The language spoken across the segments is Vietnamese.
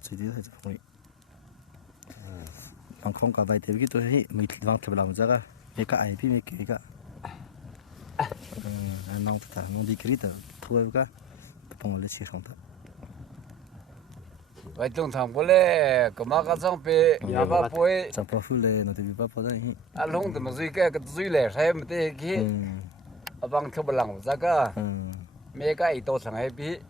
最低还是会。bằng không cả vài tiếng cái tôi thấy mình vang thật lòng ra cả mấy cái ai biết mấy cái cả nong thật nong đi cái đó thôi cả bằng lấy chiếc không thật vậy trong thằng bố lẽ có mà cái xong về nhà bà bố chẳng bao nhiêu lệ nó thì bị bắt vào đấy anh không thì mà duy cái duy lẻ xem thế kia bằng thật lòng ra cả mấy cái to thằng ấy biết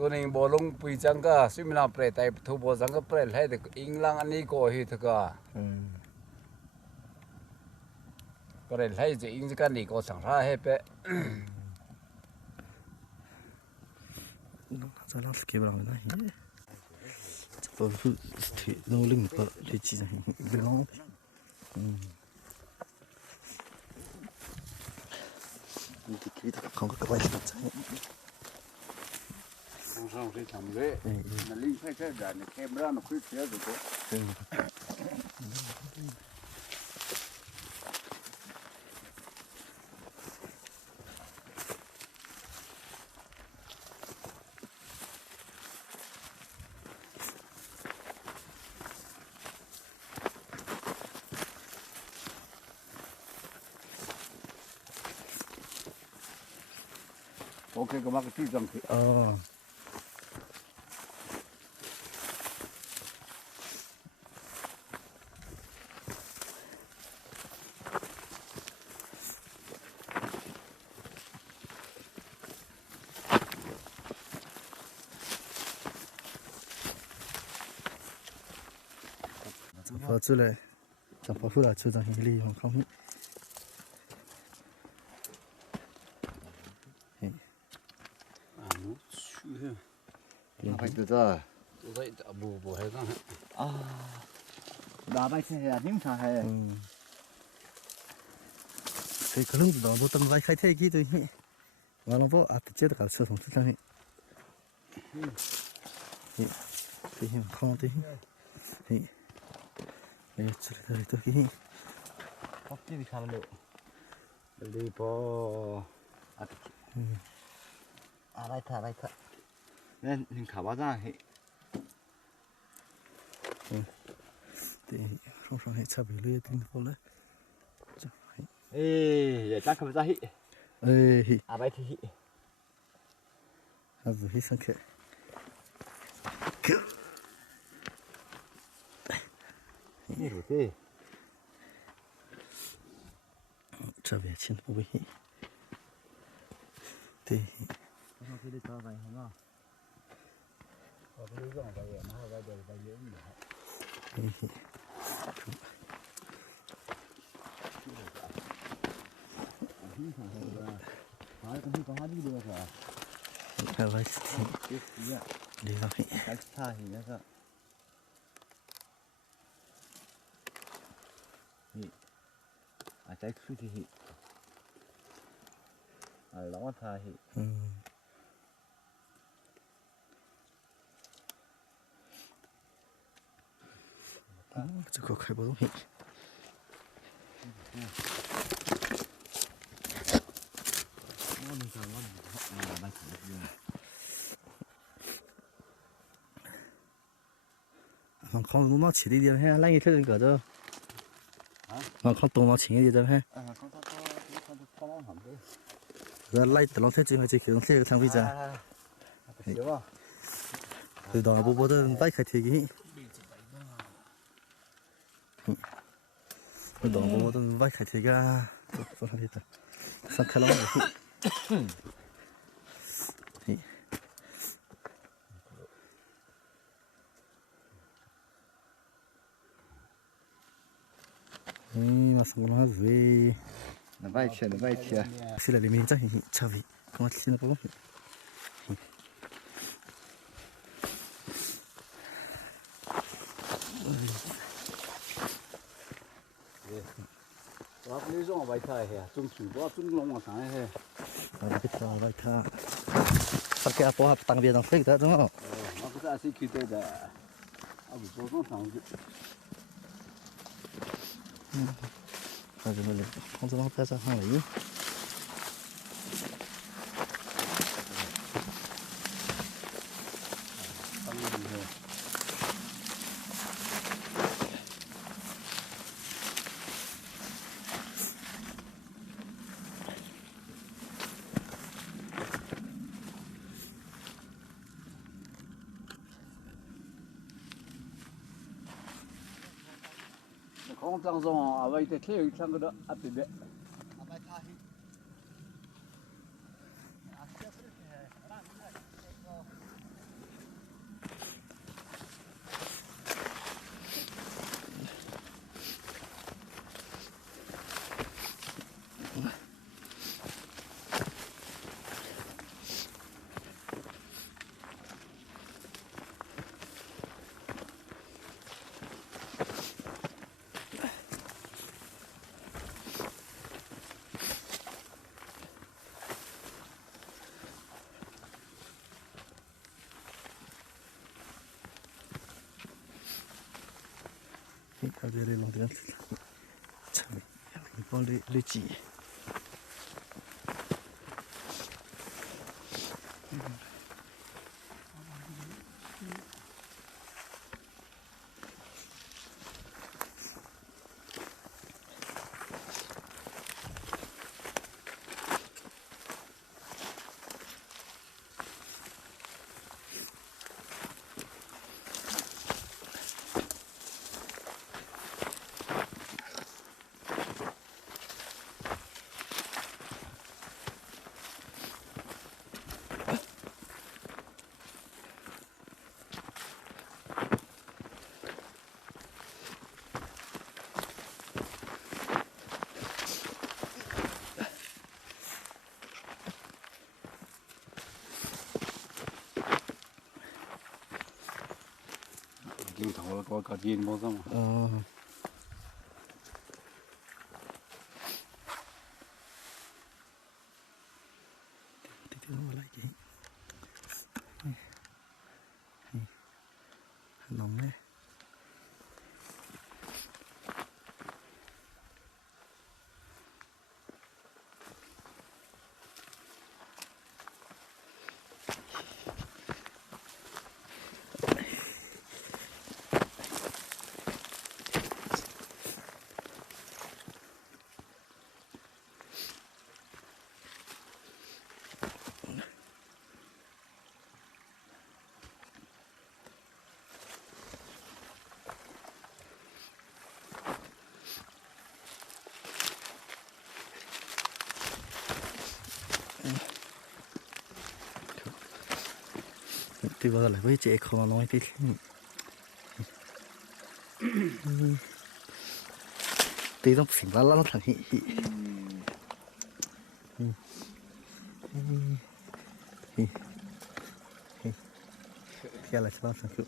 ตัวนี้บอลงปีจังก็ซิมินาเปรตไอทูบอจังก็เปรตให้แต่อิงลังอันนี้ก็ฮิตก็เปรตให้จะอิงกันนี่ก็สังหารให้เป๊ะจะเล่าสเก็ตบอลนะจะบอกว่าที่โน้ลิงก็เลยจีนเรื่องนี่ที่คิดของก็ไปสักใจ上谁抢不对？那离开这点，你开不让那亏车子多。OK，个嘛个地上去。哦。跑出来，咱跑出来就咱这里用康米。去。那还得着？都在不还干？啊，大白天还经常还。所以可能知道我等来开天气对，完了不啊，接着搞车从这上面。对，康对，嘿。这里都给，好，这里看不了，这里不，来他，那你看吧咋嘿？对，上还差不多也挺好了，这嘿，哎，也咋看不咋嘿？嘿，白天嘿，还是很上课，你说对，这边钱不会，对。我上这里找饭好吗？我这里装白烟，那外边白烟没。开玩笑，离了很。差很那个。再出去去，老他去。这个开不动去。看东那起的点嘿，那一天搁这。看东那起的点嘿。这来的老太最后这去东西看会着。是吧？对的，不的来开天气。对的，不的来开天气啊，做啥的？上开了嘛？嘿。嘛，什么那水？那白天。现在里面在吃味，跟我现在不。我这里装白菜嘿，种水果，种龙啊啥嘿。白菜，pakai apa petang biar nongkrong kita tu. Aku tak asik kita dah. Aku bosan sangat. Ada mana? Kau tu nak pasal hang lagi? ong tang song a wai te khe thang ga a pe be ở đây lòng tiếng chả bị con lê chỉ kinh thầu có cả tiền bao xong thì nó lại cái nóng đấy thì bao giờ lại với chị không nói cái tí nó phình lắm thằng hị kia là sao thằng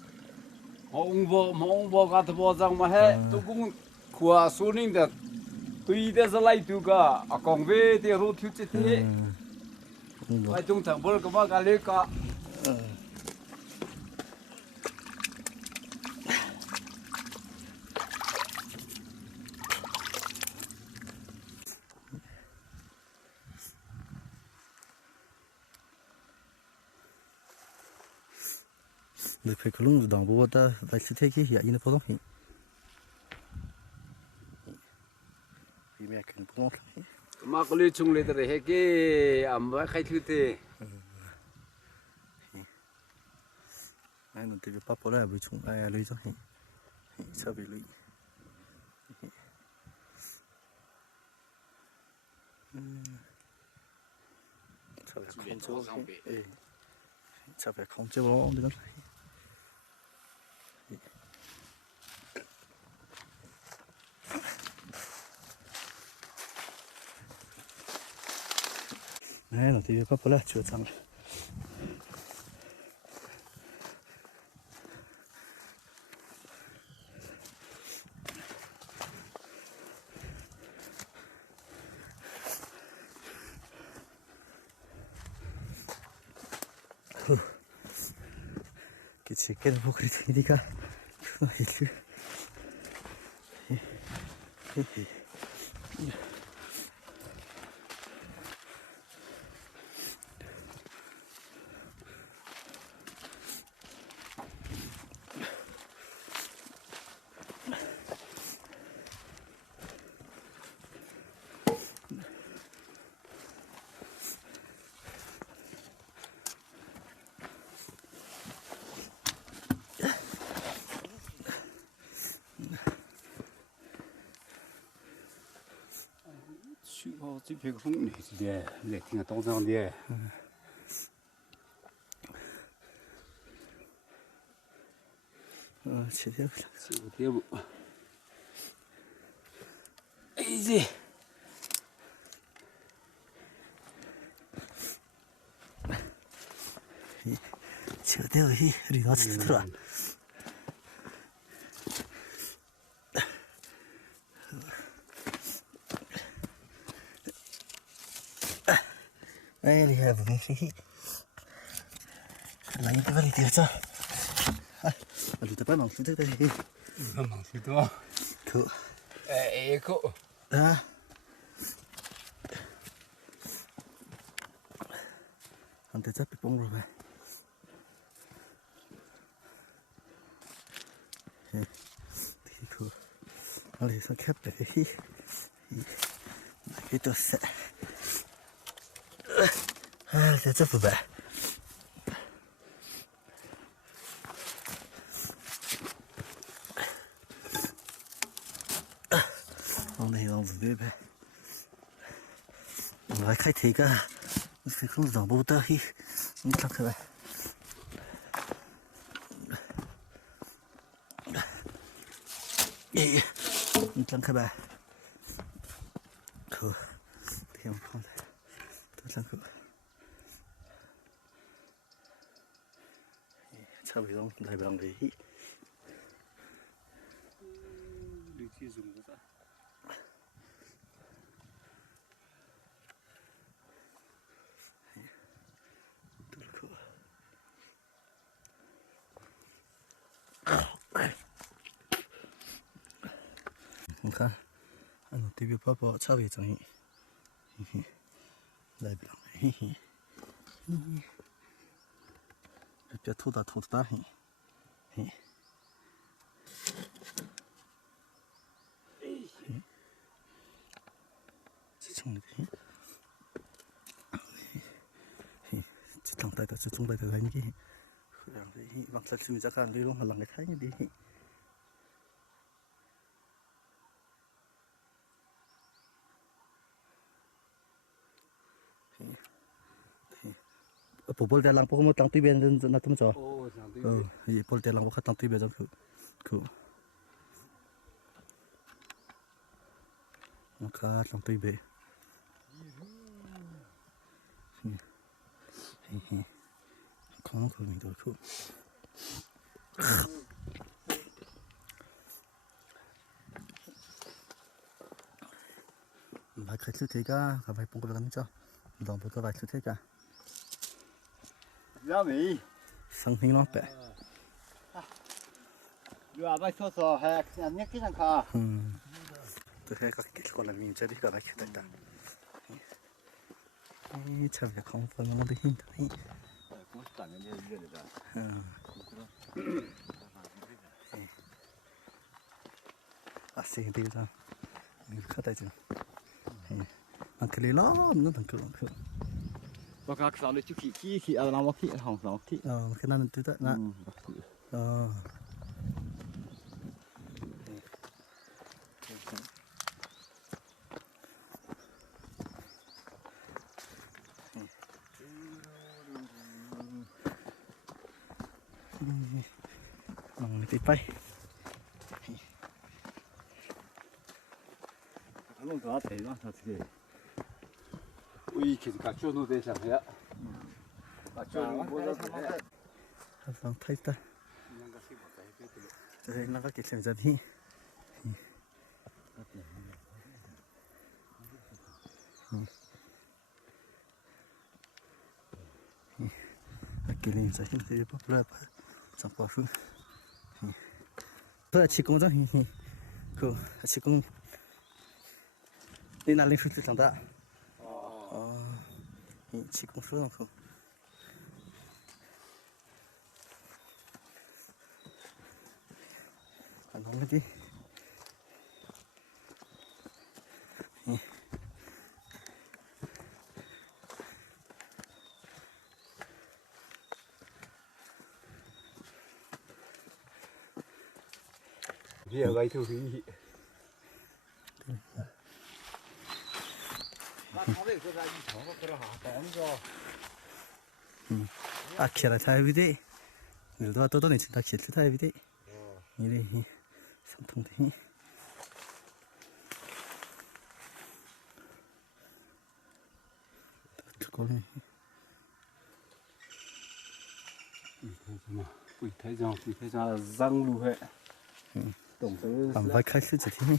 ông vợ cả thằng vợ rằng mà hết tôi cũng khua số ninh đó tùy để ra lại tu cả à còn về thì rồi thiếu chết thế ai tung thằng vợ cái mà cái lấy cả để phải có lúc đồng bộ ta phải xử thế cái hiện như nó có hiện vì mẹ cần có mà có lấy chung lấy từ đấy cái vậy khai thứ thế ai nó thì phải bắt lại với chúng ai lấy cho hiện sao bị lấy sao phải không chỗ sao phải không chỗ bóng được này nó thì bắt lại chưa xong che si che dopo critica 去跑这边空的是的，来听个东上的。切掉了。这个店不。哎这。切掉了，绿刀切掉了。哎，厉害不？嘿嘿。来一个吧，你点子。哎，我里头摆忙出这个嘿。忙出多。口。哎，口。啊。anh ta rất bị bông rồi mà thì cứ nó lấy sang khép để cái tôi sẽ sẽ rất vui vẻ hôm nay ông vui vẻ nói khách thì cả phải không dòng bầu tơ hi không chắc các bạn không chắc các bạn thôi thì không không tôi chắc các bạn sao bị không thay bằng đấy hi đi chi dùng cái gì看，俺对面宝宝超会整，嘿嘿，来不了，嘿嘿，别吐大嘿，嘿，这种的嘿，嘿，这种带的这种带的很嘿，这样的嘿，往下去再看，你弄下啷个看的嘿。Popol dalang po mo tang tiben na tum cho. Oh, tang tiben. Ye pol dalang po tang tiben jang ku. Maka tang tiben. Không có mình đâu ku. Lại khai thứ thế cả, cả phải bông cái lắm cho. Đồng bộ tôi lại thứ thế cả. Ra mi. Sang hình nó bẹ. Vừa bay số số hay anh nhắc cái thằng khờ. Tôi thấy các cái con là mình chơi đi cả lại cái tay. Chả phải không phải nó đi hình thấy. Cũng chẳng như vậy được. À xin đi ra. Mình khát tay chứ. Anh cái này nó thằng cửa. Và các sao để chú khi ở nào mà khi hỏng sao khi. Cái này tôi đã nè. Bằng cái bay. Không có thể nó thật sự. ui 계속 각조도 되잖아요. 각조도 뭐가 항상 타 있다. 저기 나가기 전에 Killing sa hindi pa pala pa sa pafu. Pa chikong jang hi. Ko chikong ni na ling shu tang da. Ni chikong shu ko. Anong lagi? Bia bay thu phí. à kia là thay vì thế người đó tôi này chúng ta kia là thay vì thế như đây xong thông thế có này quỳ thấy ra răng lù hệ tổng số làm vai khai sự gì thế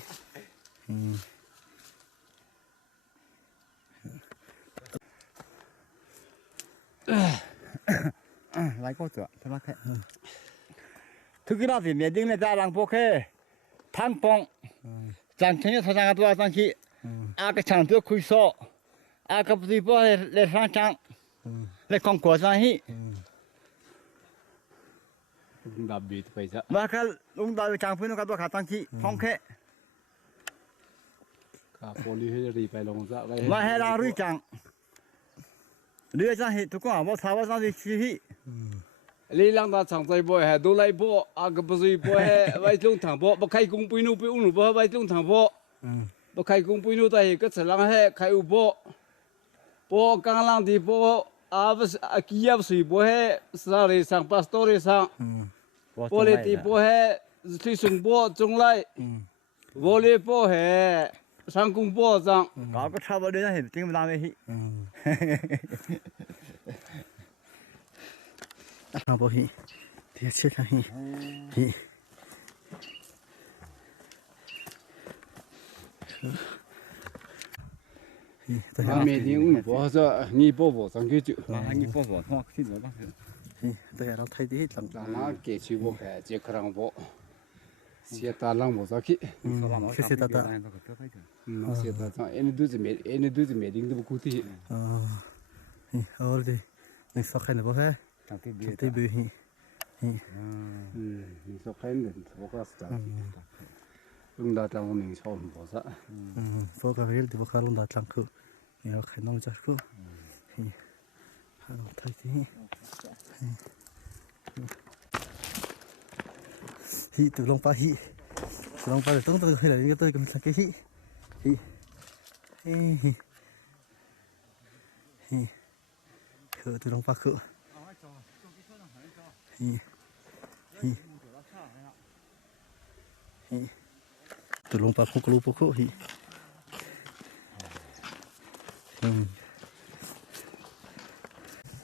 lại có chỗ thế mà thế thực ra thì mình định là ra làng phố khe thang phong chẳng thấy thời gian tôi sang khi cái chẳng tôi khui sọ cái gì bỏ để sang trang để con của ra hi đặc biệt phải ra mà cái lúc đó chẳng phải nó cái tôi khát sang khi phong khe cả poly hết đi phải lòng dạ vậy mà hay là rủi chẳng rủi chẳng hi tôi cũng bảo sao mà sang thì hi lý lang ta chẳng say bồi hè đôi lại bộ cái bơi bồi hè vậy chung thẳng bộ bậc khai cung pin nu pin nu bộ vậy chung thẳng bộ bậc khai cung pin nu tại cái sản lang hè khai u bộ càng lang thì bộ kia suy bộ hè sa re sang pastor sang bộ lệ thì bộ hè suy sung bộ chung lại bộ lệ bộ hè sang cung bộ sang có cái sao mà đến là hiện tiếng mà làm hi à bỏ hi thì chết là hi mà mẹ thì cũng bỏ ra nghi bộ sang cái chữ mà anh đi bỏ thôi xin lỗi bác đây là nó thay thế lắm là kể chữ bộ hè chỉ khang bộ xe ta lang bộ sao khi xe ta ta xe ta ta em đưa gì mẹ đinh đâu có tí đi nên sau khi này bao hết chẳng thấy thấy bị sau khi này bộ cái sao chúng ta trong mình sau bộ sao phố cà phê thì phố cà luôn đã trăng cứ nhiều khi nó chắc cứ thay thế hi từ long pa hi để tung tôi là những tôi cầm sang cái hi khử từ long pa khử từ long pa không có lúa khử hi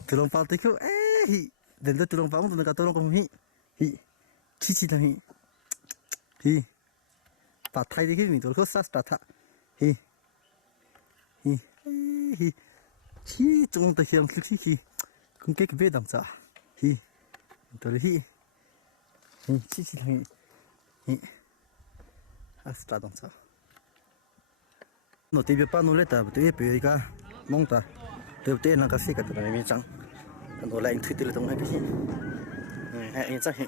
từ long pa tới khử hi đến từ long pa cũng từ cái từ long không hi chi là hi bà thay đi cái mình tôi có sát ta hi chi trong tôi xem hi cũng cái bếp đằng sau hi tôi hi chi là hi sát đằng sau nó tiếp bếp nó lấy ta tiếp bếp cái mong ta tiếp tên là cái gì cái tôi này mình chẳng nó lại thứ từ trong này cái gì hay chắc hi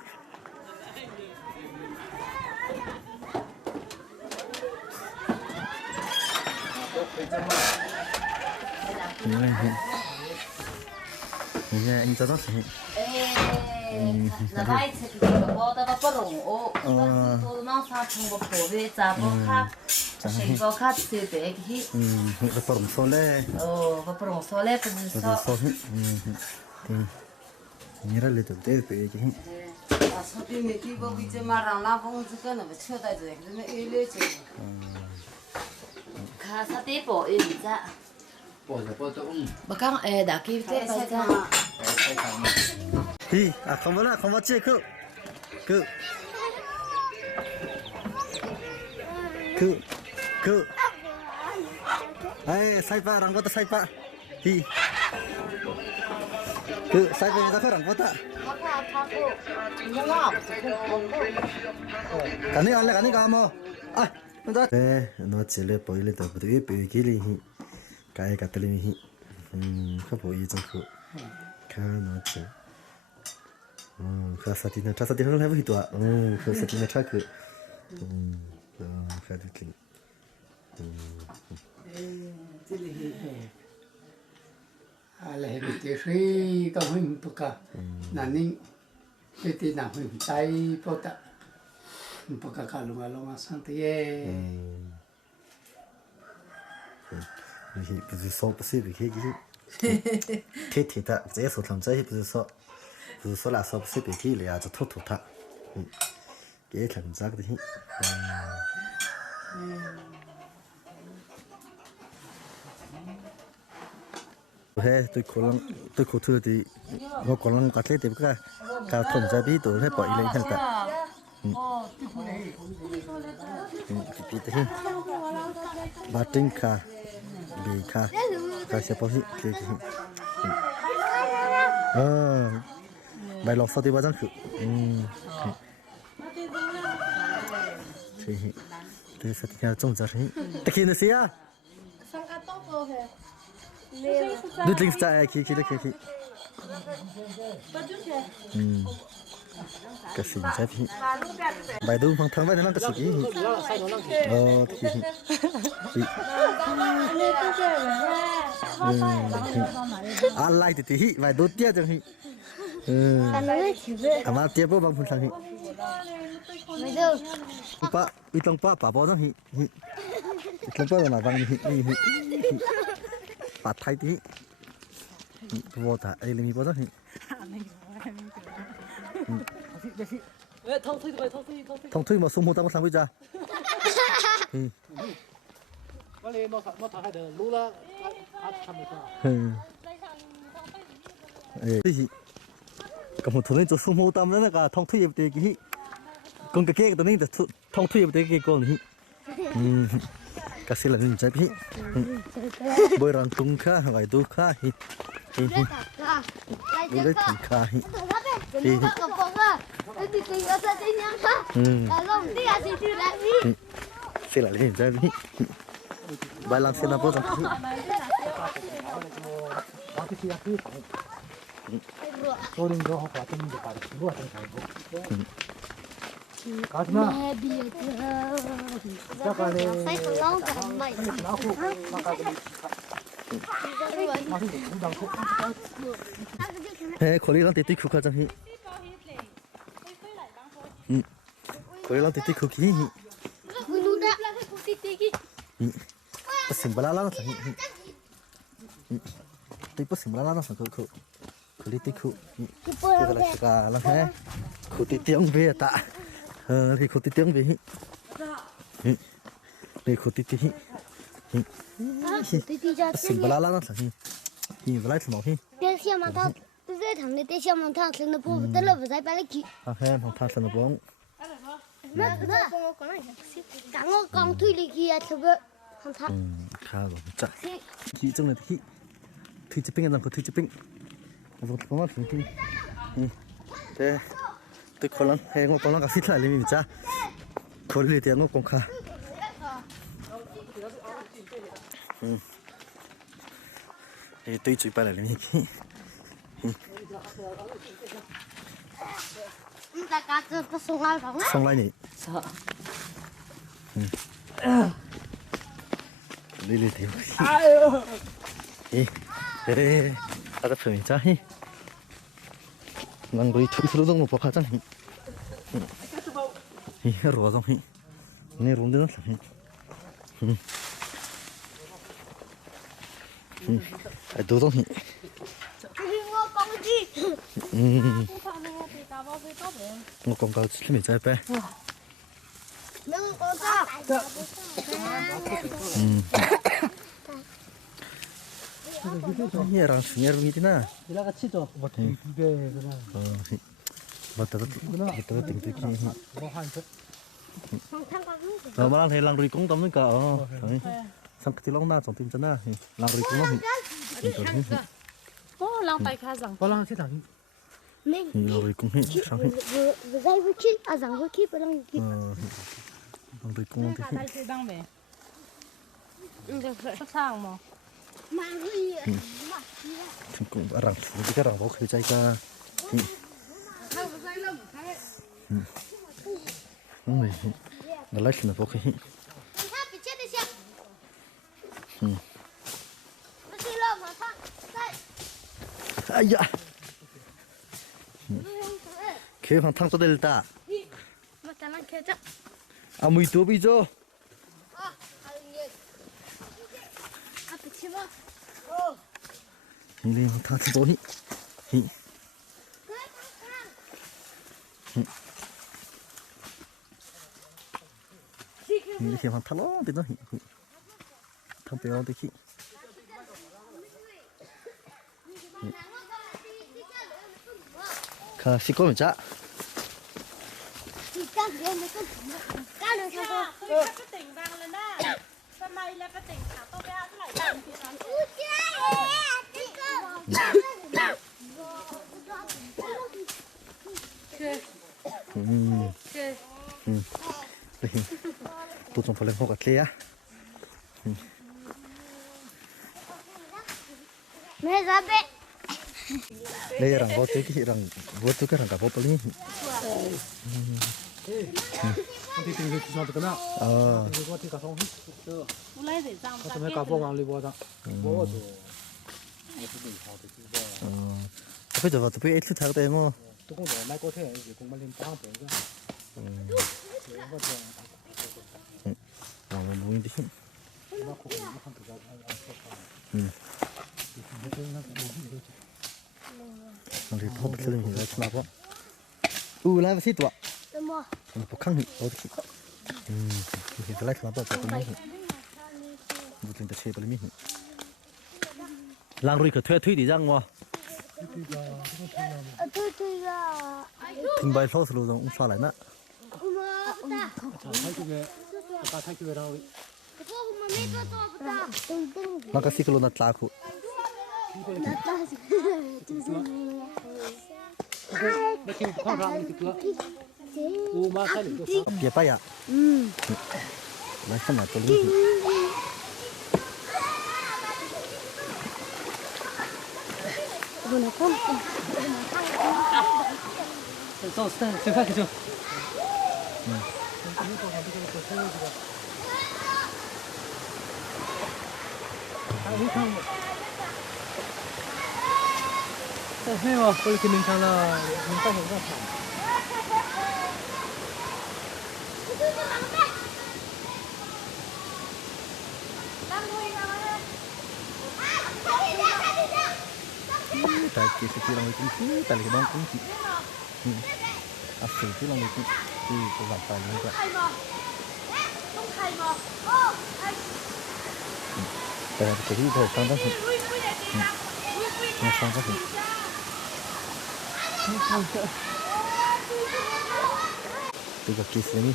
anh cho nó là vai sẽ bị cái bao đó bao rộng ô tôi mang sang trong bộ phổ về giá bao khác sẽ bao khác sẽ để cái cái phần số lẻ bao rộng số lẻ cái gì số như là được thế về cái số tiền này thì bao giờ mà rằng là không chỉ cái nào mà chưa đại rồi cái này ít chứ khá sát tiếp bộ ít ra bộ tôi bà các đã kịp thế bây giờ hi không có chơi cứ ai sai pa răng ta sai pa hi cứ sai pa ta răng ta cái này cả mà à nó chỉ là bồi lên tập đối với cái này cái tên này không bồi trong khu cái nó chỉ khá sát nó nó lại với tuổi khá sát nó chắc cứ khá được kinh lại bị cái suy có hình bậc cả là ninh cái tiền nào hình tay bậc cả bậc cả cả lúc mà sang thế 不是说不是不可以，贴贴的，这些说他们这些不是说来说不是不可以了呀，就吐吐它，给他们这个的，嘿，对可能对可吐的，我可能搞这点个，搞同在比多ให้ปล่อยเลยนั่นก็ปี的hinบาติงคาบีคาคาเสียพอสิคือใบหลอกสติว่าจังคือ是对สติ要重视是ตะกี้นี่สิอ่ะดูลิงส์จ่ายคิดกระสินใช่พี่ใบดูฟังทางใบนั่นกระสินที่อะไรที่ใบดูเตี้ยจังที่อามาเตี้ยปุ๊บบางคนทางที่ป้าอีตรงป้าบอจังที่อีตรงป้ามาบางที่ปัดไทยที่บัวตาไอ้ลิมีบัวจังที่thông thuy mà sung hô ta có sang bây giờ còn một thứ cho sung hô ta nữa là cả thông thuy về cái con cái kia tao nên thông thuy về cái con này cái gì là nên trái bị bơi răng tung khá ngày tu khá bơi đấy thì khá sẽ là lên ra đi bài làm xem nào bao giờ khổ đi lắm thì tích khúc chẳng hi khổ đi lắm thì tích khúc hi bớt xỉm bala lắm chẳng hi tích bớt xỉm bala lắm chẳng khổ khổ đi tích khúc cái là cả lắm he khổ tích tiếng về tạ thì khổ tích tiếng về hi đây khổ tích hi bớt xỉm bala lắm chẳng hi hi bala thì mỏng hi这堂的在小门堂生的不，得了不在白里去。hem không than sân bóng cả ngô con thui đi kia thôi bơ, không thằng. khá rồi chạy chị trong này thì thì chụp hình rằng có thì chụp hình rồi có mắt thì thế tôi khó lắm hay ngô con nó gặp xích lại lên mình cha khó đi tiền ngô con khá thì tôi chụp bài lại lên mình ta cá chưa có sung lại không? xong lại nhỉ sợ đi đi thiếu ê ta phải mình cha hi năng đi chui xuống trong một bọc chân hi rồi trong hi nè rung đến hi ai đồ trong hi ngô con gì? ngô con cao chỉ mình chạy bé Nâng con sao? Ini orang sungai rumit na. Bila kecil tu, buat tiga kena. Betul tinggi tinggi. Không thằng con không. Rồi mà thầy lang rùi cũng tầm nữa cả. Sang cái lông na trong tim chân na. Lang rùi cũng nó. ô lang tay khá rằng Kalau kita thằng Mình Lang rùi cũng sang hết. vừa dây vừa chít, à rằng vừa chít vừa đang chít. Lang rùi cũng thì. tay sẽ đăng về sắp sang mà Mà hơi Thì cũng rằng cái rằng bố khơi chạy ca. Này, nó lấy là bố khơi. thằng bị chết đi xem. Nó xì lơm hả thằng? Đây. Ai da. Kêu hàng thang tôi đây ta. Mà tao đang kêu chắc. À mùi túa bây giờ. À bị chết Hi lên thang thì bố hi. Hi. Hi xem thang thalo thì nó hi. Thang béo thì hi. Khá xí con chả. Thì các em mới có các đường sao cô. cái tỉnh vàng lên đó. Hôm nay là cái tỉnh thả tô bé lại làm thì nó Ui chơi. Tụi chúng phải lên học cái á. Mẹ ra bé. Đây rằng vô tới cái rằng vô tới cái rằng cả vô tới. thì tình hình nó được nào thì có thì cả xong lấy để răng nó mới cả vô ngang đi vô đó vô rồi bây giờ vào tụi ít thứ thế mà. tôi cũng rồi mai có thể gì cũng mà lên tăng tới cơ Mà muốn đi. nó không thực ra Nó đi học cái gì vậy mà có. Lại vào xí tụi. Tôi mua. Nó có khăng ở đây. Thì cái lại làm bao giờ cũngไม่ดูถึงจะเชฟไปเลยมั้ยล้างรุ่ยก็ถ้วยดีจังวะ Tôi là ถึงใบทอดสโลว์ต้องชาไหลนะ 엄마. thay cái về cả thay cái về đâu 그거 엄마 내가 또 보다. 땡땡. แล้วก็สิกโลนัดลาคุ 나다. nó chịu khó ra thì cửa u mà thay được เปียไปอ่ะไล่ขนาดตัวนี้ 이거는 컴. xem phát cái chưa thế mà tôi thì mình thằng là mình ta hiểu ra thẳng tại kia sẽ kia lòng cũng chỉ tại cái đông cũng chỉ áp sự cái lòng cũng thì cái vạt tài như vậy tại cái gì thôi sang đó thì nó sang đó thì từ cái kia sẽ như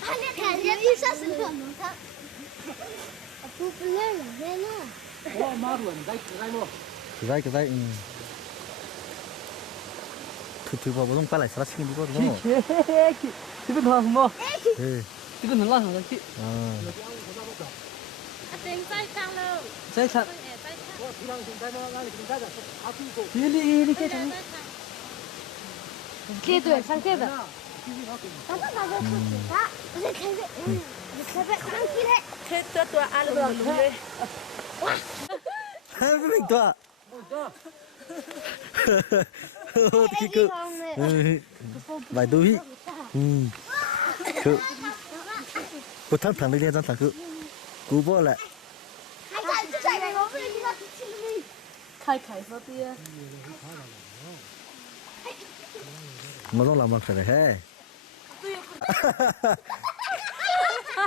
하늘 달려 있었으면 못하. 부풀려 내놔. ô mà rồi đây cái luôn cái đấy thứ vào bông phải lại sát sinh đi qua đúng không? thì bên thằng mà Ừ. thì bên thằng là thằng chị tỉnh say căng đâu. sai thật đi cái thằng kia tuổi sang kia rồi. Tao tao tao tao. Cái cái kia đấy. Thế tôi ăn được luôn đấy. Hai mình tua. Thì cứ vài đôi. Cứ một thằng thằng đi ra thằng cứ cú bỏ lại. Khai sao tia. Mà nó làm bằng cái này he.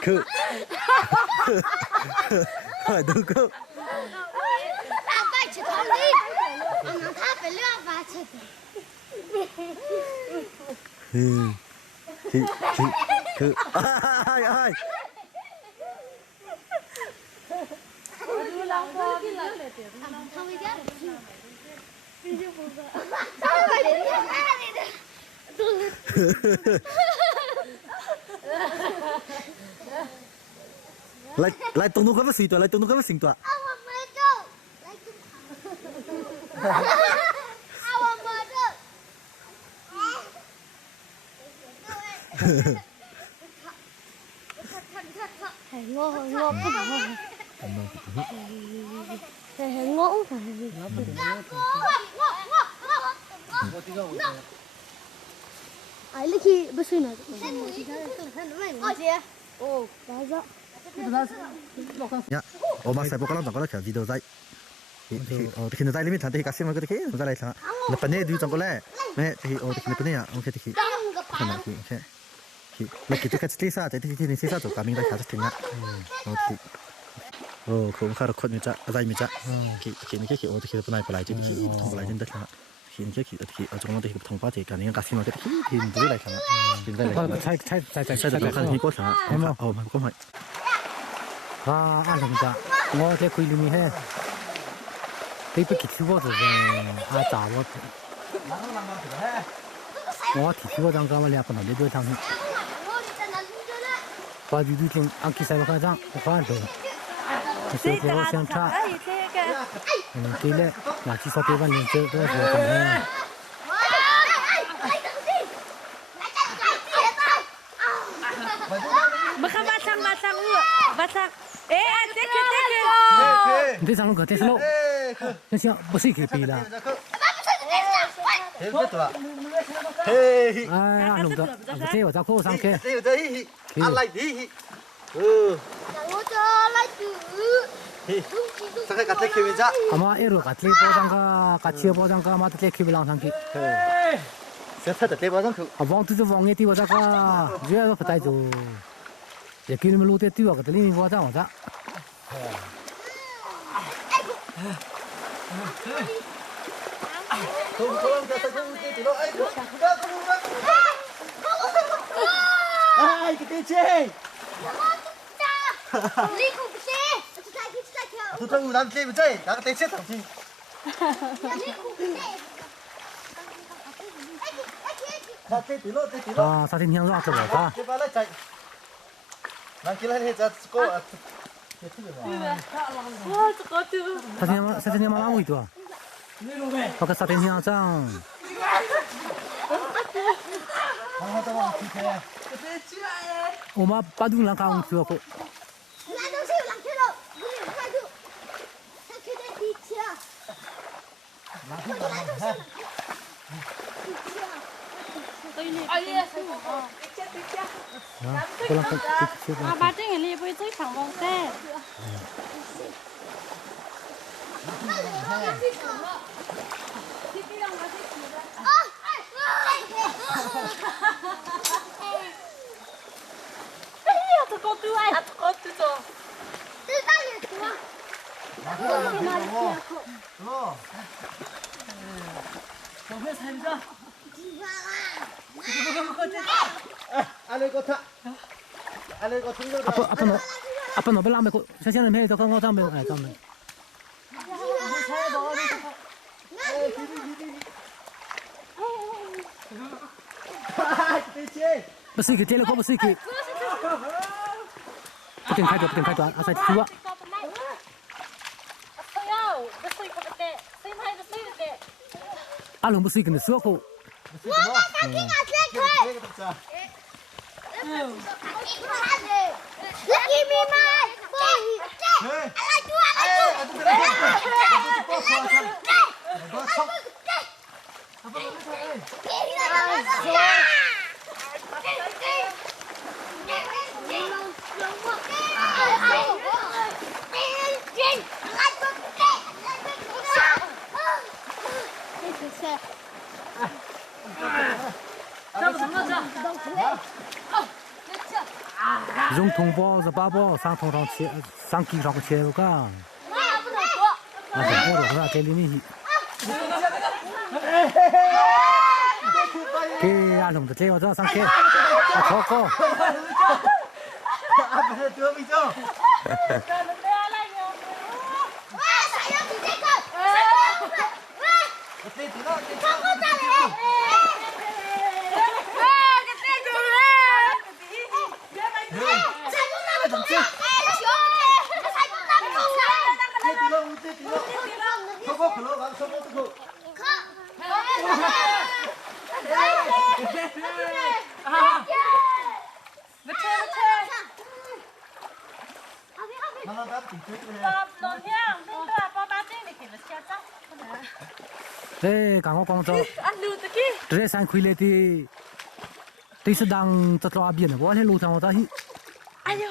Cứ phải đúng không? 빨리 저리. 엄마 다 별로 봐 저. Cứ ai không biết. Sao vậy đi ra đi. lại tung nó cái gìตัวlại tung nó cái gìตัว 我 ngõ phải ai lấy khi bớt suy này ô đó đó nhá ô mà sai bộ cái là kiểu video dạy thì khi nó dạy lên thằng thì cái xem nó cái thế nó dạy lại là phần này đi trong cái này mẹ thì thì cái phần này à ok thì cái này thì là cái cái cái sao thì cái sao rồi cả mình đã khá là tiếng á cũng khá là khó nhớ dạy mình cái này cái cái phần này phải lại chứ cái thông lại trên đất là khi cái ở trong đó thì thông qua thì cả những cái xem nó cái thì đối lại thằng thì dạy lạiใช่แต่ก็ที่ก็สามันก็ไม่anh không cả ngồi thế khuya luôn hết bây giờ kỹ thuật rồi trả vào ngồi kỹ thuật đang làm lại phần này để thằng và đi trên anh kia sai vào cái trang khoan rồi sẽ có xem tra cái này là chỉ sau khi bạn lên chơi đó rồi thằng này thế sao luôn thế sao thế sao bớt xí cái pì là lồng đó thế vào sao khô sang kia anh lại đi sang cái cắt lấy kia mình ra mà em rồi cắt lấy bao nhiêu cắt chia bao nhiêu mà cắt lấy kia làm sang kia sẽ thật để bao nhiêu vòng tu vòng nghe tiêu vào cái dưới nó phải tay rồi để kia mình lưu tiêu tiêu cái này vào trong đó không cho tôi không thì nó ấy ai cái tên chơi tôi không làm chơi mà chơi đã cái tên chết thằng gì sao thì nhiều ra rồi ta cái ba lại chạy làm kia lại hết ra cô sao thì mà làm gì đó họ cái sao thì nhiều ra mà bắt đầu làm cao chưa cô bà trên cái này bây giờ thằng vòng xe tôi có tôi ai tôi có tôi rồi 아빠 너 별로 안 먹고 세상에 매일 더 건강 좀 먹어 좀不是个接了可不是个不点开多啊在踢我阿龙不是一个人说过用铜包是八包，上铜上切，上机上切个。啊，是我的话，这里面给阿龙的这我这上切，啊，超高。啊，不是得没中。Lon heo, đừng có bà 给了家长。 thế cả ngõ con cho Ăn luôn tao kia. thế sang khuya lên thì sẽ đang cho lo biển quá thế lù thằng ta hi Ai yo.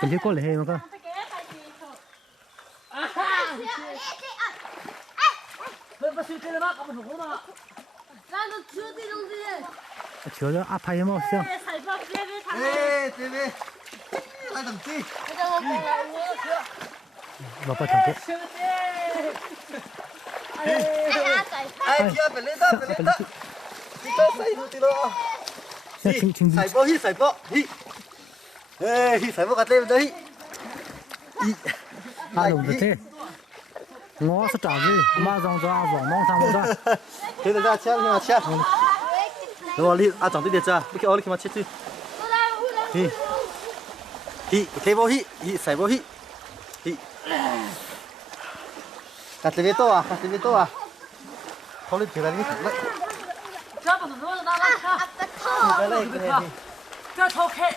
cái gì có lẽ mà cơ Tao kia phải gì thôi. chưa đó áp hay mà xem Để xài bao kia với thằng. ê tv ai thằng chi và bắt thằng kia ai kia phải lên đó đi tới xây luôn tí đó chinh sải bộ hi ê hi sải bộ cắt lên đấy lùng thế ngõ sẽ trả gì mà dòng ra vòng mong thằng ra thế là ra chết nhưng mà chết rồi đi chẳng tới điện ra bây giờ khi mà chết chứ hi thế bộ hi sải bộ hi cắt lên to à không lên chỉ là đi lại这头开，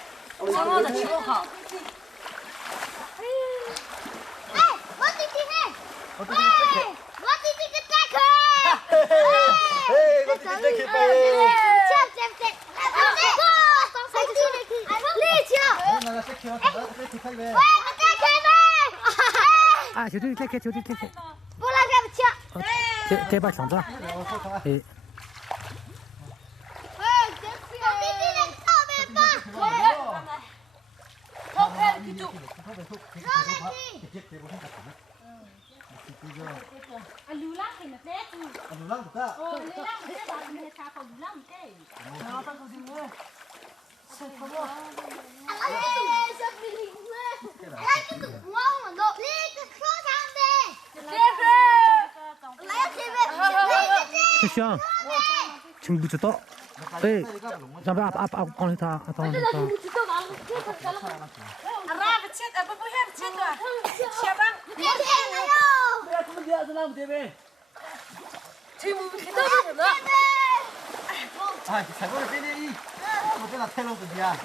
上我的吃不好。啊，就对，这把抢着，哎，lưu lăng thì nó dễ chứ. Lưu lăng thì dễ bảo mình xa không lưu lăng cái. Nó tao không xin nữa. Sao không được?这香，请不知道，哎，咱们讲的他，讲的他。 Ra cái chết ở bố hết chết rồi. Chết băng. Thì mình cái đó được nữa. 아, 잘보는 빼내이. 어때나 태는 거야.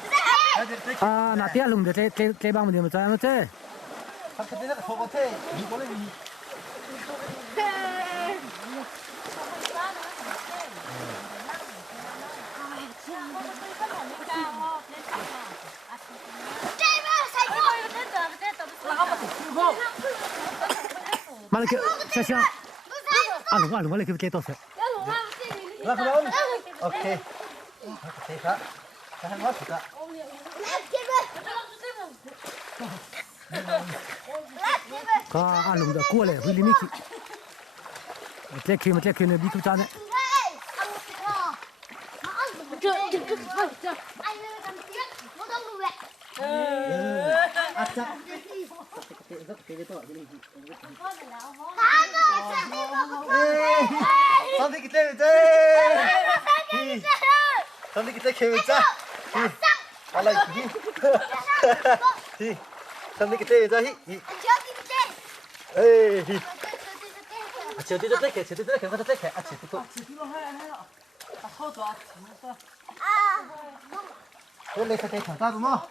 à nãy tiếc lùng để cái băng mình mà chơi nó chơi 딱 그때가 더 같아. 이거는 이 mà lại cái xe ăn lùng lại cái to sẽ 라 그럼. 오케이. 오케이 가. 자, 한번 보자. có ăn lùng đã cua này huy limit cái kia này bị tụt ra đấy 아차. 선택기 때문에 선택기 때문에 알라 히 선택기 때문에 히 에이 제대로 떼게 가서 떼게 아 제대로 원래 그때 가다도 뭐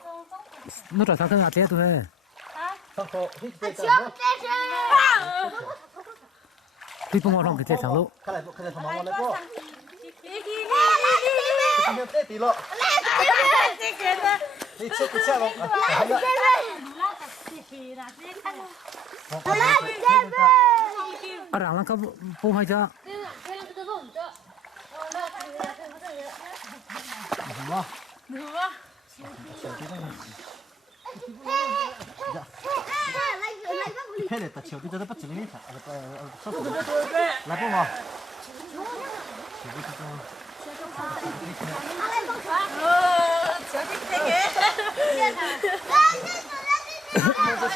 nó trở sang thân ngạt thế thôi 선거 히 때잖아 tuy không ngon không cái thế sáng lỗ cái này bộ cái này thằng lấy bộ cái này tê tí lộ đi chết cái xe không à rằng là có phô hay chưa thế này ta chiều đi cho nó bắt chừng đi là bộ mà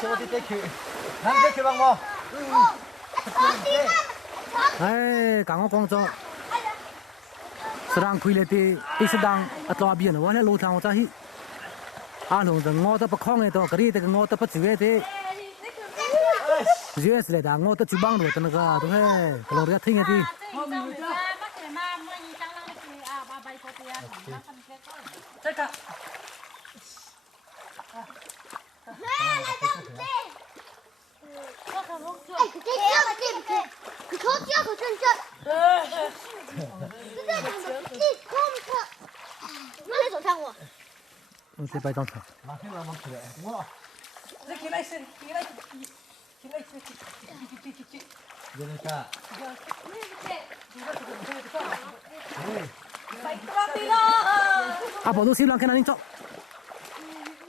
chiều đi tê hàng tê bằng mà ấy cả ngõ con cho serang khuy lên thì sedang atlo biển quá nên lô thang ta hi à lùng the ngõ ta bắt khong này to cái thì ngõ ta bắt chữ thế dễ sẽ là ngõ ta chữ băng rồi ta nó ra thôi cái lồng ra thinh cái gì Tất cả. 你抽这个真正。这你空车，那你走看我。我这摆张床。马上来，马上来，我。这起来是，起来，起来是，去。这个啥？阿婆都先让看到你走。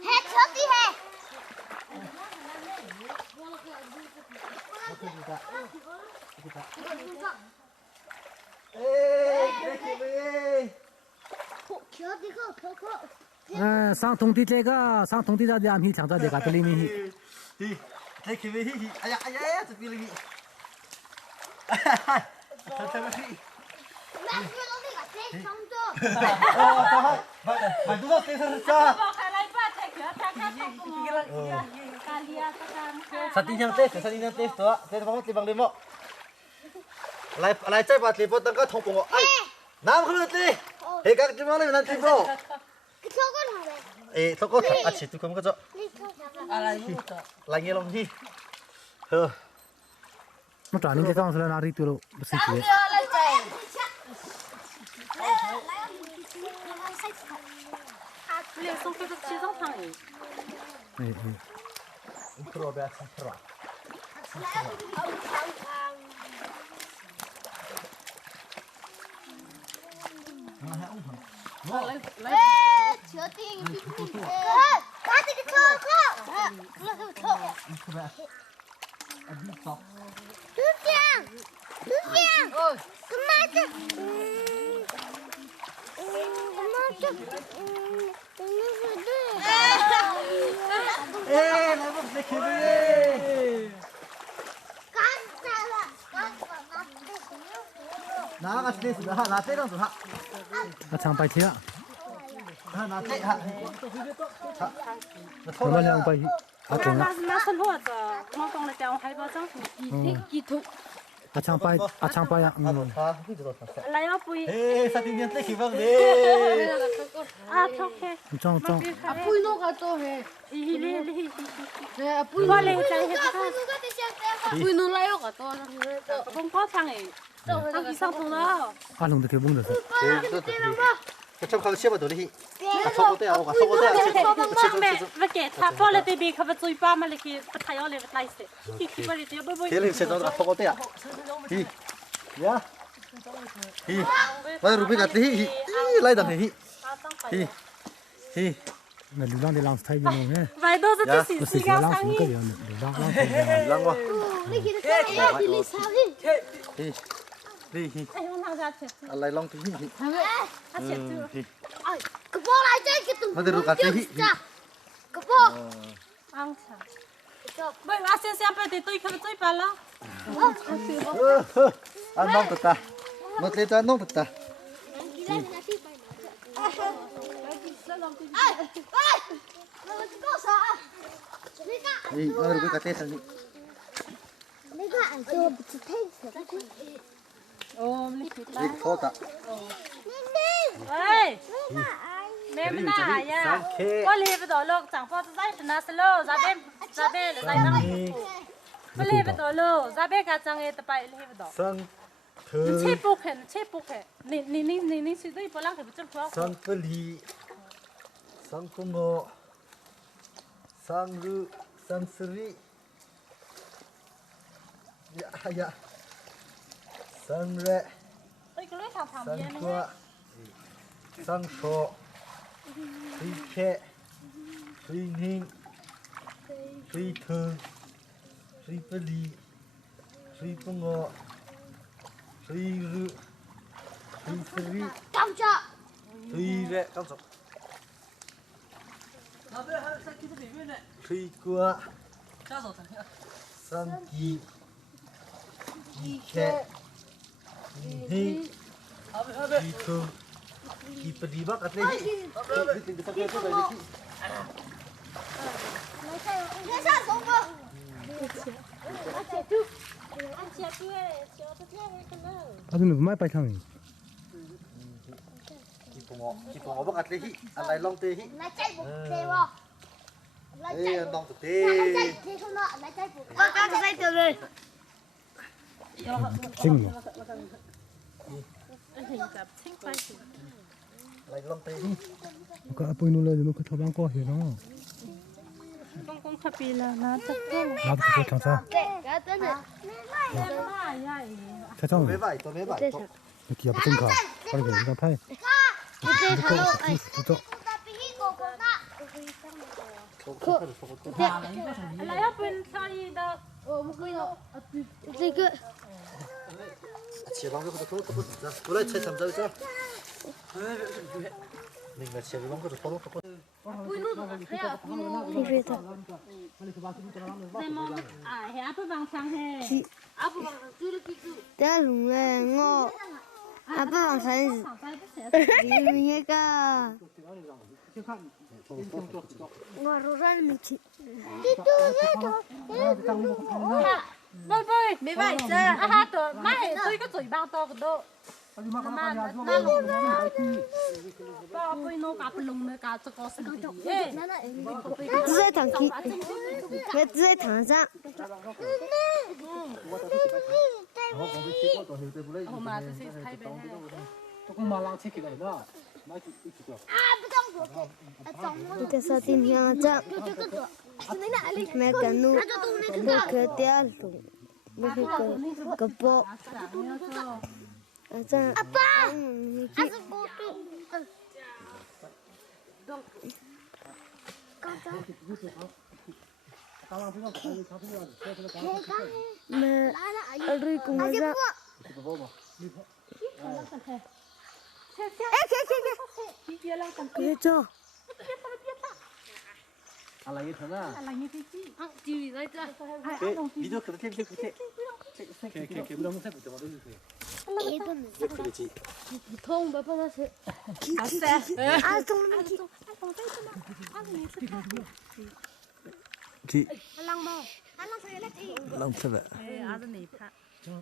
嘿，车底嘿。上通地这个，上通地这边你抢着这个这里面。đi đây kia với hi ai ai tụi đi thật thật hi phải đúng không sao sao sát đi nhang test đó test bằng tì bằng đi mọ lại chạy bát li bát tăng cái thùng bông ai nam không được đi hey các chú mang lên làm gì bro ê thâu con à chỉ tụi con có cho lại nghe lòng hi nó trả những cái trong là nari tu lo besi tu liền xong cái chi trong thằng ấy pro bé pro chứa tiền cá thì cái thơ cơ là cái thơ nước giang cái mai chứ ê nói một cái kia đi 나가 스테이스 나 때려 줘. 나 장바이 티야. 나 때. 하. 정말 장바이. 아 좋아. 나 선호하자 뭐 동네 때 hay bao giờ kỳ thụ 아 장바야. 다 힘들어. lại ở bụi 에 사진년 때 기방 돼. à ok 좀. 뿌이노가 또 해. li 네, qua lên chạy hết 뿌이노가 대시한테 뿌이노라요가 또 không có thằng ấy thằng gì sang thùng đó 아 롱도 개 봉졌어. 좀 가서 씹어 돌리. 아 저거 때야. 저거 때야. và kể thà po là tê bị khắp chui ba mà lại khi bắt thay ở lại bắt lại sẽ khi bơi thì bơi 걔는 세도 저거 때야. 히. 야. 히. 와 루비 같아. 히. 라이다 히. 히. 히. Mà lưu浪đi làm thay như thế. vài đôi rất Dạ. xì Nó xì xì gao lang sang xuống đi cái điều lưu lang thay. 랑와. 히. 히. 히. 히. anh không tham gia chết 알라이 롱 히. 히. à chết chưa cái bò lại chơi cái tùng Mà được cả tí. cái bò ăn chả bởi à xem bây giờ tôi khắp chui ba lo 아 너무 됐다. 너 진짜 너무 됐다. 이 오늘 우리가 됐으니. 내가 안 줘, 붙여 ôm lịch thịt 이 더다. ơi mẹ mình à ya có lì với tổ lộc chẳng có dây thì nó sẽ lô ra bên là dây năng có lì với tổ lô ra bên cả chẳng ấy tập bài lì với tổ 선 chế bốc hè nè suy nghĩ bao lăng thì bắt chân 선플리 선풍어 상루 선스리 야야 선레 ơi cái lối thảm thảm gì này 선과 상초 리케 리닝 리트 리플리 리풍어 리르 리스리 깜짝 리레 깜짝 리꾸아 삼기 이케 이히 이투 이프리박 같네 회사 송거 아 근데 뭐 빨리 타니. 기봉어 같네 히 알라이 롱테 히 lại chạy bộ 대워 에 롱테 lại chạy thế không nọ lại chạy bộ có cái dây từ đây 징 lại long tay đi nó có apoi nuôi nó có thao băng co hiểu nó Con khapi là nó chắc cái là 나도 그거 괜찮아 cái tên này 괜찮아 bé vải tôi bé vải tôi 이렇게 야부진가 빠르게 이거 파이 cái tên thằng đâu ấy 붙어 lại ở bên sai đó gì cơ chỉ bằng cái thôi tôi ra tôi lại chơi tham gia cho mình là chơi bằng cái thôi tôi thì về thật Đây mong hè áp bằng sang hè thế lùng là ngô à bác bằng sáng gì nghe cả ngô rồi ra mình chỉ Bơi bơi mấy vậy ra ha tụi mai tôi có tuổi bao to cái độ bao bơi nó cả lùng nó cả cho có sự gì dễ thằng kia cái dễ thằng ra mà tôi sẽ thay bên cái sao tin nhau ra mẹ cái nu cái tia lùng cái bộ ra mẹ ở đây cùng ra cái cho 알랑이 되나 video cái thêm cái 걔 부담 못 해볼 때마다 그렇지 thông bà bà sẽ thông chị lăng mò long thế vậy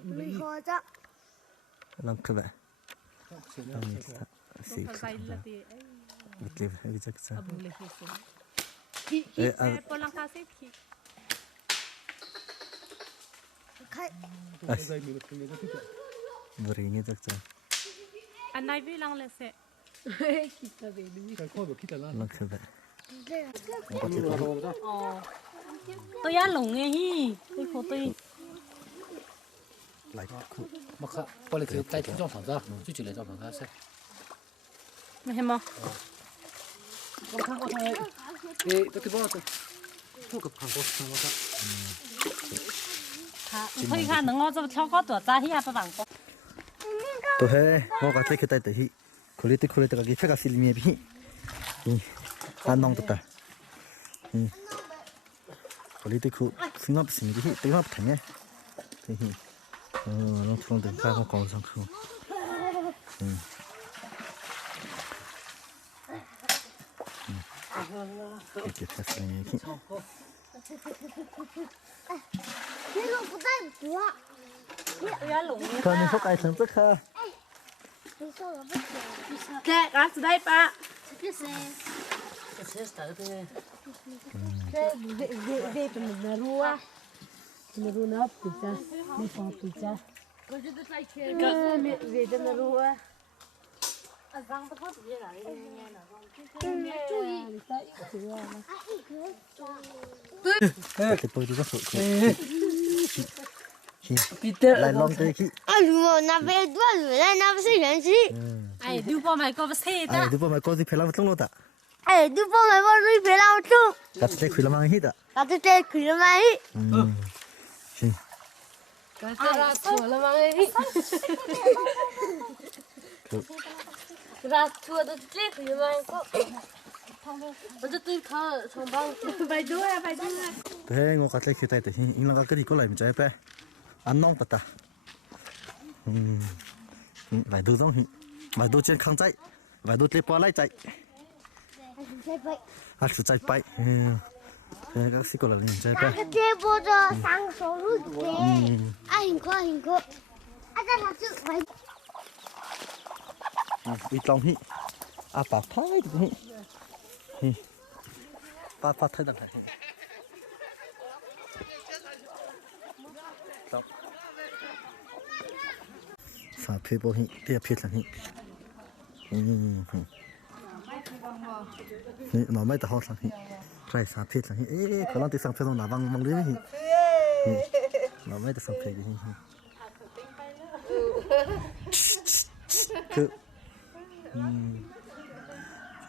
mình khó chắc long thế vậy xì bật lên cái chắc sao beri ini chắc sao anh này với lăng là sẽ long thế vậy tôi ăn lủng nghe hi tôi khó tôi lại khu 막 빨리 그 딸 정상자 주줄래 좀 가서 mày hiểu không 예 이렇게 봐서 thuộc hàng quốc hàng quốc thôi khá nó ngon cho cho có tuổi ra hi à bằng có tôi he ngô cái cái tay tới hi khối tới cái phép cái film bi ăn nong tất khối tới khu sinh ngọc sinh hi tới ngọc thành nhé thì hi nó không được khai còn sang khu cái phép film hi cái lồng của tay của tôi ăn lủng thôi mình không ai thằng tức ha kệ cá từ đây ba cái xe về tụi mình là rùa nó pizza mình phong pizza về tụi mình rùa cái tôi đi có sự lại long tới khi à na về đua rồi đây na sẽ hiện gì ai đưa bao mày có xe ai đó đứa mà có gì phải làm trong đó ta ai đua bao mày bao đi về lao chung đặt cái khuyên làm ăn hết à ta tự tế khử làm ai cái ra chùa là mang đi ra chùa tự tế khử làm ai có bây giờ tôi thở xong bằng bài đua thế ngô cái khi tay tới in là cái gì có lại mình chơi pe ăn nong ta vài đứa giống vài đứa trên khang chạy vài đứa lên qua lại chạy à sự chạy bay thế các sĩ có là mình chơi pe cái kia bộ giờ sáng số lúc thế hình cơ anh ta làm chữ vậy đi trong hi à bà thái hi bà thái đằng này าเพบหิเตียเพชรหินี่หน่อไม้ตะหอสังหิไรสาเพชรหิเขาลองติสังเพชรตรงหน้าวังเลยหิหน่อไม้ตะสังเพชรหิคื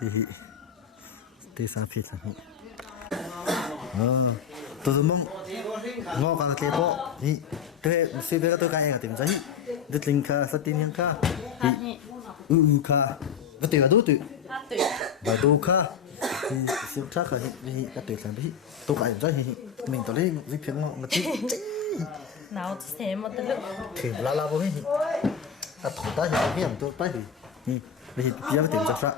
อหิติสังเพชรหิตัวสมมงอกกันเตะโปหิเตะซีเบก็ตัวกันเองติมจ้ะหิเด็ดลิงค่ะสตินยังค่ะหิค่ะก็ตัวดูตัวบาดูค่ะสิบชักค่ะหิก็ตัวกันหิตัวกันจ้ะหิมิงตัวเล็กวิเพียงงอกมาที่หนาวเสียหมดเลย ถึงลาบ่หิอ่ะถูตาหิเพียงตัวไปหิหิพี่ยังติมจ้ะซะ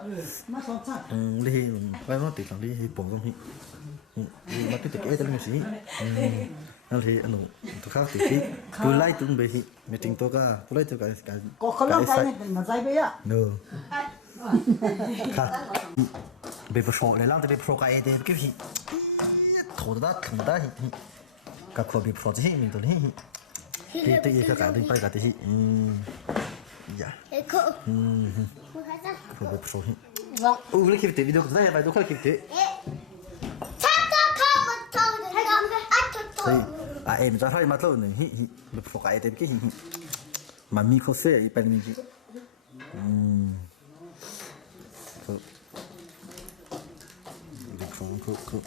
หิไปมันติดสังหิปงตรงหิมาติดเอตเลยสินั่นเลยอันนู้ตัวข้าวติดที่ตัวไล่ตุ้งไปหิไม่ถึงตัวก็ไล่ตัวกันก็เขาลองใส่มันใส่ไปอ่ะเนอะค่ะไปผสมเลยล่างจะไปผสมกับเอเดก็หิถูดได้ถึงได้หิก็ควรไปผสมที่มีตัวนี้หิตัวเองก็การดึงไปกับที่อย่าควรไปผสมหิอู้เลยคลิปติดวิดีโอก็ได้ไปดูแค่คลิปติดเอ็มจะให้มาตัวหนึ่งฮิแบบโฟกัสเต็มที่ฮิมันมีโคเซ่อีเป็นมีคือเด็กของคือ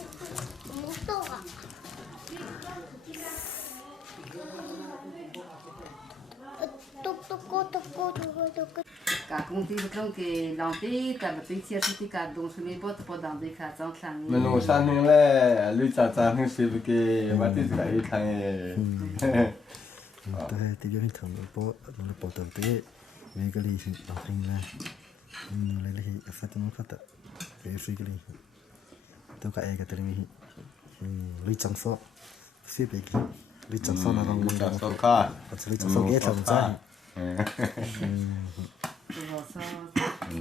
cả công ty bất long cái lòng tí cả một tí chia thì cả đồng số mấy bớt bớt đằng đi cả trong sáng mình ngồi sang nên là lui chả chả không xí cái mà tí cái thằng tôi thì giờ mình thằng bố tàu tới về cái gì đọc hình là lấy là phát cho nó phát được cái suy cái gì tôi cái cái mình lấy trắng sọ xếp về cái lấy trắng sọ là bằng bằng trắng sọ cả lấy trắng sọ ghét làm sao rồi sau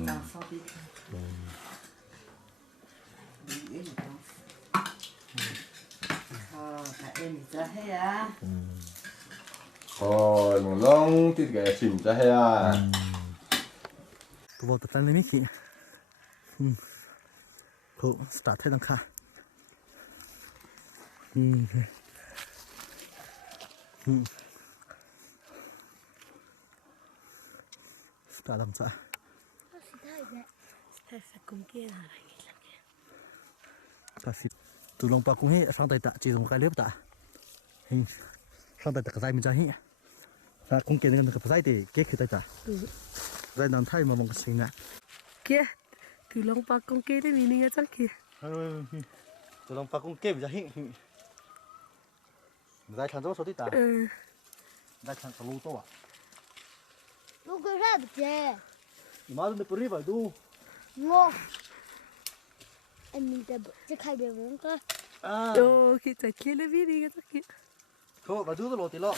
đằng sau đi cả em ra hết à nó long thì cái chìm ra hết à tôi vào tập lên mấy chị cô start hết đằng khác start làm sao ta xịt từ lòng bạc cũng hết sang tay tạ chỉ dùng cái liếp tạ hình sang tay tạ cái dây mình ra hết ta cũng kiến được cái dây thì kết khi tay tạ dây nằm thay mà mong cái sinh nè kia từ lòng bạc con kia đấy mình nghe chắc kia từ lòng bạc cũng kết mình ra hết dây thằng số tí tạ dây thằng lú to à lú cái ra được chưa mà được bự vậy du ngon anh mình đã chắc khai được không cơ khi chạy kia lấy đi nghe chắc kia thôi và du lột tí lọ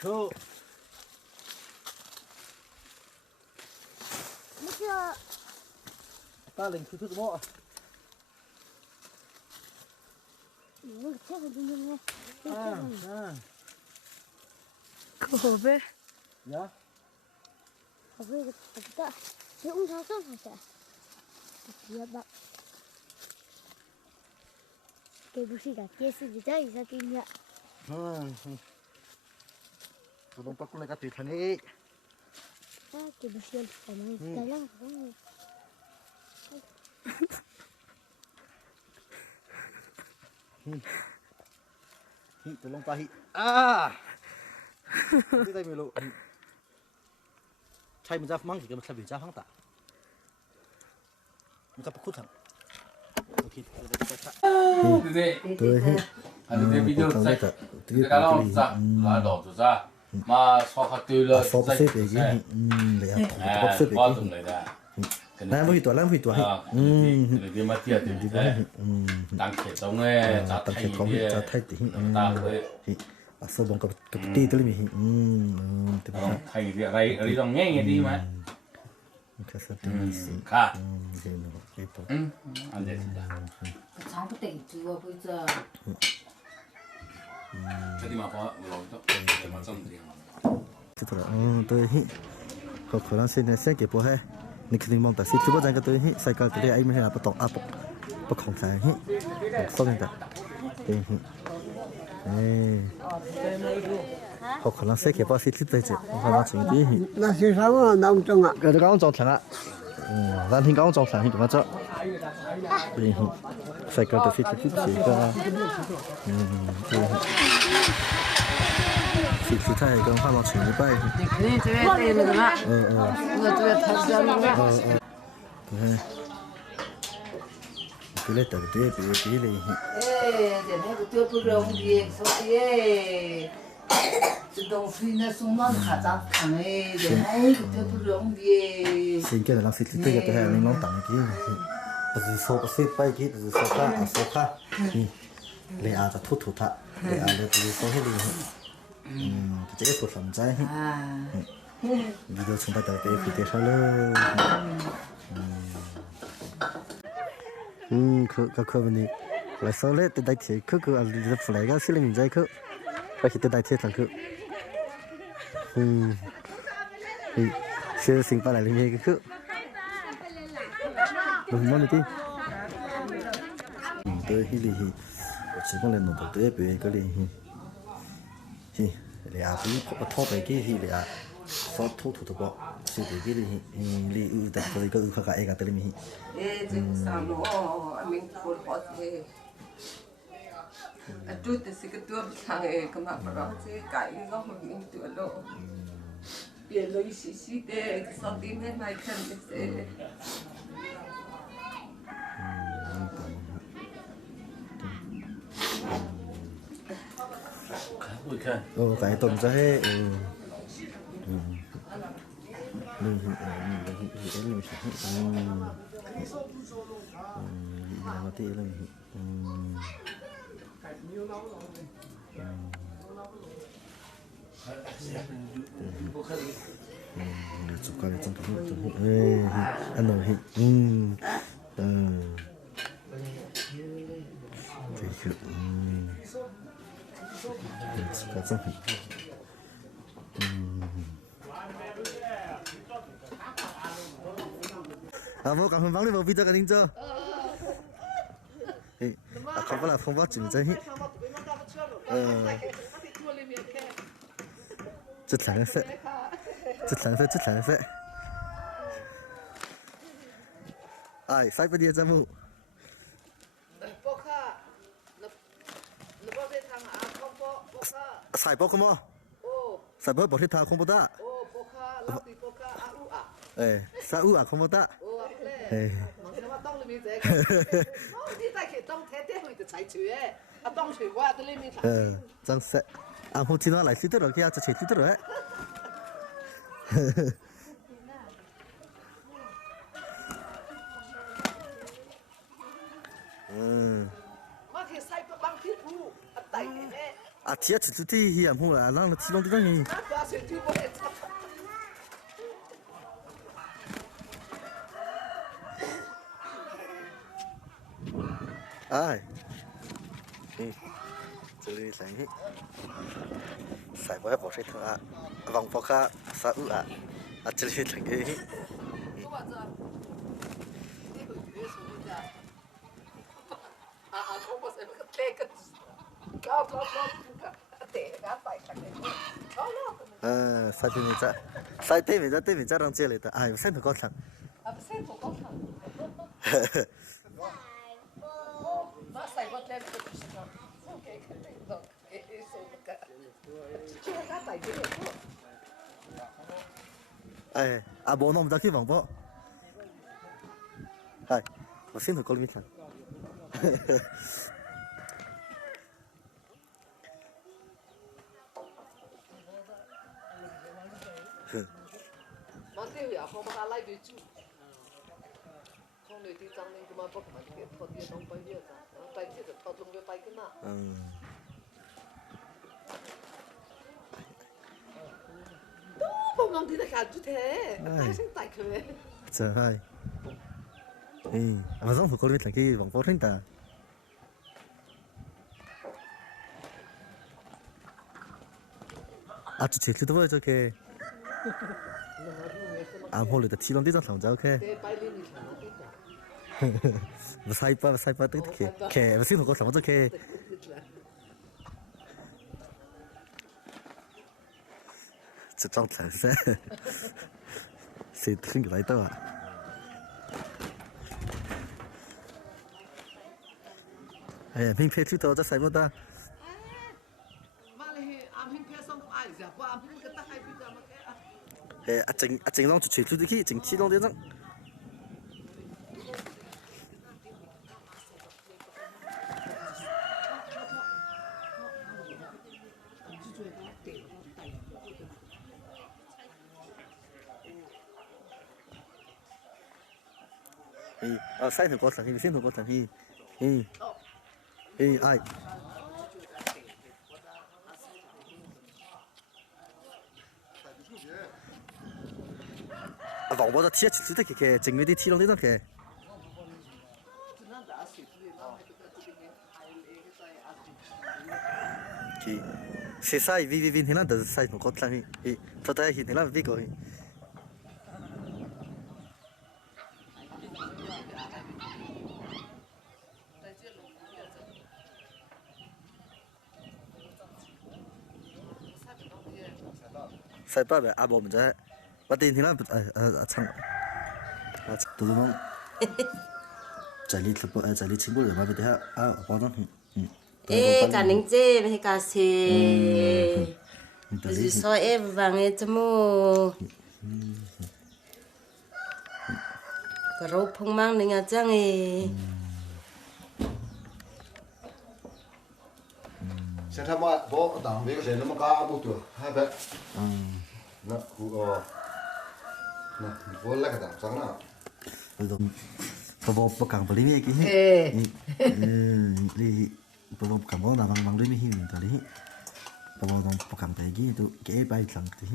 thôi mất chưa ta lên thứ mọ mất chắc rồi nhưng mà cổ về nhá ở đây ta cũng sao sao phải kia bạn cái bữa gì cả kia sự gì đấy sao kinh nghiệm từ lòng bạc cũng lại cái tùy thân ấy cái bữa gì phải nói cái lăng không từ lòng bạc cái tay mình lộใช่มันจะมั่งกี่ก็มันจะบินจ้าห้องตามันจะพูดถึงโอเคตัวนี้근데 비디오 짜 내가 나온 자 나도 자 마서 들 법세 되게 내가 법세 되게 난 뭐이 또 난 뭐이 또 근데 마티아 되게 당케 동에 자 당케 거기 자 타이티 아서 뭔가 그때 들리미 대박 thay cái này đồng nghe đi mà 그래서 들리시 가 되는 거 예뻐 안 돼. 장도 땡 두고 보자 저기 막 봐. 올라오죠. 맞좀 돼요. chút thôi tôi hi có khả năng xin sẽ kịp bố hay nên khi mong ta xin chút bao giờ cái tôi hi sai cái tôi ấy mới là bắt đầu bắt không sai hi sau này ta có khả năng sẽ kịp bố xin chút tới chứ khả năng chuyện gì hi那是啥嘛？能挣啊？cái đó cũng trong thằng ạ咱听讲trong thằng hi怎么做对hi sai cái tôi xin chút gì cái是太跟汉堡请一拜。你肯定这边对那个嘛，我这边太小了嘛。对。别来等对，别来。哎，这那个都不容易，所以这东西呢，送到卡扎看哎，这那个都不容易。现在人是这个都还能弄当的，不是说不是拜的，不是说他说他，来啊，就吐他，来啊，来不是说那里。这个说什么在？你都从他到这回介绍了。可问题，来说嘞，得代替去啊，你出来个是里面在去，而且得代替上去。是新搬来里面去。弄么的？对，那里我只讲来弄到对别个里。เลยอาที่ทอไปกี่ที่เลยอาซอสทุกบ่สิไปกี่เลยเลยแต่ตัวก็เขาก็เอกตัวเลยมี这个啥咯？明天好些。จุดที่สิ่งตัวทางเอกมาประกอบที่ไก่ก็หุ่นยิ่งตัวโลเปลี่ยนเลยสิเด็กสอบดีไม่ไม่ขึ้นเสีย cái tuần ra hết chụp cái trong ăn rồi chụp cái trong vô cảm ơn bác đi vào video cái chưa không có là không có chỉnh chơi chất lượng phết ai sai bây giờ ra mu sai bóc không sai bóc bỏ hết thao không bỏ ta sao u à không bỏ ta真是，啊，我今天来水多了，给伢子吃水多了。啊，天吃水最咸好啊，让吃拢这种人。ai这里是晒不还不是疼啊，王婆卡啥物啊，这里是个。晒对面在让这里的，哎，晒头高长。哎，啊，无那么早去网播，嗨，我先头搞里面看。望啲得閒住睇，大聲大佢。就係，我想嗰邊睇佢黃波聽的。啊，之前都會做嘅， hồ lì ta chi long tí trong lòng cháu khe và sai ba tức khe khe và xin một câu sống cho kheจะจ้องแสงสิขึ้นอยู่ไรตัวเฮ้ยพิงเพชรที่ตัวจะใส่หมดอ่ะ มาเลยอามิงเพส่งไอ้เสียว่าอามิงก็ตั้งให้พี่จะมาแค่ เฮ้ยอาจริงลองจุดจุดที่จริงที่ลองเดี๋ยวจังใส่ถุงกอดสังฮีเส้นถุงกอดสังฮีไอ้王八的铁其实得给整个的铁笼里头给。去，谁晒微天那都是晒ถุงกอดสังฮี他在天那微个ฮี晒爸爸阿伯们在，我天那唱，都是弄，在里全部人嘛不得包装cả nín chê hay cả xe rồi soi em vàng em cho mua cả rau phong mang này nghe chăng ấy sẽ tham gia bộ đảng viên sẽ nó có bộ tuổi hai bé nó cũng nè bộ lại cái đảng sáng nào bộ càng beli ni kini ni bộ càng bộ nào mang lấy mi hiu tadi bộ càng beli gitu ke baik lang tadi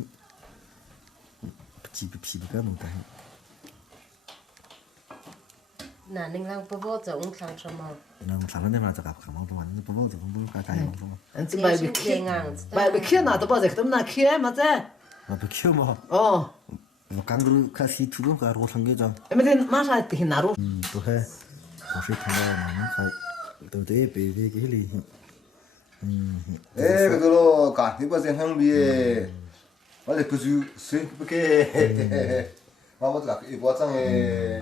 pici kan udah nà ninh lang bố bố giống sang cho mò nang sang nên làจะกับcàng bộมันbộจะbộ cái cái bộ anh chị bài bị kia nào tao bao giờ tao nào kia mà chứ mà bị kia mà nó càng được cái gì thu được cái rồi thằng kia cho em biết mà sao thì nào rồi tôi hay tôi sẽ thằng nào nó phải tôi thấy bị cái gì ê cái đó cả thì bao giờ hàng bia mà lại cứ giữ xuyên cái mà bắt là cái bộ trang ấy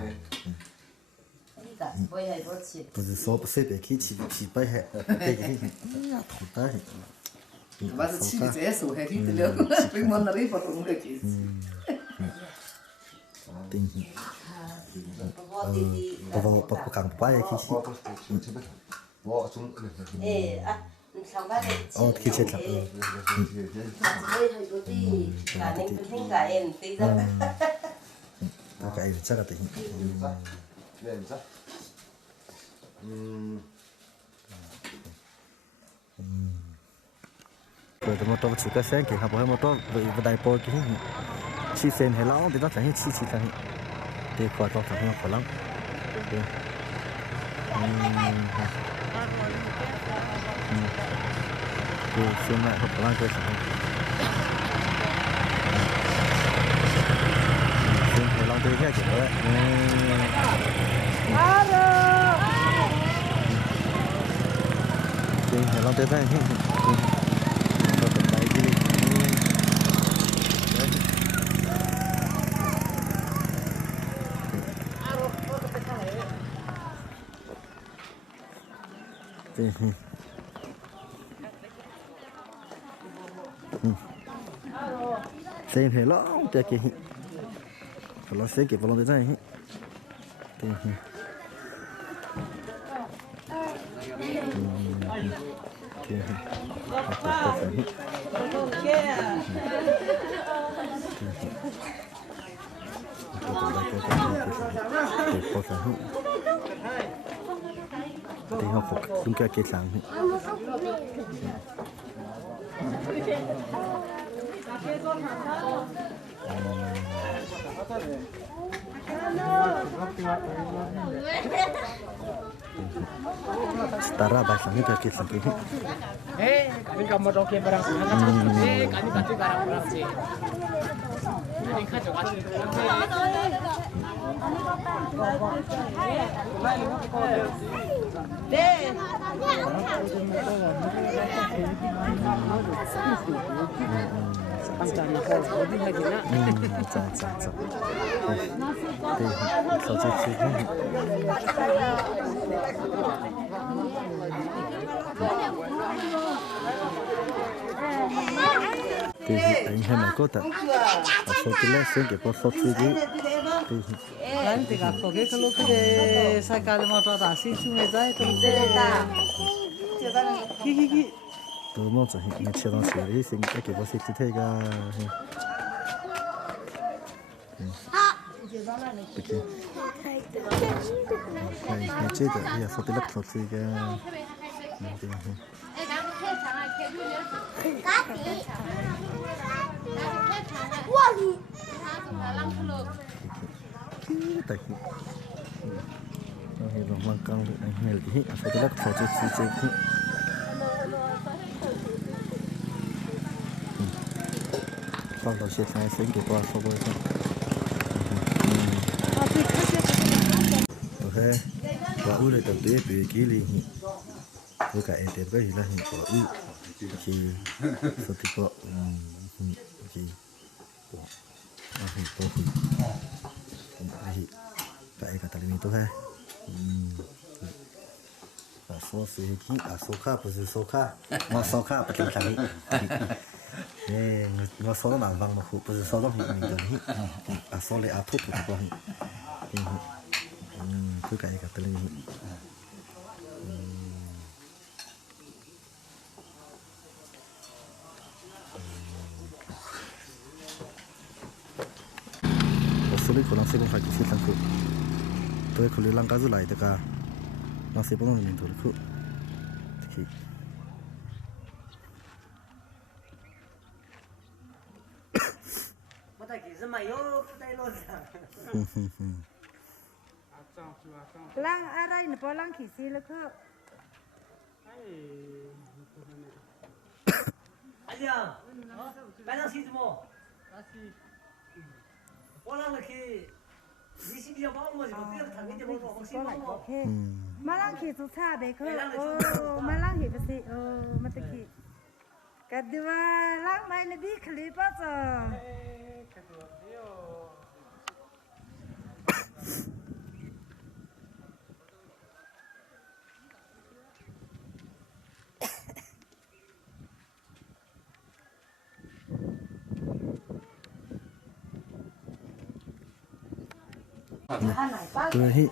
不是说不随便去摆还，这个土大嘿。mà是去这手还听得了，被我那里不懂的意思。定。不讲不摆去去。我从。哦，去吃了。大概有这个的。rồi tụi tôi chịu cái sen kì học hay một tôi về đại bộ kì chi sen hay lão thì nó chẳng chi chẳng thì qua tôi chẳng nó khó lắm sen lại học lang cơ sản sen hay long tươi cái kiểu đấy sen hay long tươi cái xem thì nó để kì nó xem kì vào lòng thế này thì thì học phục chúng ta kết sáng setara bahasa ini kaki sakit. Kami kamu doke barang sana. Kami kasih barang sih. thì anh hay mà có thật số tiền lên xem cái bao số tiền gì Lan thì gặp cái lúc cái sai cái mà cho ta xin chung cái đấy tôi sẽ ta tôi muốn cho hiện chơi dans cái gì xem cái bao số tiền thế cái này chơi được thì số tiền lắc số tiền cái tại khi nó mang căng được anh này thì phải tới lắc phổ chơi chơi放到现在生给多少个人？OK， và u lại tập tuyết về kỹ li với cả em tiền với là hiện của u thì số tiền của thì thì tôi thì phải cả tài tôi ha và số sự kỹ số khác với số khác mà số khác phải làm gì nè nó số nó vàng mà phụ với số nó mình rồi số lại thuốc của tôi cứ cái cả tài số liệu của nó sẽ không phải chỉ tăng cường tôi có lẽ lăng cá du lại được cả nó sẽ bao nhiêu tuổi được thì lăng ở đây nó bao lăng khỉ xí了可 anh à bạn đang xin gì mà bao lăng là khi đi xin đi bao mà chỉ biết thằng cái gì mà không xin bao mà lăng khỉ số xa đấy cơ mà lăng khỉ bác sĩ mà tự khỉ cái điều lăng này nó biết khỉ bao giờ tôi hi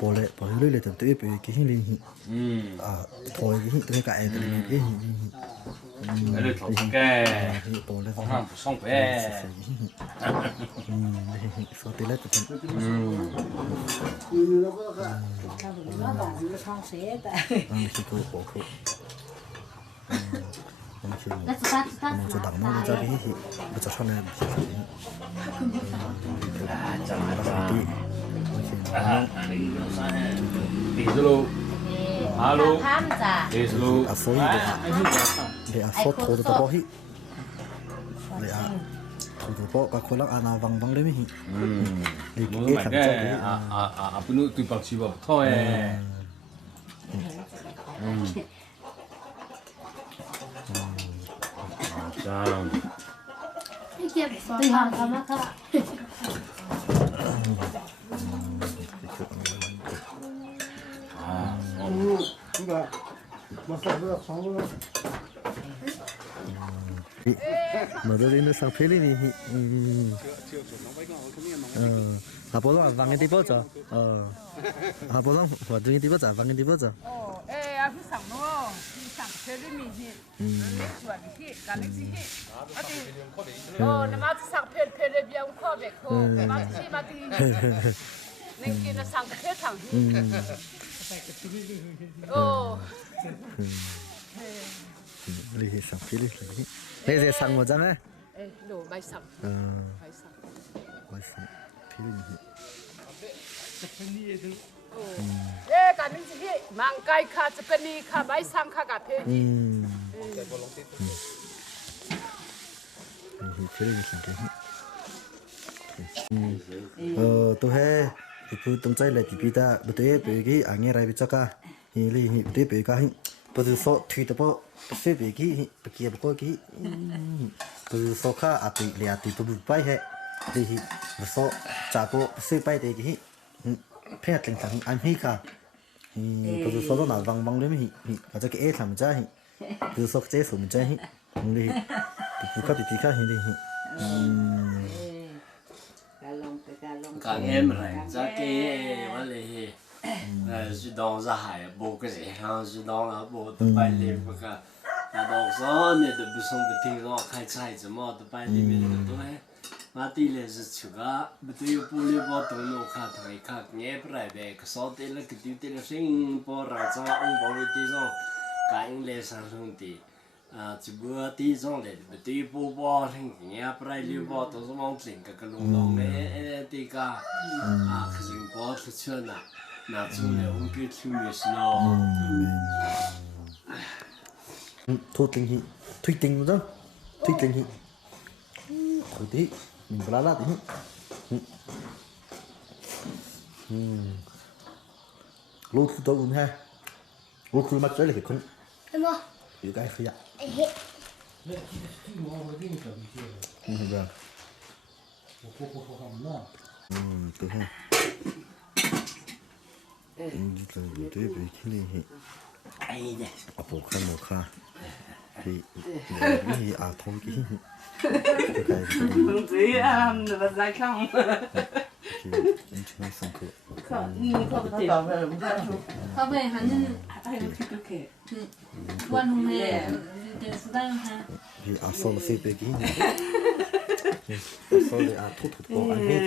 bỏ lưỡi tập tuyết về cái hi li thôi cái cái cái hiเลยถอดแก่ห้ามส่งไป số tiền lệ tập khi cô bỏ cô mình cho đằng nó ra cái gì bây giờ sau này tỷ số alo tỷ số à số để à số thầu được bao hi để à thầu được bao cácคนละอันเอาวังได้ไหมhi để cái thằng cho cái bunu tu pak chi ba thôi chào tôi hàng thắm á mà tôi đến nó sang phía này à bố nó vàng cái tí bớt rồi à bố nó quả tôi cái tí bớt rồi vàng cái tí bớt rồi à phía sau nó sang phía này mình chuẩn cái cái gì nó mà sang phía này biếng khó về khó mà chỉ mà thì nên kia nó sang phía thẳng đây là sang phía này đây là sang một张哎đồ bay sang bay sang phía này cái này gì mang cái kháจะเป็นนี่ค่ะใบสังค่ะกับเพจphía này sang cái tôi hay thì cứ tâmใจเลยที่taบตัวไปกี่อ่างเงี้ยไรไปจักอะฮีลี่ฮีตัวไปก็ฮีปะโซทวีตปะเสไปกี่ปะเกียบก็กี่ปะโซข้าอาติเลยอาติตัวบุไปเหรอเลยฮีปะโซจากก็เสไปเด็กฮีเพื่อนเล่นทางอันฮีค่ะปะโซต้องน่าวังเลยมั้ยฮีอาจจะเอ๊ะทำจ้าฮีปะโซเจ๊สมจ้าฮีเลยตัวข้าปีข้าฮีเลยฮี刚俺们来，这给我来，是当是还不个谁，是当了不都摆里不个，那到上面都不送不听上开菜子嘛，都摆里面都还，那地里是吃个，不都有玻璃包东路看头一看，俺不来呗，可少得了个丢得了生包让上红包的地上，干来上兄弟。只不过地上来，不对不包，人不来六包都是往整个弄弄的，这个可是包出去了，那做了我给出没事了。thôi tình hi thôi tình rồi thôi tình hi thôi tí mình phải la tí lúa thứ tôi ha lúa thứ mặt trái là cái con cái khía tôi ha tôi bị cái này à bộ khăn thì thôi cái không thấy nó vẫn dài khôngเขาไปหันให้เราคิดโอเควันหงแม่เดี๋ยวสุดท้ายฮะ thì sau là sẽ bị cái sau là thu có anh biết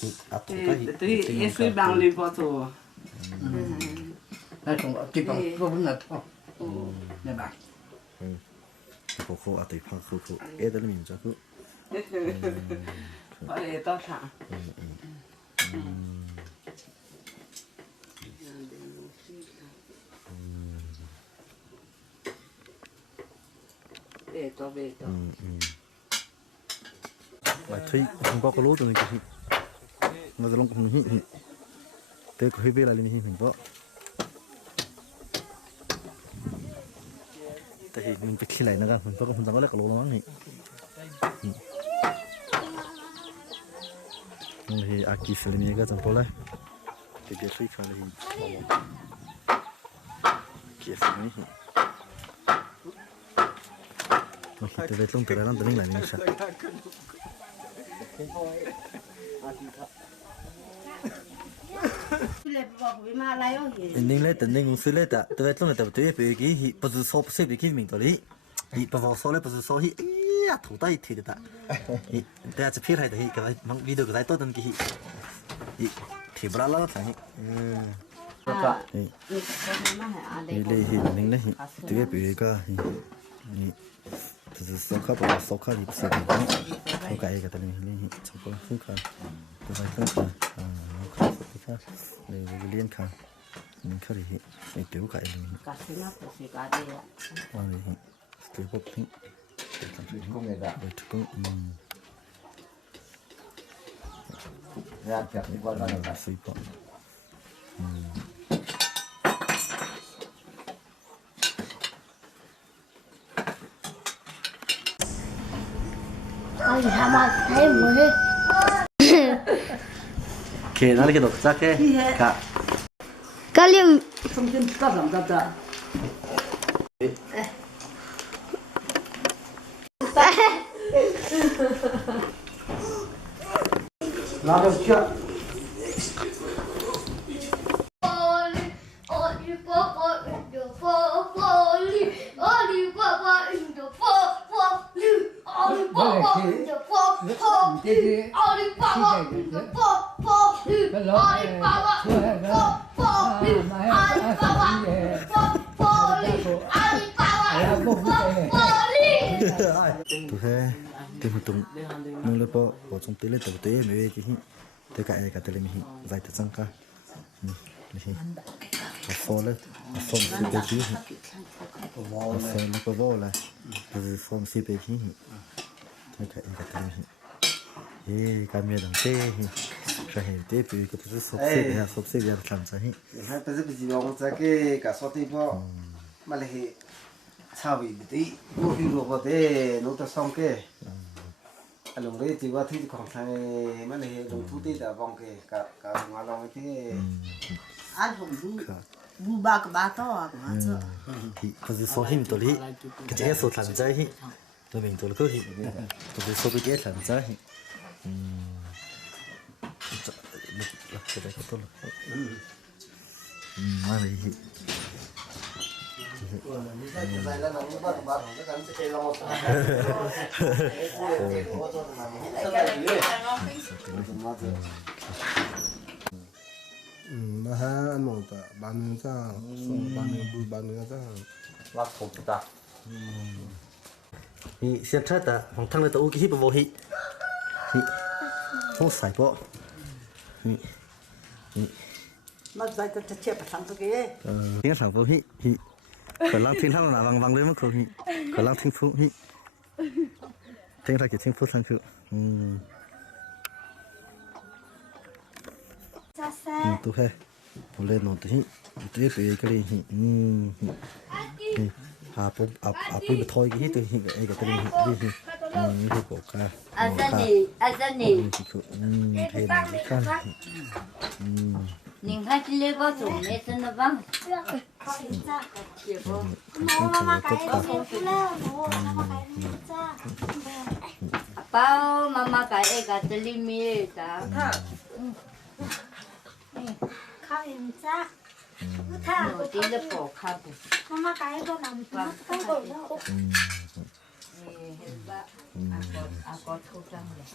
thì thu cái tôi em suy bằng lên bao nhiêu nói chung là cái bằng có vấn đề không nè bạn khô à thì khô ấy đó là mình cho cứ phải để tao thả để tao về tao bài thi không có lúa rồi cái nóจะลงกับหินเตะก็ให้เบลอะไรนี่หินเพราะแต่หินมันไปขี้ไหลนะครับมันก็คงจะก็เล็กกว่าโลแล้วมั้งนี่นี่อากิสเลยนี่ก็จำตัวเลยเดี๋ยวช่วยเขาเลยหินเกี่ยสินี่หินมันหินตัวเล็กลงตัวเล็กนั่นตัวนี้ไหลนี่ใช่nên tình nên xưa lấy ta tôi lúc này ta tôi bị cái hi bây giờ số sẽ bị cái mìnhตัวนี้hi bây giờ số lấy bây giờ số hi thủ tay thì được ta hiแต่จะพิจารณาhi cáiมันวิดีโอก็ได้ตัวนั้นกี่hi thì bla bla thằng hiนี่เลยhi nênเลยhi tôi bị cái hi hi bây giờ số khác bây giờ số khác thì sẽ bị cái cái cái này hi trong cái phương khác cái phương khác này liên khang mình khởi đi để tiểu cái này cá sấu nó phải xí cá đây ạ này tiểu bột pink không nghe đã để cũng ra chặt đi qua đây là suy bột 아, 야마, 잘 뭐해? 걔 나를 이렇게 넣자 걔 가. 깔림. thông tin các giảm giảm giảm làm được chưa tôi thấy tôi một tuần nâng lên bộ trong tele đầu tiên mới cái tôi cái tele mình giải thích sang cả này phô lên phô xí bê khí phô nó có vô là rồi phô xí bê khí tôi cái tele mình cái miệng đồng tê rồi tê bị cái thứ sốt xếp ra làm sao hết hai bây giờ bị ông ta cái cả số tiền bao mà lại sao bị tí mua phim rồi vào thế nó ta xong cái anh lồng đấy thì qua thì còn thay mà lại lồng thu tiền là vòng cái cả ngoài lòng thế anh không bu ba cái ba to à mà chứ thì cái thứ số hình tôi đi cái số làm sao hết tôi mình tôi cứ hình tôi số bị cái làm sao hết cái đấy tôi mà này mà ha anh nói ta bán ra bán ra lắc không ta thì xem chắc ta phòng thăng lên tàu cái hít vào hít không sai bộ nó dạy cho chết phải thằng cái tiếng thằng vô hít còn lăng thiên thăng là vang lên mất không hít còn lăng thiên phú hít tiếng ra cái thiên phú thăng khử tu hay một lên nó thì tiếp về cái này bố bị thôi cái hít từ cái này đi cái cổ ca anh này thế này cái nhìn thấy cái lưỡi có dùng để cho nó văng bao mama cái cái cái lim mi taข้าวเอ็มจ้า một tí là bỏ khăn มามาไก่ก็นำมาไก่ก็แล้ว à có thuốc răng này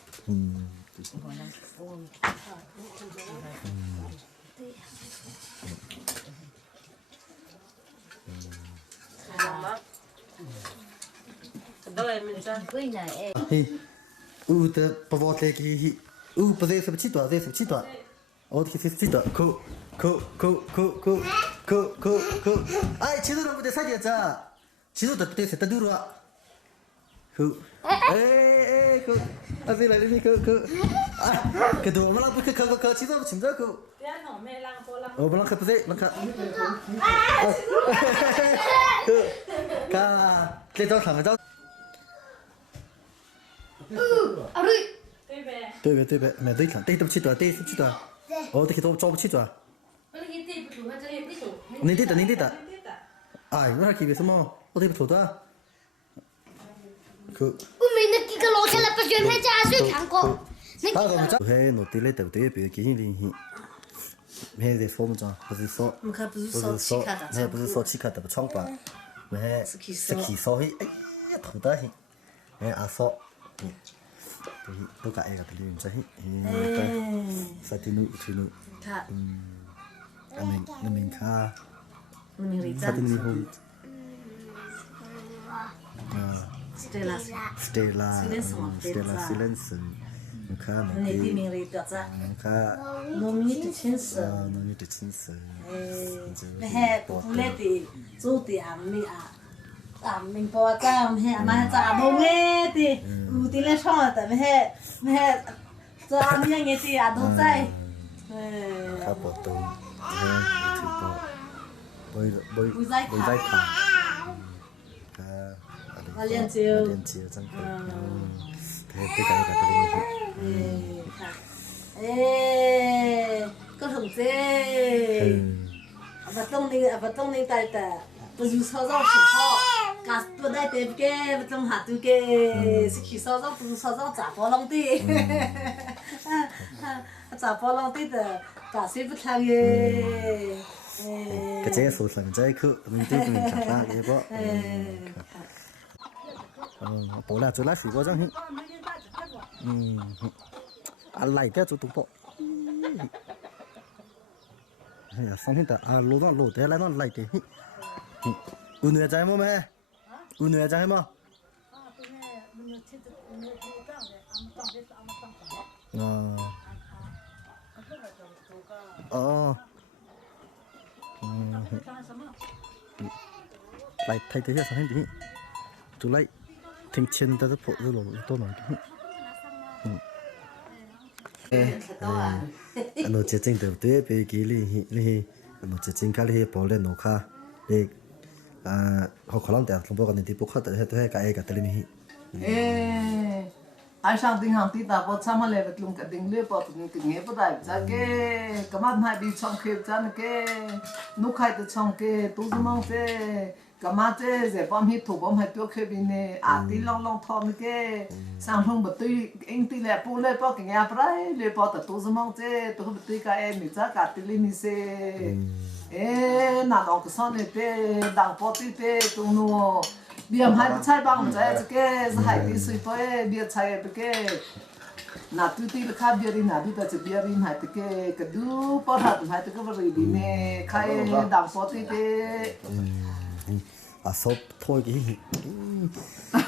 Đôi mình ra cái này em the pavote ki pade sab chi to od ki chi to ko ai chido no de sa ja chido de te se ta duro ko así la ni ko que do mala porque ka chido chimda ko ya no me lang po lang o bala ka pade lang ka ka le do thang da对呗，买对了，对不起多，哦，这个都找不起多。你对的，哎，那给为什么？我对不错的。可。我们那几个楼下来不选配家水看过。那个不嘿，我对了对不对？别给你领，没在说么子，不是说气卡的不闯吧？没，是气烧嘿，哎呀，头大嘿，哎阿烧。tôi cả cái cái gì vậy? Sao thì nu. Mình khá. Sao thì nu hôn. Stella silence. Mình khá mà. này thì mình đi được ra. Mình khá. Nó mình đi chân sự. Mẹ hè phụ lệ thì chú thì mình bỏ ra mà trả bông nghe thì thì lên xong rồi mẹ cho anh nghe thì đâu chạy khá bỏ tù bơi dây thẳng và liên chiều chẳng thế cái có thùng dê và tông đi tại bây giờ sao rau chỉ họ cả tôi đây tìm cái trong hạt tôi cái chỉ sao rau trả bao long đi trả bao long đi là cả sẽ bất thang ye cái chế số lần trái cứ mình tiếp mình trả ra cái bộ bố là tôi lái phụ bao nhiêu anh lại cái chỗ tụi bộ xong hết ta lô thế lại nó lại thế unuya trái mà mẹ unuya trái mà lại thay thế sao hết đi tụi lại thêm chân ta rất phổ rồi tôi nói anh nói chuyện chính đầu tiên về cái li nói chuyện cái li bỏ lên nó khá để họ khó lắm để không bao giờ đi bốc hết tới cái tên li ai sang tiếng hàng tí ta bớt sang mà lấy vật lùng cái tiếng lưỡi bớt cái nghe bớt đại ra cái mắt hai bị trong khép ra cái nút khai từ trong cái tu dung mong cái mắt cái bom hít thủ bom hít tiêu khép đi nè tí long thon cái sang hông bớt tuy anh tí lẹ pu lẹ bớt cái nghe bray lẹ bớt tu dung mong tu bớt tuy cái em mình ra cái tí li mi nà đó cái son này đằng bớt tí tu nu biếng hai bữa chạy bằng chạy cái hai tí suy tôi biếng chạy cái nà tu tí là khác biếng nà tu ta chỉ biếng hai cái đu bao hạt hai cái vật gì nè khai đằng bớt tí số thôi cái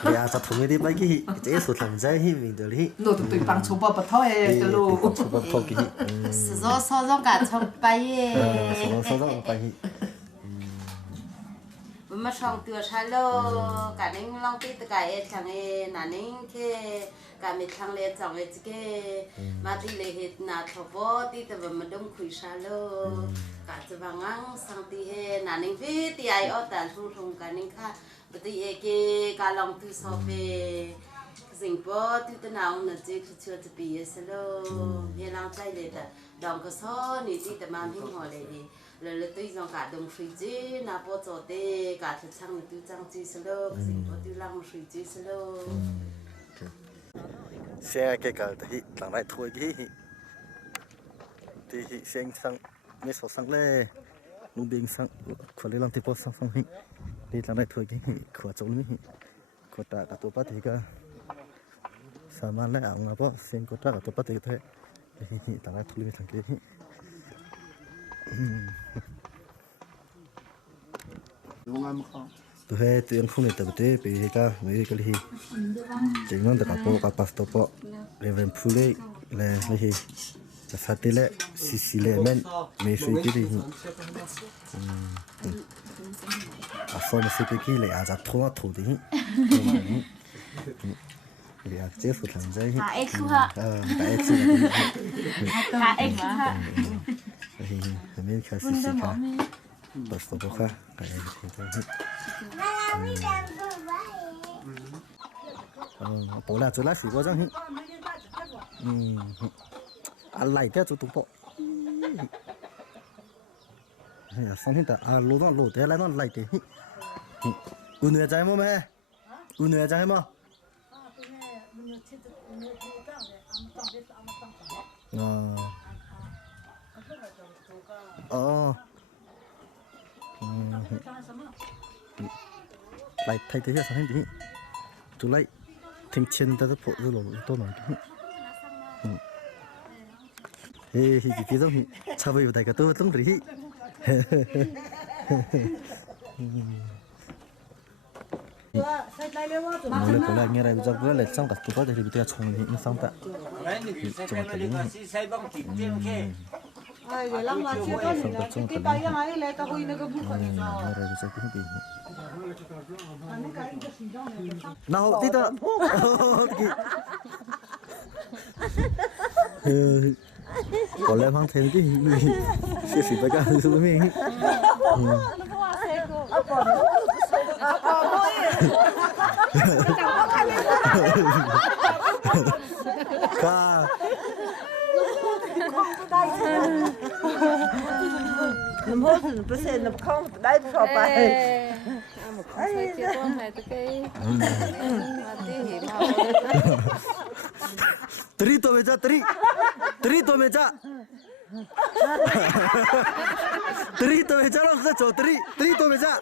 giờ cho thùng đi mấy cái số thằng dây mình được đi nó tụi bằng số bao thôi cái lô số bao thôi cái số cả trong bay số bay mà xong từ sáng lo cả nên long tí từ cái thằng ấy nãy nên cái cả mấy thằng lấy chồng ấy cái mà tí lấy hết nà thọ võ tí từ mà đông khuy sáng lo cả từ vàng ngang sang tí hết nãy nên vì tí ai ở tận thu thùng cả nên khác bữa tí cái cả long từ sau về dình bó tí từ nào nó chỉ chưa từ bì sáng lo hiện lang trái lấy ta đồng cái số này tí từ mà mình hỏi lấy là tôi dùng cả đồng suy chế na bỏ cho tê cả thực trang là tôi trang chế sơ sinh có tôi làm suy chế sơ xe cái thì thằng này thôi cái thì xem sang mấy số sang lê nung biếng sang khỏi lấy làm thì bỏ sang hi thì thằng này thôi cái khỏi trốn hi khỏi trả cả tổ bắt thì cả sao mà lại ăn mà bỏ xem có trả cả tổ bắt thì thế thì thằng này thôi lấy thằng kia tôi hay tuyển không để tập thể bị cái mấy cái gì chỉ nói được cái passport po level pule là gìจะฟัดเลยสิเลยมันไม่ช่วยกี่ดีส่วนสิ่งที่เลยอาจจะทั่วทั่วดีเดี๋ยวเจ้าสุดหลังใจกาเอ็กซ์ค่ะกาเอ็กซ์ค่ะไม่แค่สิค่ะปัสสาวะค่ะกาเอ็กซ์ค่ะปล่อยจุฬาสีก็จังอะไรเท่าจุดตุ้งโปสังเกตแต่โลดโลดแต่อะไรนั่นไหลเตะอุ่นเหนื่อยใจมั้ยแม่อุ่นเหนื่อยใจมั้ยอ๋อไหลไทยเตะสังเกตดิจุไหลทิ้งเชนแต่จะโผล่จะหลงตัวหน่อยcái giống sao bây giờ đại cả tôiต้องrỉ nói lên lại nghe này bây giờ vừa lại xong cả tôi có thể bị tôi trồng hiện xong tạ trồng cái gì ai vậy lắm mà chưa có cái cái này lấy cái huy nó cái bút này rồi bây giờ cái gì nào tí nữa có lẽ mang thêm cái sự sự phải cả sự với mình ca nằm hốt thì bữa sen nằm không đấy không phải Tri to meja tri to meja tri to meja lo sa cho tri to meja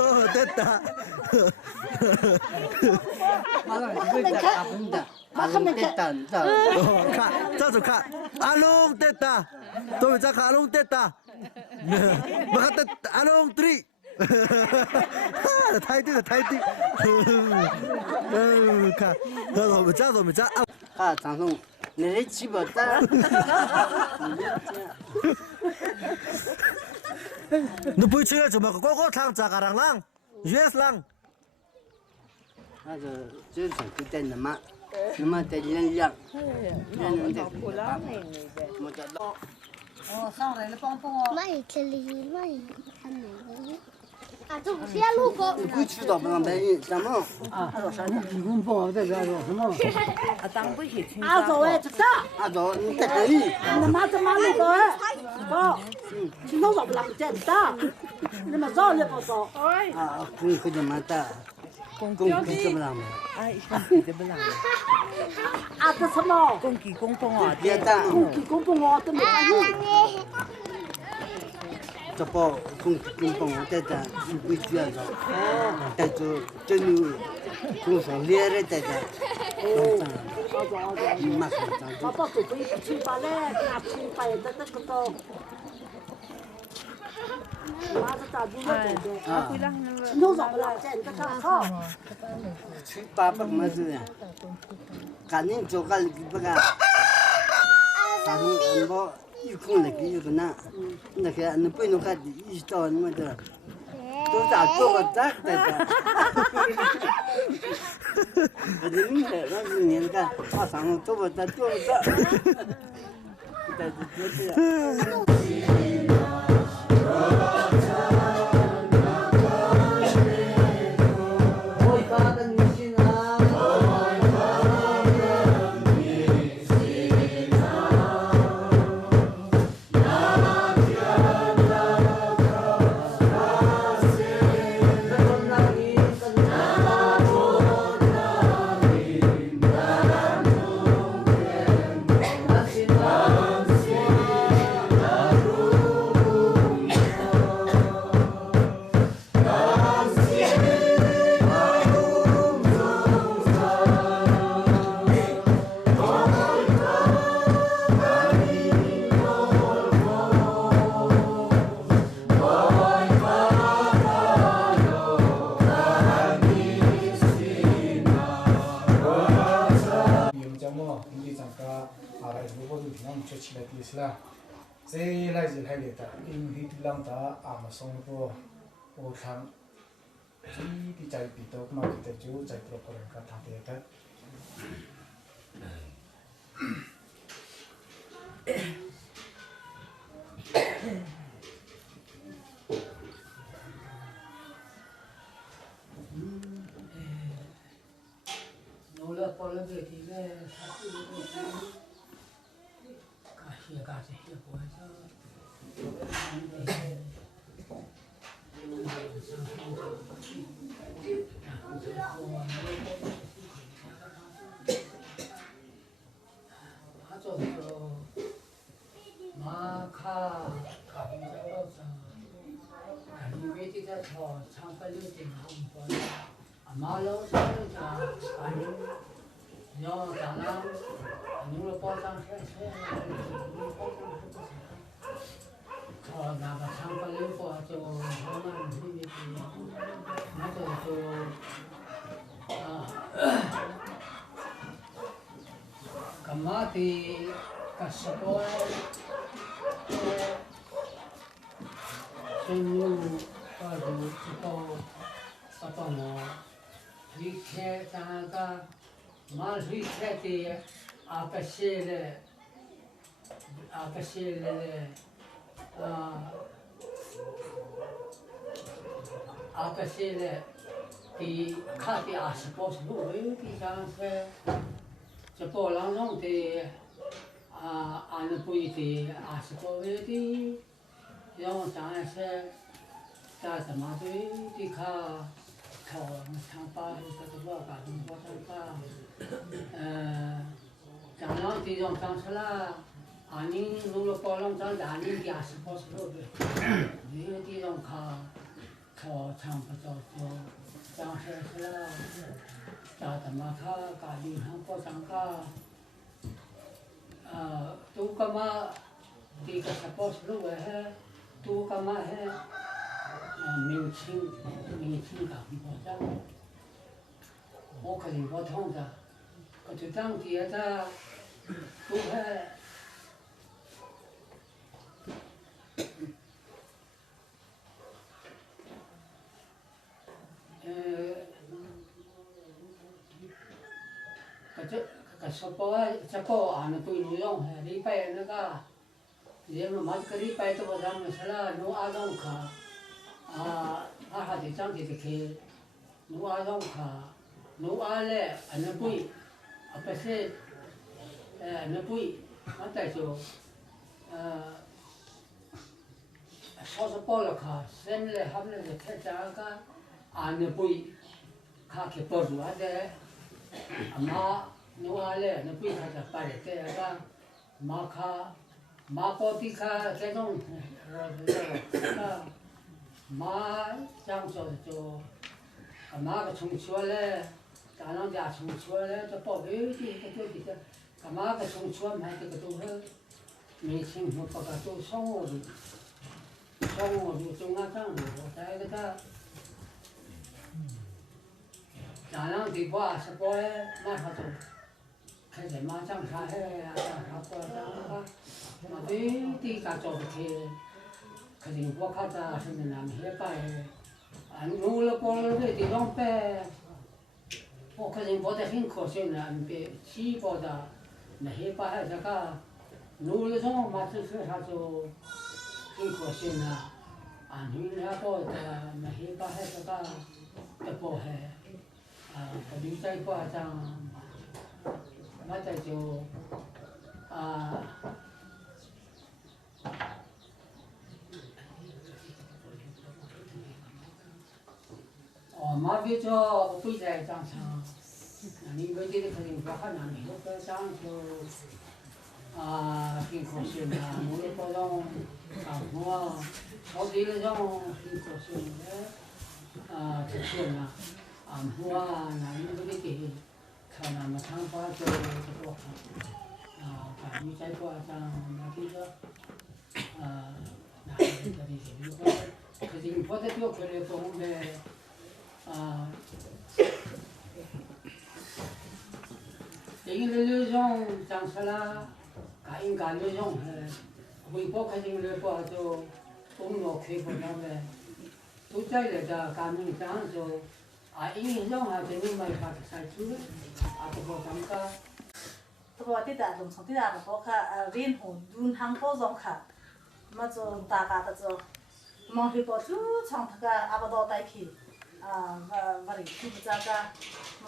oh teta kha cho kha along teta to meja kha along teta bakat along tri thái tí cả rồi mình cha à thằng nông này chỉ bảo ta nó bơi chơi cho mà có thằng cha cả lang yes lang 那个就是就在那么在人样，人的。我知道。哦，上来了，帮我。没这里没看哪个？啊，这不是路过。你不知道不让白人怎么？啊，啥呢？你公婆在这说什么？啊，当不起听。阿走哎，这个。阿走，你在这里。你妈怎么那个哎？不，今天早不拉不见的，你们早也不早。啊，公可怎么的？公可怎么了嘛？哎，公怎么了？啊，这什么？公鸡公公啊，别打。公鸡公公啊，都没关系。这包公我在这，你不需要的。在这真有，公上猎人在这。你妈说脏。爸爸做可以吃饭嘞，拿吃饭的那个都。妈是咋做的？今天早不拉见这个好。吃爸爸么子呀？赶紧做个那个，咱们不。有空来给有个那，那个那不能看一到那么的，都咋做个咋的？我这明白，那是你看，他上做不咋做不咋，在这做的。这来就来的，因为这两大阿么生活，我看，这的在比到嘛，kita就在做个人个他的个。弄了包了个这个，干些也不会说。他做的马卡卡宾这个是，因为这个长不溜的红包，马老是那个反正要当然，弄了包装是包装是不行。那个长不溜包就他们那边那个就干嘛的？干什么？正路路知道么？离开咱个马离开的阿个些嘞，阿个些嘞，的看的28路的上是，这波浪中的俺那不一的28位的，然后咱是在什么的看，长巴这个多干多咱让这种上去了。俺们弄了包浪长2年28路的，有的种长不着就长是了，咋的嘛他家里上包上个，都干嘛？这个28路哎，都干嘛哎？明清干包上，我肯定不通的，我就当爹的，都还。说包这包啊，那对内容还礼拜那个，人们嘛个礼拜都咱们是了，弄阿种去，还得长得去，弄阿种去，弄阿嘞，那不，不是，那不，那再就，少是包了去，现在他们那开价个，那不，他去包住的，嘛。弄阿嘞，那不他就摆的这个，马卡，马包的卡这种，马讲说就，马个从车嘞，咱人家从车嘞，这包围的这，马个从车买这个都是，没钱不把它都上我的，中央上的，在这个。咱人的话是包嘞，马上就。开始马上啥嘿呀，啥过啥个，嘛对家做的去，可是我看着现在那么些摆，弄了包了的地方摆，我可是包得很可惜呢，别起包的，那些摆这个，弄了种嘛就是啥就，很可惜呢，弄了包的那些摆这个，的包嘿，可留在包上。那这就马别着不在张上，你们这里肯定不可能，你这张就挺可惜的，我们这种我草地那种挺可惜的，这些呢，我那你这个。看那么长发就这个看你在过上那这个那这里可是你不得多可能说的因为那种讲出来，应该那种微博肯定那个就动作开不了的，都在那个革命上就。因为这你没法晒出来，这个咱们个。这个地带农村地带的包卡，人户轮行包装卡，么就大家的就，忙去包就从这个阿不到带去，我里去不这个，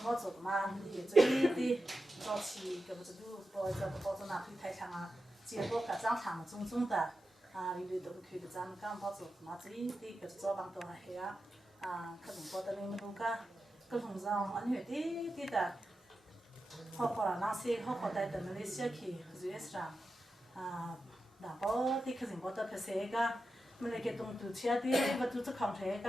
我做嘛，也最的早期个不是都包这个包装拿去台上啊，结果个长长种种的，里头去个咱们刚包做嘛最的个早帮都还黑啊。可能包的你们都个，个红上安全的，好好了，那些好好带的那些小去，就是上，那包的可能包的拍摄个，我们那个东都吃的，我都是看出来个，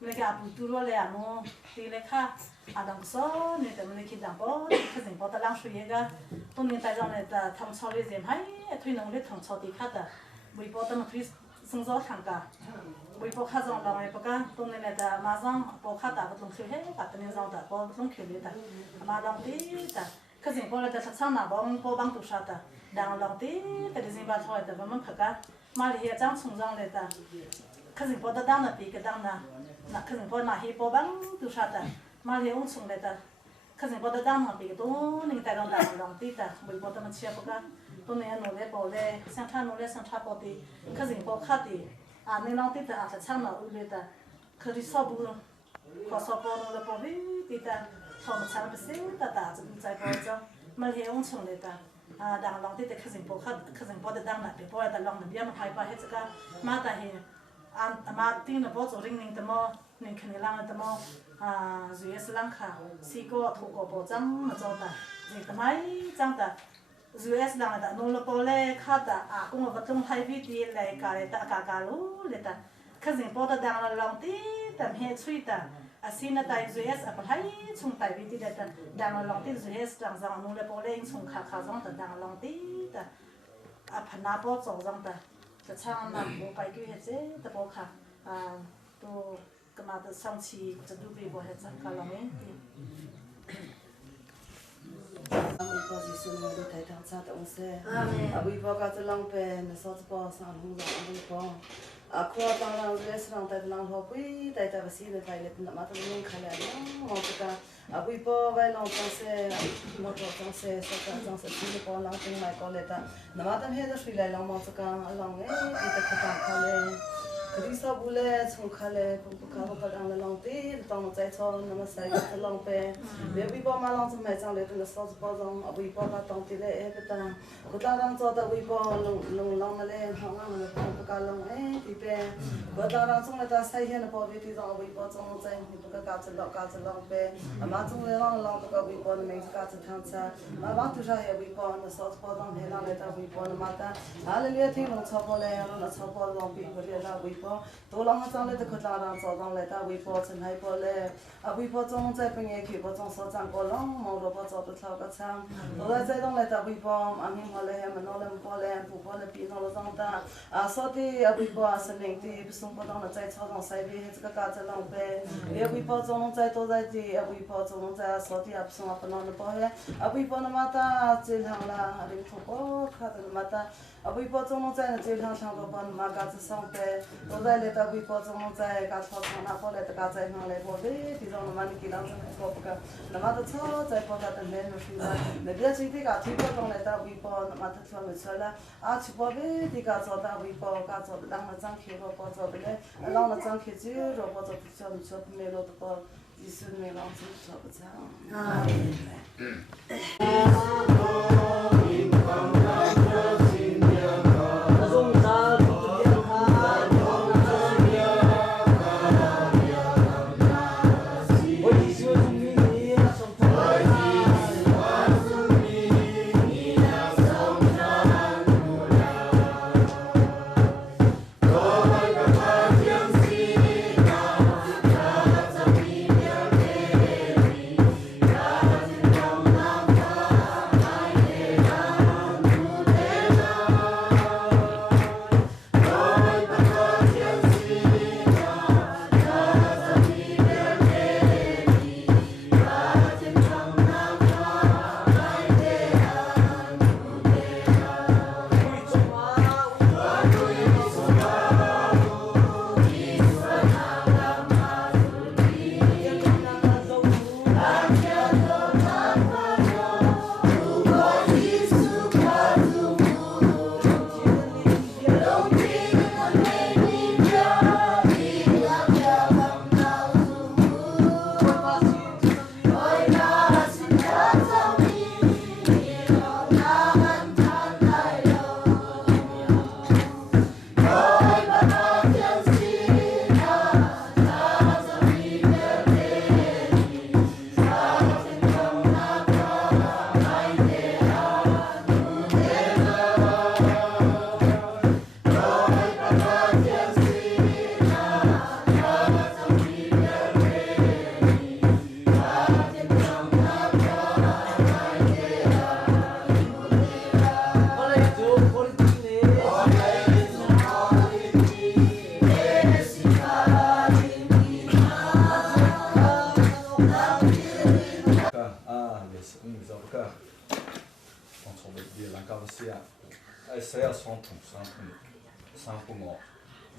我们那个不都罗来么，的那卡，当说你的我们那个当包，可能包的冷水个，东年带上来的汤炒的人还推农的汤炒的卡的，微包的么推生早汤个。微博卡上浪微博个，东那来的马上包卡打不动口嘿，把东那上的包不动口里的，马浪的的，可是包了的他厂那帮包帮多少的，然后浪的，给的人把出来的我们看个，马里也长冲上来的，可是包的当那比个当那，那可是包那些包帮多少的，马里往冲来的，可是包的当那比个东那带上的浪的的，微博他们吃不个，东那弄来包来，生产弄来生产包的，可是包卡的。你老弟的是唱了屋里的，可是少不，可少包了包尾的，他们唱不少的大子都在包着，没得往冲来的，然后老弟的可是包卡，可是包的当那边包的浪那边嘛还包还这个，马的嘿，马顶了包做人的么，人肯定浪的么，主要是浪卡，西瓜土瓜包长么做的，人的买长的。主要是让的弄了包来看的跟我不懂海味的来搞的嘎路来的，可是包的当了浪的，但很脆的，现在带主要是不太从带味的来的，当了浪的主要是当上弄了包来从卡上的当浪的的，盘拿包做上的，这厂那我摆个些子的包卡，都干嘛的上期这都被包些子卡浪的。พ่อสิสุนมาดูไทยทางชาติองเซ่อาวิพ่อก็จะลองเป็นสอดพ่อสานหงส์อาวิพ่อครัวตอนเราเรียนสอนแต่ตอนเราปุ้ยแต่แต่ภาษีเลยไปเลยมาตอนนี้ขยันมองจะกันอาวิพ่อไปลองจังเซ่มองจังเซ่สักจังเซ่ที่พ่อลองเป็นไม่ก็เลยแต่มาตอนนี้จะช่วยเลยลองมองจะกันลองที่จะขับเขาเลยคดีสอบบุเล่ชงเขาเลยผมก็เขาก็ดังเลยลองตีตอนใจชอนน้ำใส่ก็ลองไปเดี๋ยววิพ่อมาลองจะไม่จังเลยเป็นสอบพ่อลองอาวิพ่อก็ต้องตีเลยไปตั้งก็ตั้งรังจอดอาวิพ่อลองมาเลยห้องนั่งเลยผมก็ลองที่เป็นก็ตั้งรังจงเลยแต่ใส่เห็นพ่อวิธีจงอาวิพ่อจงใจผมก็การจะลองไปมาจงเลยลองก็อาวิพ่อในเมืองการจะทำซะมาบ้านทุกอย่างอาวิพ่อในสอบพ่อต้องเห็นอะไรแต่อาวิพ่อมาตั้งอะไรเลี้ยที่ลงชอบพ่อเลยลงชอบพ่อลองปีก็เรียนอาวิพ่อตัวลองจังเลยแต่คนละรังจอดลองเลยแต่อาวิพ่อฉันให้พ่อเลยอาวิพ่อจงใจเป็นยังคิดพ่อจงสอนจังพ่อลองมองเราพ่อจอดตัวเท่ากับช่างตัวใจต้องเลยแต่อาวิพ่ออันนี้พ่อเลยมันนอนเลยพ่อเลยผู้พ่อเลยปีนอนเราต้องตาสอดที่อาวิพ่อสนิทที่ส่งพ่อต้องใจชอบต้องใส่ดีให้ก็การจะลองไปอาวิพ่อจงใจตัวใจที่อาวิพ่อจงใจสอดที่อับส่งอับนอนพ่อเลยอาวิพ่อนมาตาเจริญหังละอะไรทุกข์ขาดมาตาอาวิพ่อจงใจเจริญหังช่างตัวปนมาการจะส่งไปตัวใจเลยอาวิพ่อจงใจการทอดทนาพ่อเลยแต่การใจหังเลยพ่อเลยที่จงมันกินแล้วพ่อก็นมาตาชอบใจพ่อก็ตั้งเล่นรู้ว่าในเดือนที่การที่พ่อจงเลยอาวิพ่อนมาตาชอบไม่ช่วยละชิพ่อเลยที่การจอดอาวิพ่อการจอดดังมาจังเขียวพ่อจอดเลยลองมาจังเขียวจื้อเราพ่อจอดชอบเมโลตัวพ่อที่สุดเมลองสุดชอบจัง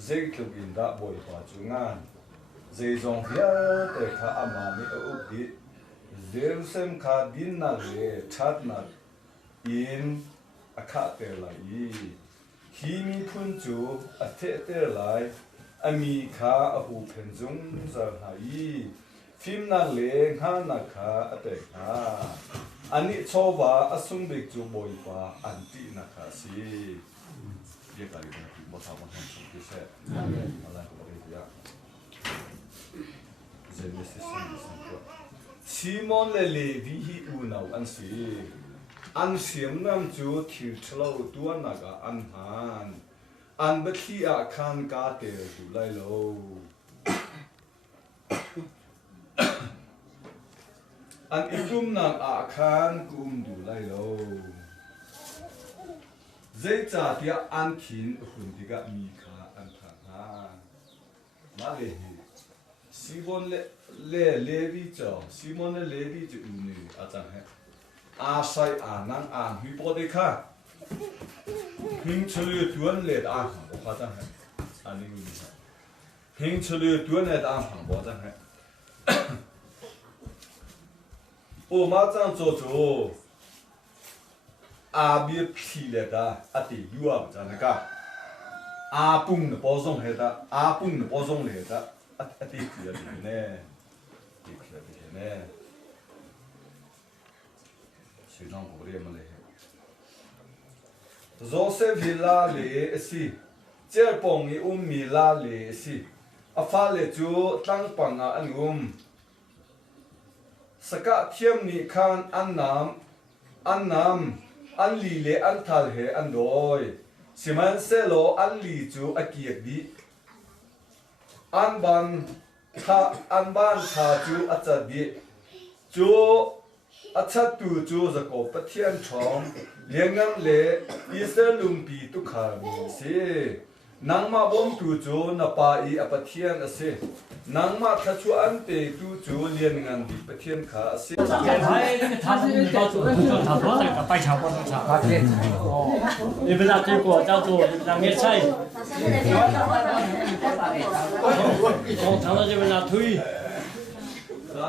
dây kêu in đã bồi hòa chú ngan dây dòng phía để khá ama mi ở đi dây xem khá din na le chat na in a khá te lại khi mi phun chú a te te lại ami khá a hu phen dung giờ hai phim na le ha na khá a te khá ani chowa asung bik chú bồi hòa anti na khá si ये कार्यक्रम की बहुत आभार हम सबके से अल्लाह को बड़ी दिया जेनेसिस संको सीमोन ले लेवी ही उनाव अनसियम नाम जो थिरचलो तुआ नागा अनहान अनबथी आखान का ते दुलाई लो अन इकुम नाम आखान कुम दुलाई लो dây trả tia ăn kín hồn đi gặp mi khá ăn thang ha mà lệ Simon lệ vi cho Simon lệ vi cho uni à chẳng hết อาใส่นังหุยปอดีค่ะหิงเฉลือตัวเล็ดบอกว่าจังไงอันนี้มีหิงเฉลือตัวเล็ดบอกจังไงโอ้มาจังโจบีพีเลดาติยัวจังนะคะปุ่งเนปอซงเฮดาปุ่งเนปอซงเลดาติพีเลดีเน่ติพีเลดีเน่ชื่อน้องผมเรียกมาเลยโจเซฟิลาเลสิเจ้าปงอีมีลาเลสิฟ้าเลจูตั้งปังอันสกัดเทียมนิคานอันน้ำอันลีเลอันทัลเฮอันโดยสิมันเซโลอันลีจูอาเกียดีอันบ้านชาจูอาจดีจูอาชัดตูจูจะกบเทียนชองเลี้ยงงั้นเลอิสราลุมปีตุขามีสินังมาบงตูจูนับไปอปเทียนสินังมาทัชวันเตตูจูเลี้ยงงั้นดิปเทียนขาสิ他是叫做差不多那个白茶包茶，你不知道结果叫做两个菜，从长到这边拿推。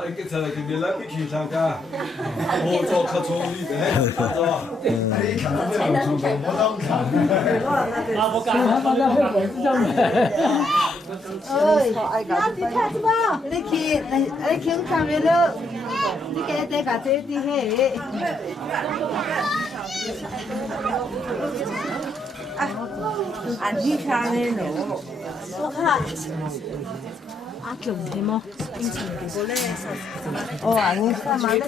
一个在那个米拉比去上家，我做可聪明的，是吧？啊，不干，反正会管是这样的。那你看什么？你听上面了，你给这个这的嘿。俺去看的喽，我看。阿强的吗？哦，你干嘛的？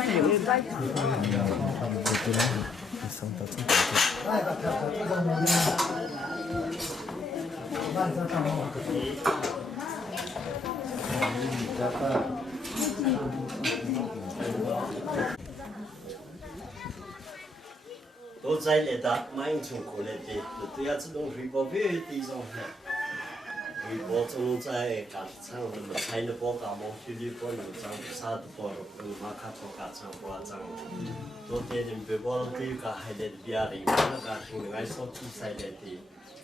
都在那的，蛮辛苦的，对呀，这种水果非地上的。水果种在干场，那么采的包干毛水里包那么长，啥都包了，马卡托干场包长。昨天你别包对个还得别的，那个另外手提赛的的，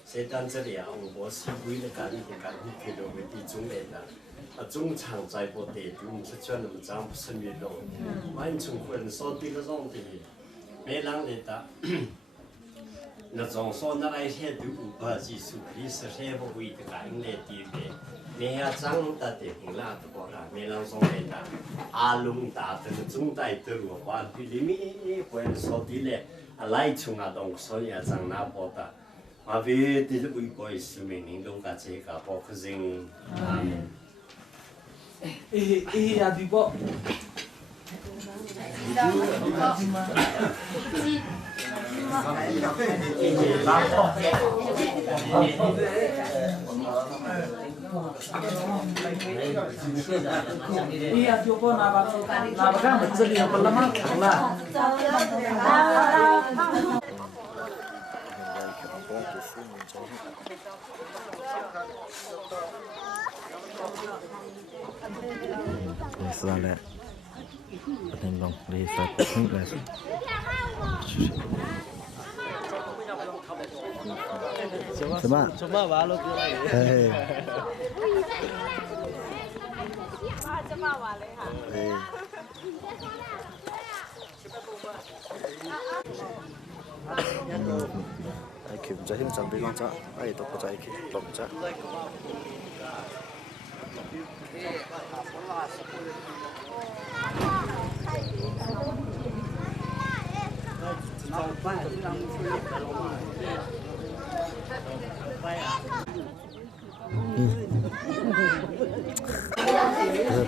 谁当这里啊？我是为了干的干，你看到没的种的的，中场在不得，用出去那么长不是运动，蛮从混手提个种的，没让的的。那种说那来些都不技术，你是些不会的干的地方，你要长大的很拉的不啦，没人说的的，阿龙大的中代的路话，对里面或者说的嘞，来从啊东所以啊长那不的，嘛别的都不会是明年东家这个不可能。呀，对不？Iya, coba nabakan betul yang pertama lah. 是嘞，不能弄，你说不来说。什么？什么完了？嘿。จะมาวันเลยค่ะไอ้คิมจะหิ้งจังไปลองจ้ะไอ้ตัวก็จะไอ้คิมลองจ้ะ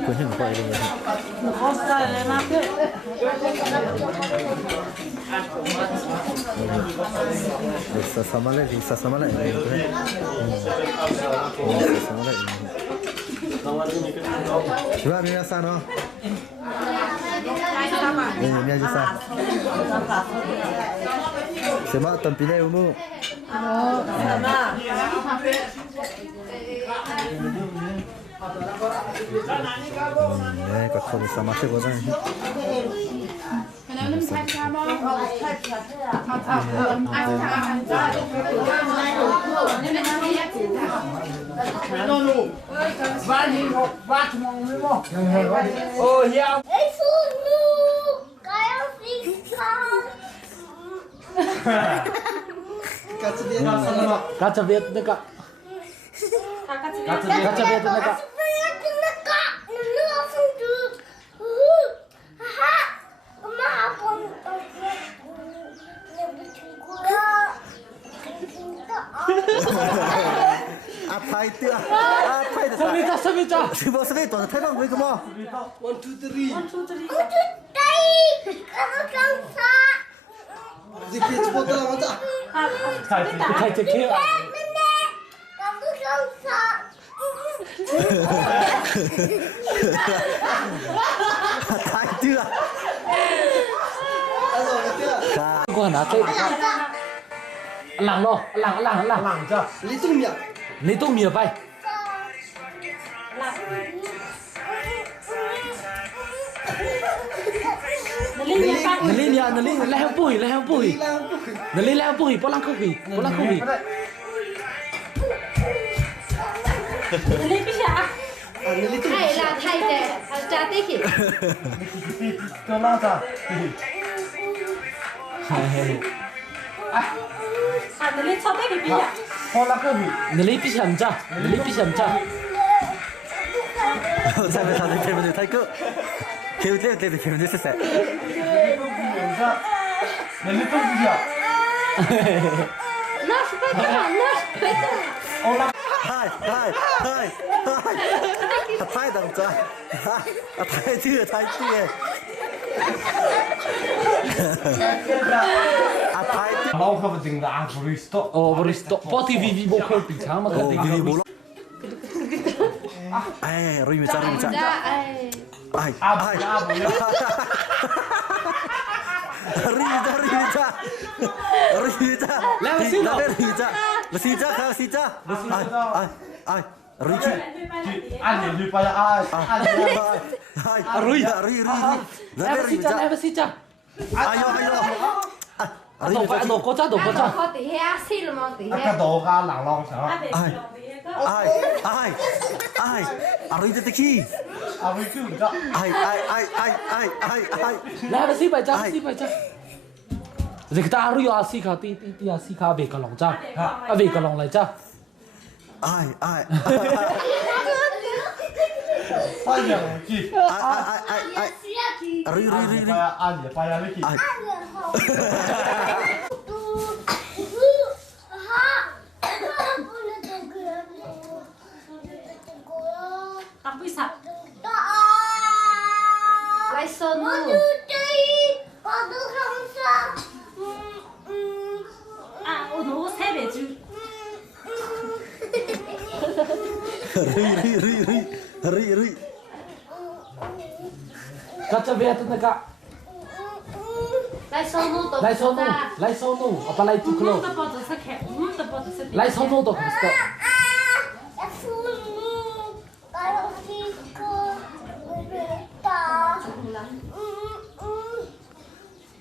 คุณเห็นไปเลยsama lagi coba biasa no ini aja sah sama tampilnya umum sama 네, 그거 bisa masuk 거잖아. Kaca Viet dekat. Kaca Viet dekat. Apa itu? Apa itu? Sabita. Sabita. Thailand với cái mò. 1 2 3 Dikit botol apa tak? Thai chơi kia. Thai chưa? Con hả thế? Làng lo, làng chưa? Lý tung mía bay. Nali lehang pui. Nali lehang pui, pulang kopi. Nali bisa. Thai là thai để cha tí kì. Cho nó ra. Nali cho tay cái bisa. Pulang kopi. Nali bisa hamza. Sampai tadi kemudian Thai ke. Kemudian selesai. Nali tu bisa. Nó phải cái Hai. Thai đồng cha. Thai chưa. Thai. Mau không dừng đã Boristo. Bỏ TV bộ khơi bị sáng mà Oh, gini bola. Rui macam. Ai. Rita. Ai. Rui. Anh đi phải ai. Rui. Ayo. Đồ có cha. Có tí he xí là mong tí he. Cái đồ ga lẳng long sao? Ai. Rui tu teki. Rui tu tak. Ai. Lah besi baca. Jadi kita Rui asi kha ti asi kha về cả lòng cha. Về cả lòng lại cha. Ai. Ai yang ki. Rui. Anh ya payah lagi. Aku bisa. Lại sơn luôn. Nó sẽ về chứ. Rui. Kaca Viet dekat. Lại sơn luôn. Lai sonu. Apa lai tu kelo? Lai sonu tu Kristo.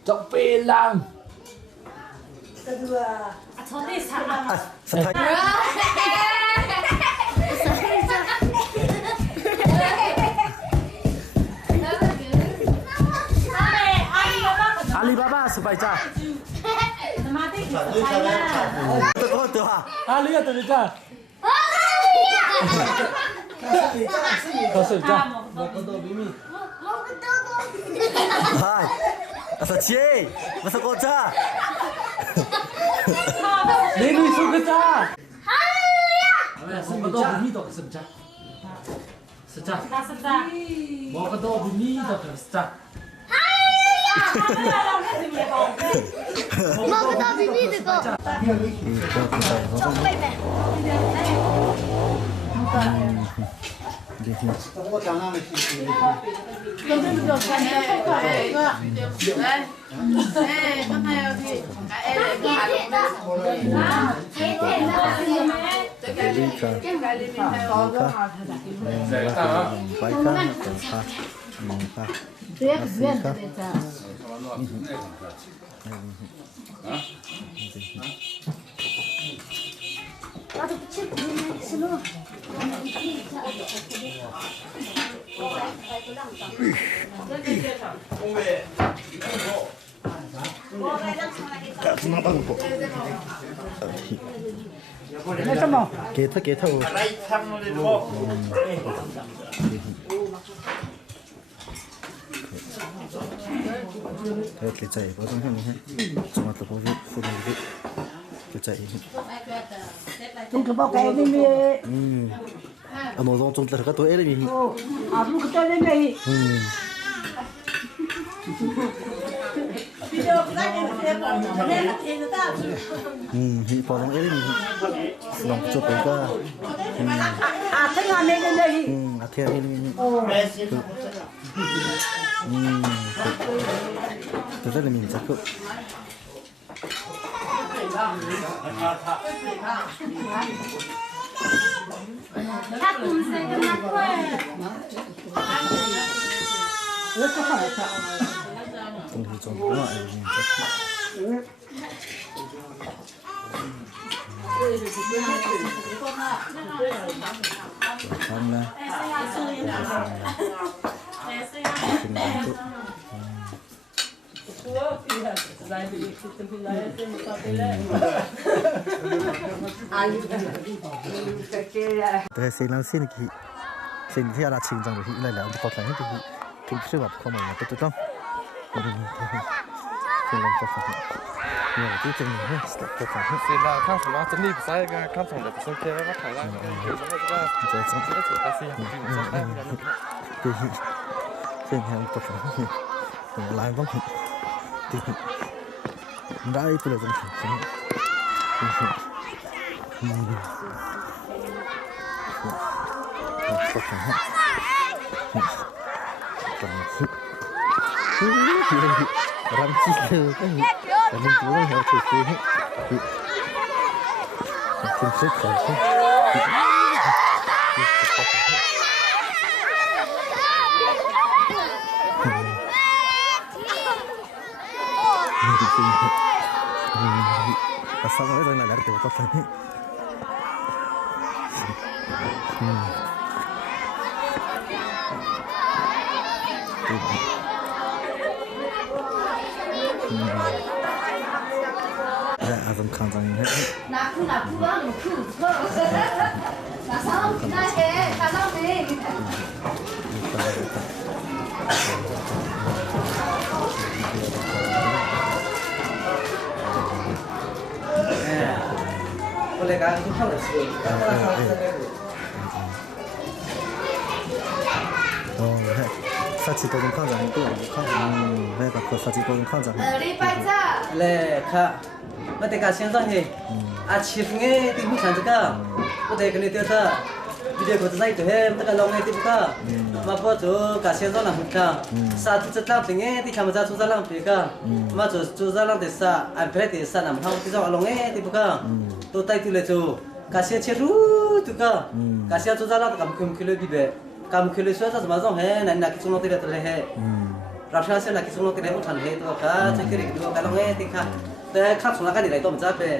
Chọc pelang. Kedua. Cho đi sang. Alibaba supaya cha. Mati saya. Tu ha. Ali ya tu cha. Kau sudah. Hai. Asal cie. Masuk kota. Nenu suka cha. Mau kau bunyi tak sejak. Sejak. Mau kau bunyi tak sejak. Mau cái tao bị đi được không? Trong đây mẹ. Tuyết duyên để chờ. Hãy subscribe cho kênh Ghiền Mì Gõ để không bỏ Kế thâu. Thế cái chạy có trong hình hết, trong mặt tập có viết, phụ nữ viết, cái chạy. Chúng tôi bảo cái gì Nó giống trong tất cả tuổi đấy mình. lúc cái gì này. Video cái này xem nên thì người ta. Thì bỏ trong ấy mình, lòng chụp cái cả. Thế là nên đây. Theo mình. Tôi rất là mình chắc cỡ. Các cùng sẽ cái mắt quê. Rất có phải sao? Không thì trong loại mình chắc. Không nè. Thế xin lỗi xin kỹ xin theo là trình rằng thì lại là có thể thì thì chưa gặp không mà tôi không xin lỗi cho phải nhiều cái chân này tôi phải xin là khang thủ chân đi sai cái khang thủ là số kia nó phải là tôi sống thì xin theo tôi phải lại vắng thì đã tôi là dân sống có phải ram chi cái mình cũng hiểu được cái chính sách của sao nói rằng là để có phải vẫn khang trang hết. Nãy cứ vào một khử thôi. Nãy sao không ra thế? Sao đâu đi? Con lấy cái không được sửa, cái là sao sẽ được. 사치 도전 강장 또 내가 그 사치 도전 강장 lệ khá mà tất cả xem rằng gì à chỉ phung nghe tìm không chẳng cả có thể cái này tiêu thà video của tôi tới hết tất cả lòng nghe tìm cả mà bao giờ cả xem rằng là một cả sa tu chất làm tiếng nghe thì tham gia tu gia làm tiếng cả mà tu gia làm thì sa anh phải thì sa nằm không thì sao lòng nghe tìm cả tôi tay tu lệ tu cả xem chơi ru tu cả xem tu gia làm cầm cầm kilo đi về cầm kilo số sao mà giống hết này là cái số nó tiền là hết rasa saya nak kisah nak kena utan he tu kan, saya kira dua kalau ni tingkat, tapi kan sudah kan dilai tu macam apa?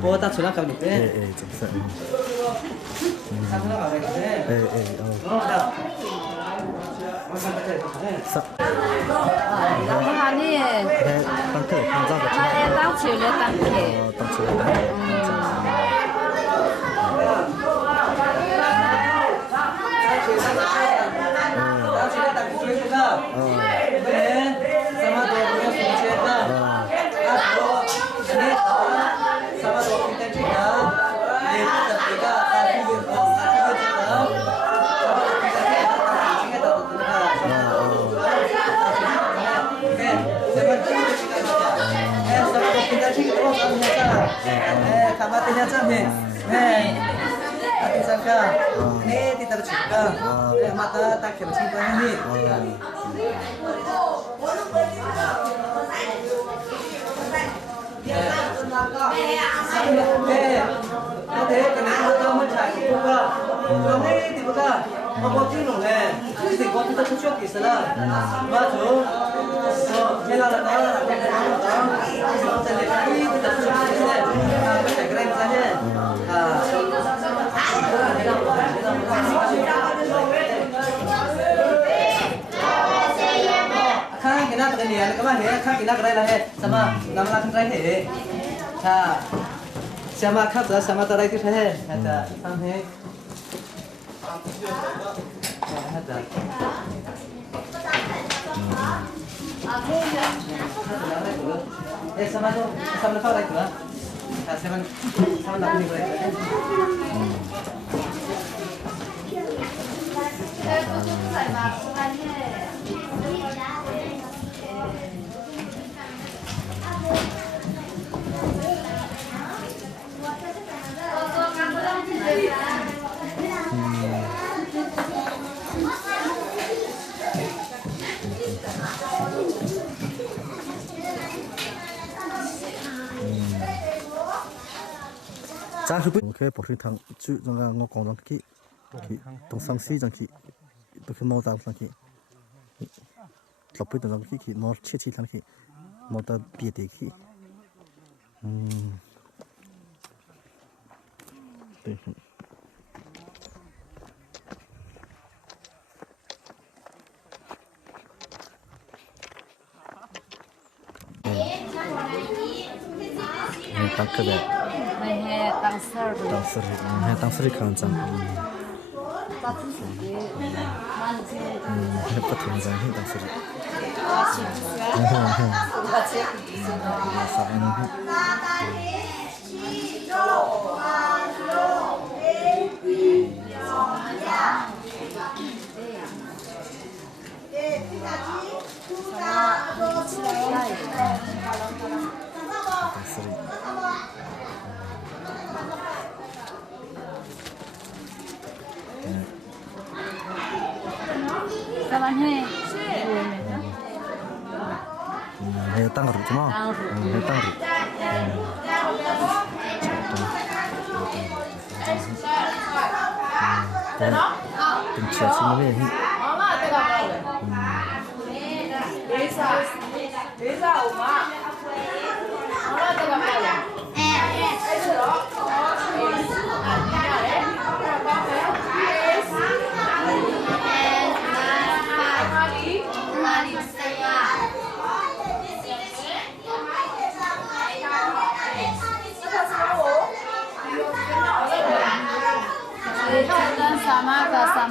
Bawa tak sudah kau ni pe? Cepat. Sudah kau ni? Oh dah. Masa baca tu kan? Apa hal ni? Tangke, tangke. Tang chiu le tangke. Tangke. Sama dua punya sunceta, atau ini sama dua kita juga, ini tertiga kaki gitu, sama kita kita tahu tu kan, sama kita juga terus ternyata, kamatnya sampai, hati sangka, ini tidak tercipta, mata tak tercipta ini. Có thể cái này tôi mới chạy của cô cơ. Còn đây thì cô cơ. Apa tu loh le? Kita kau kita cuci kisah lah. Macam kita nak kita cuci kisah. Kita keren saja. Khang kita nak ni, kamu ni khang kita keren lah. Sama nama nak keren he. Sama khang sama tarai tu he. Ada sama. Ada. Sama tu, sama lepas lagi tu lah. Sama nak ni boleh. giá số bút ok bỏ trên thằng chữ rằng là ngõ còn kỹ tông sang xí rằng kỹ tôi khi mau tao sang kỹ lọc bút rằng kỹ nó chết chi thằng kỹ mau ta bịa để kỹ tăng cái này tăng seri kan jang hebat kan jang tăng seri tăng rụt đúng không? Tăng rụt. Từng chiều xin nó về đi.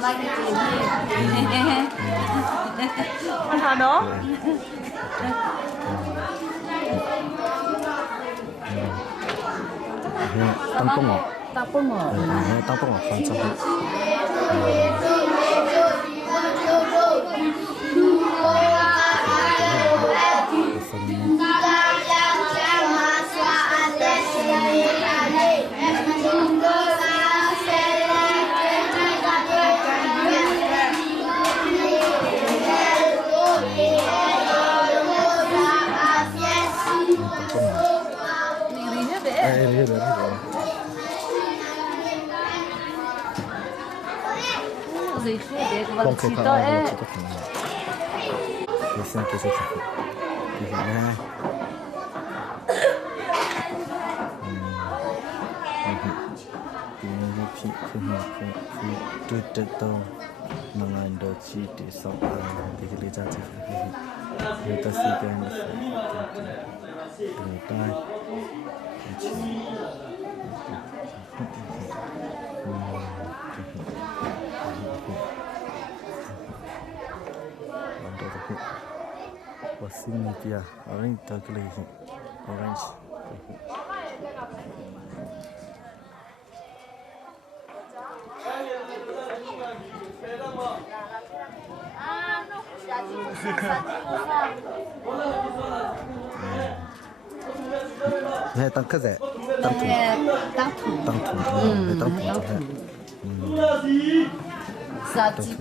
sama gitu ini. Ano? Tampung oh. Tampung oh. Tampung oh, kan sampai. Vâng, chỉ to ấy. Để xem cái gì khác. Thì nha. Tôi mengenai doci di soal di gereja kita sekian dengan wasini pia orange chocolate orange này tăng cái gì tăng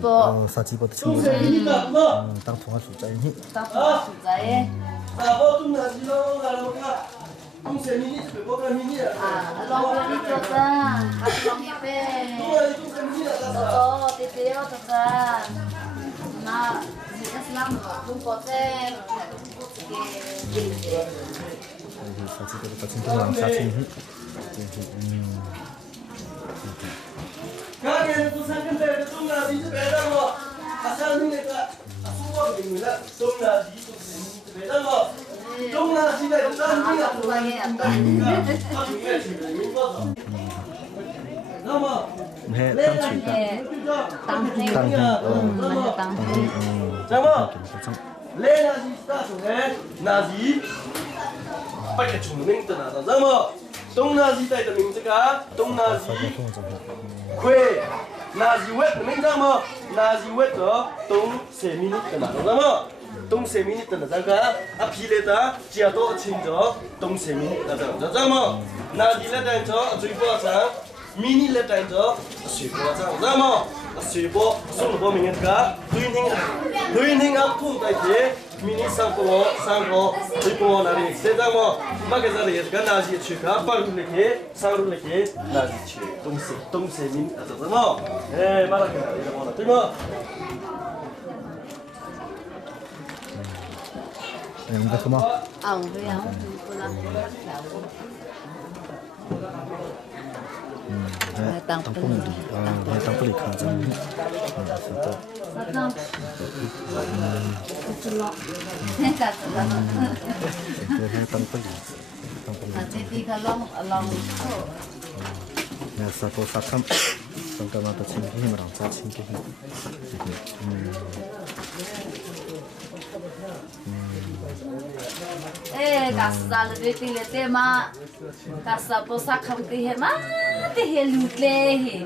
thủ 사지보 친구들 땅 통화 주자이니 땅 통화 주자에 롱이 쪼자 같이 롱이 빼 또 tiêu thật ra mà cái slam cũng có thế các em tôi sang cái này tôi là gì thế đó mà sao như này cả không có gì nữa tôi là gì tôi thế đó tôi là gì này tôi là gì Mẹ tăng chỉ tăng Chào mừng. Lên là gì ta xuống lên là gì? Bắt cái chủ mình tên là sao mà? Đông là gì đây là mình chứ cả? Đông là gì? Khuê là gì wet mình sao mà? Là gì wet đó? Đông sẽ mình tên là sao mà? Đông sẽ mình tên là sao cả? À phi lệ ta chỉ là đó chính đó. Đông sẽ mình là sao mà? Là gì là đây choជួយបោះសាមីនីលេតតែទៅជួយបោះសាណាមកជួយបោះសុំបោះមីងកាឌុយហិងអត់ធុំតែទេមីនីសាំបោះជួយបោះណារីសេតាមកមកគេសារយកណាជីជួយកាប៉ារុលេគេសារុលេគេណាជីជួយតុងសេមីនអត់ទៅមកមកឡាគេទៅមកទៅមក Em đã không ạ? Ông với ông tăng tăng cũng được, tăng cũng được khá chẳng. Nè sao có sát thăm, xong cái mà tôi xin cái mà làm sao xin cái Kasa lebih tinggi tema, kasa posak kamu tihe mah tihe lutle he,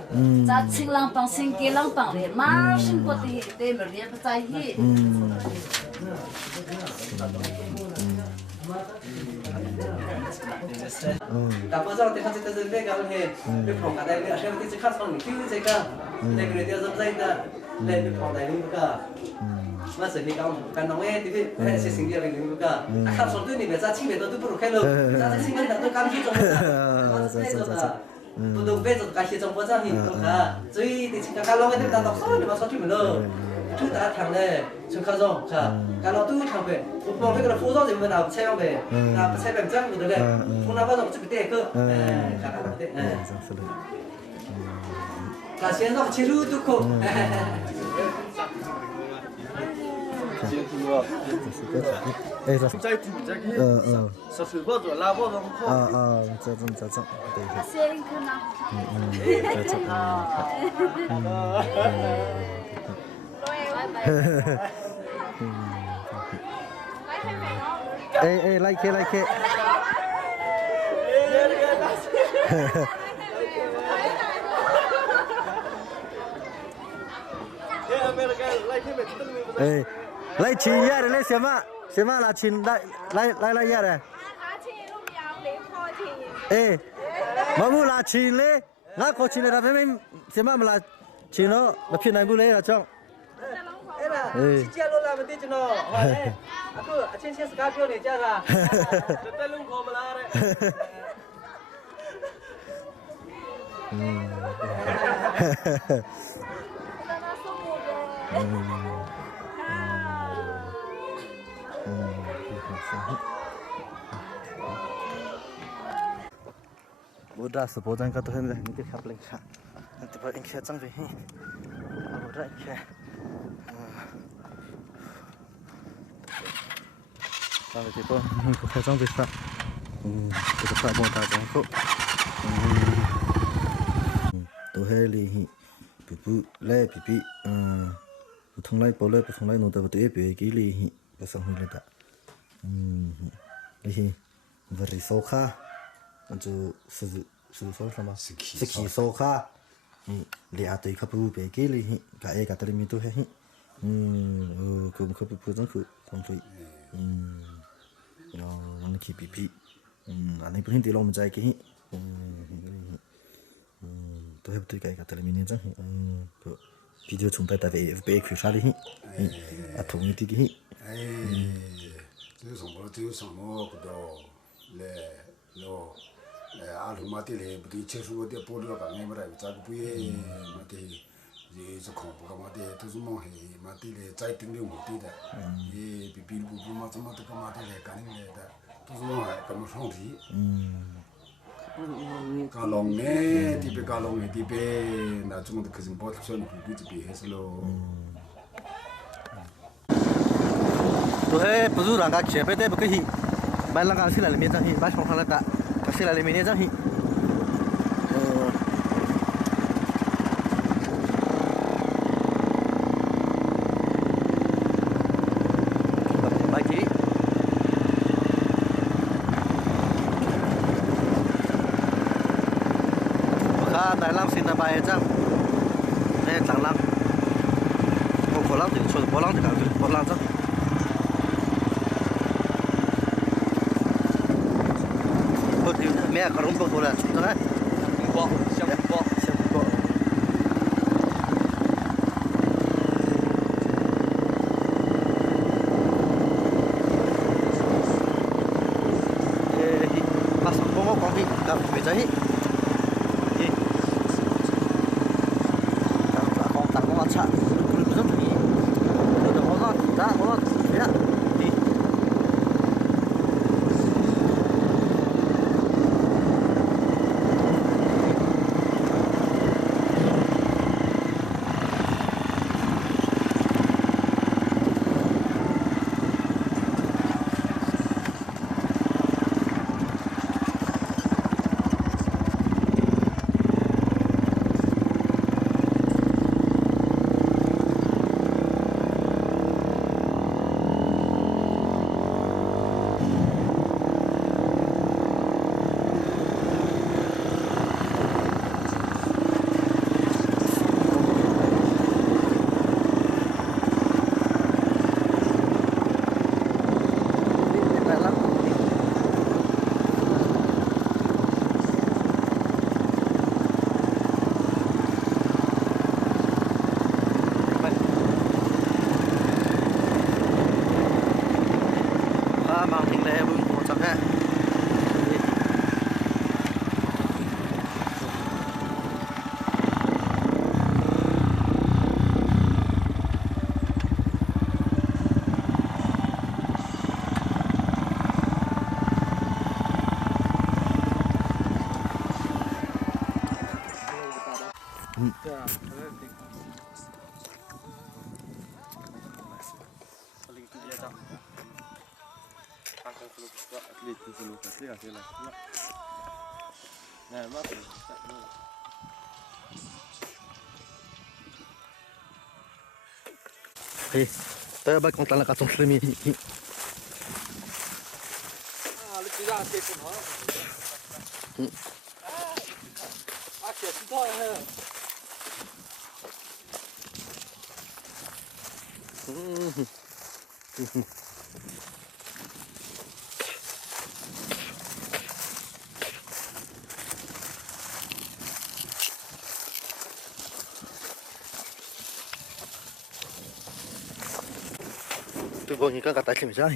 cacing lampang singki lampang le, masih pot tihe tema dia percaya. Tapi kalau kita cerita cerita kalau he, berpong ada yang ada yang kita khas orang itu juga, tapi dia zaman saya le berpong ada yang juga. Mà xử lý cái nóng ấy thì biết sẽ sinh viên mình cả khắp số tuổi này bây giờ chính về tôi bổ khai rồi ra sinh viên là tôi cam chịu trong tôi đâu biết rồi cái gì trong bữa giờ thì tôi cả rồi thì chỉ cả lâu cái ta đọc số để mà số chuyện nữa thứ ta thằng này chúng ta rồi cả lâu tôi thằng về tôi bảo cái là phô rõ thì mình nào xem về là xem bằng chắc được đấy không nào bao giờ chụp cái cơ cả đấy cả xem nó chỉ lưu tôi không Ê rồi. Sao thử bao giờ lao bao giờ không? Cho để Ê like it. Ê lấy chín ya rồi lấy xem mà là chín lấy ya rồi ê mà mua là chín lấy ngã có chín là phải mình xem mà là chín nó là phiền này mua lấy là trong ê chia luôn là mình tin cho nó aku trên xe Scorpio này cha ra tôi luôn có mà la đấy bố ra số bố đang có tôi hơn rồi những cái khắp lên khác thì phải anh khai trong về hi bố ra anh khai sau thì cô có khai trong về khác tôi phải bố ta trong cô tôi hay li hi bự lẽ bự thông lai bố lẽ thông lai nó ta tôi bị cái li hi cái xong rồi đó li hi very so kha就是说什么？是气烧卡，你啊对卡不别给哩，个哎个这里面都嘿，可不真去光对，那去比比，啊你不听对了我们再给，都还不对个这里面真嘿，个比较从在về về去啥哩，啊同一地个嘿，这什么这什么个到来咯。阿鲁马蒂嘞，不对，接触我的玻璃个，俺们来，咋个不也？马蒂，也是恐怖干嘛的，都是忙黑嘛的嘞，再顶的目的的，也比如不嘛怎么的干嘛的嘞，干的嘞的，都是忙干嘛上题。กาลงเนี่ยที่เป็นกาลงเนี่ยที่เป็นน่าจะมันคือสิ่งพอที่ส่วนผู้ที่จะเป็นให้สโลตัวเฮ้ปุจุรังกาเขียนไปได้บุกหิบ้านรังกาสิลาเลมีจังหิบ้านของทางรังกาสิลาเลมีเนี่ยจังหินายล่างสินนาบายจังเนี่ยต่างล่างโอ้พอล่างถึงชนพอล่างถึงกันพอล่างจังพอถึงแม่กระรุ่งตัวละจังไงบ่เสียงบ่ภาษาพงศ์ของพี่กับไม่ใช่차, 그리고 무슨 분이 너도 뭐가 그래? Hei, saya balik kontak nak kasih selimi. Lebih dah saya pun ha. Asyik sudah ya. Tu bonica kata sini sah.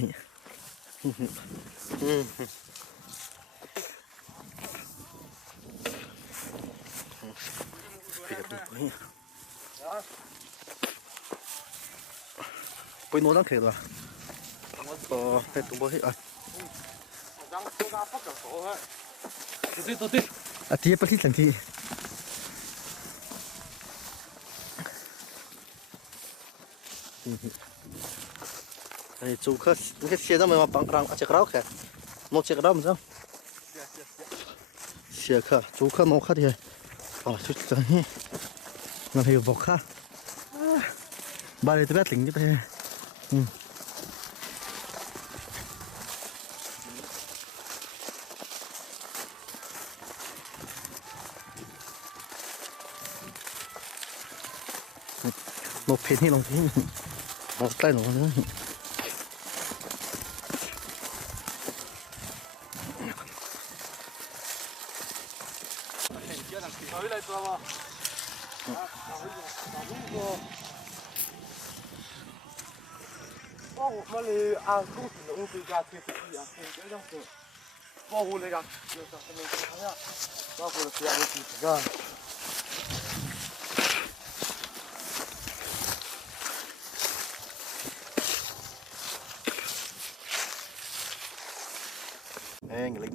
Poi nó đang kẹt rồi. Phải tụi bố hết rồi. À thì bác sĩ làm gì? Này chú khơi cái xe đó mà bằng răng chạy rau kìa, nó chạy rau mà sao? Xe khơi chú khơi nó khơi thì, chú chạy hi, nó hiểu vọc khơi, ba này tôi biết tính như thế, nó phết hi lòng thế, nó tay nó nữa. mà lì à cũng chỉ là từ gà thì gì à thì cái đó rồi bao hồ này gà rồi sao mình thấy à bao hồ là cái gì gà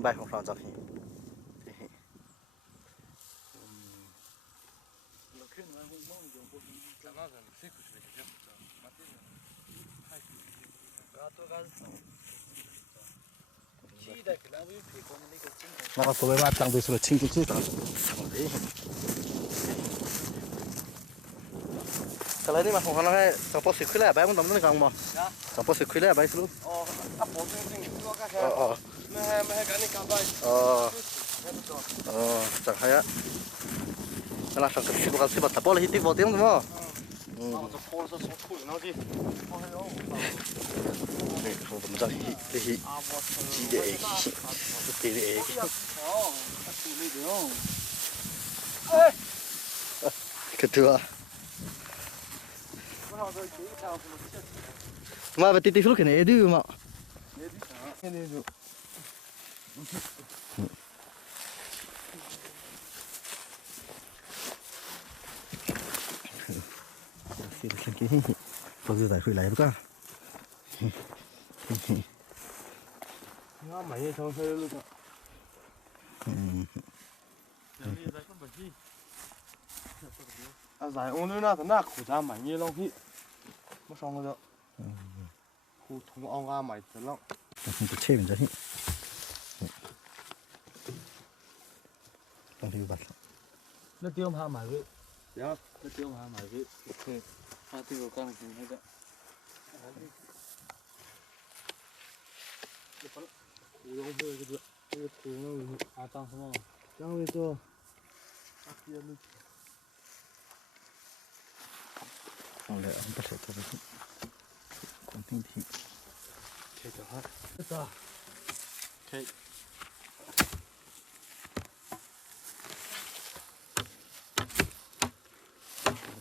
bài không sao hi那个所谓嘛，当对是个清楚知道，哎。cái này mà không phải là sao bớt xịt lại, bạn muốn tầm nó càng mà, sao bớt xịt lại, bạn xịt luôn. Chẳng hay á, là sao cái xịt vào tập bớt là hít tiếp vào tiếng đúng không? Này không tầm ra hít, hít, chỉ để cái thứ mà tí tí lúc cái này đi mà bao giờ giải khởi lại được nó mày thôi thôi luôn à giải ôn nữa thằng nào khổ ra mày như long hị mất xong rồi khu thùng ong ra mày thật lắm không có chế mình cho hị đang đi bắt nó tiêu mà mày vậy dạ nó tiêu mà mày vậy ok hai tiêu con gì hết đấy uống hơi cái được cái thùng nó tăng không tăng lên cho không lẽ không bắt được tôi còn tin thì thế được hết được thế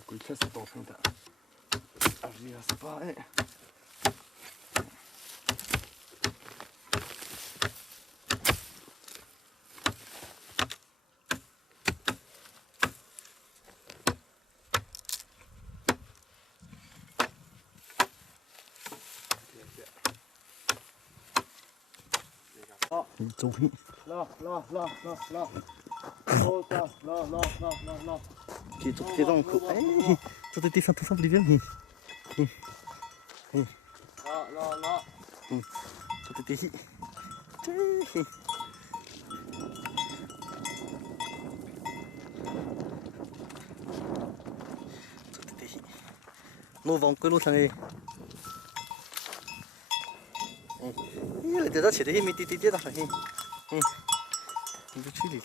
cuối cùng sẽ tốt hơn đã à vì là spa ấy chú hị lo chỉ chụp cái dòng cụ ấy cho tôi tí sang đi viếng hị lo cho tôi tí hị nô vòng quê luôn thằng ấy lại để ra chỉ để mình tí đó phải mình cứ chú ý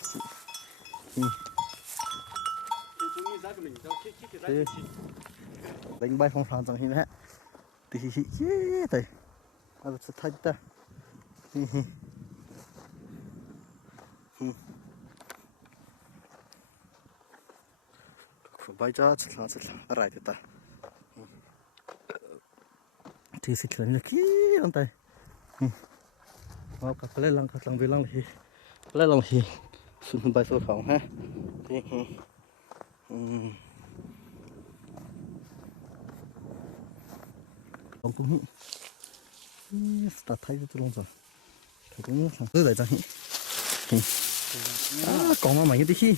đánh bay phong phàm chẳng hình hả thì đây à sẽ thay ta bay ra sẽ lại ta thì sẽ làm như kia làm tay các cái lăng về lăng thì cái lăng thì xuống bay số khẩu ha thì ông cũng ta thấy tôi luôn rồi thì cũng thằng cứ lại ra còn mà mày cái gì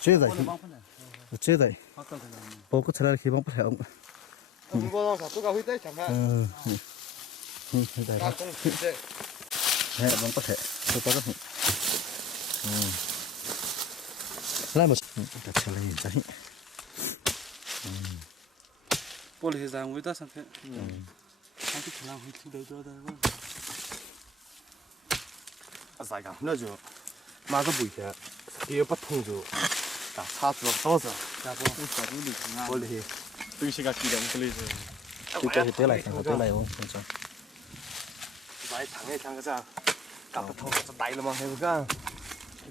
chơi vậy bố có thể là khi bóng có thể ông bố nó tôi có huy tới chẳng hạn đây đó nè bóng có thể tôi có cái lại một đặt trở lại trái bố lấy ra người ta sang thế anh thích làm hơi thứ đấy cho đây không à sai cả nó chứ mà cái bụi kia kia bắt thông rồi cả sát rồi sao rồi bố lấy tôi sẽ gặp chị đồng lấy rồi tôi cho tới lại không sao vậy thằng cái sao cặp thông nó tay luôn mà thấy không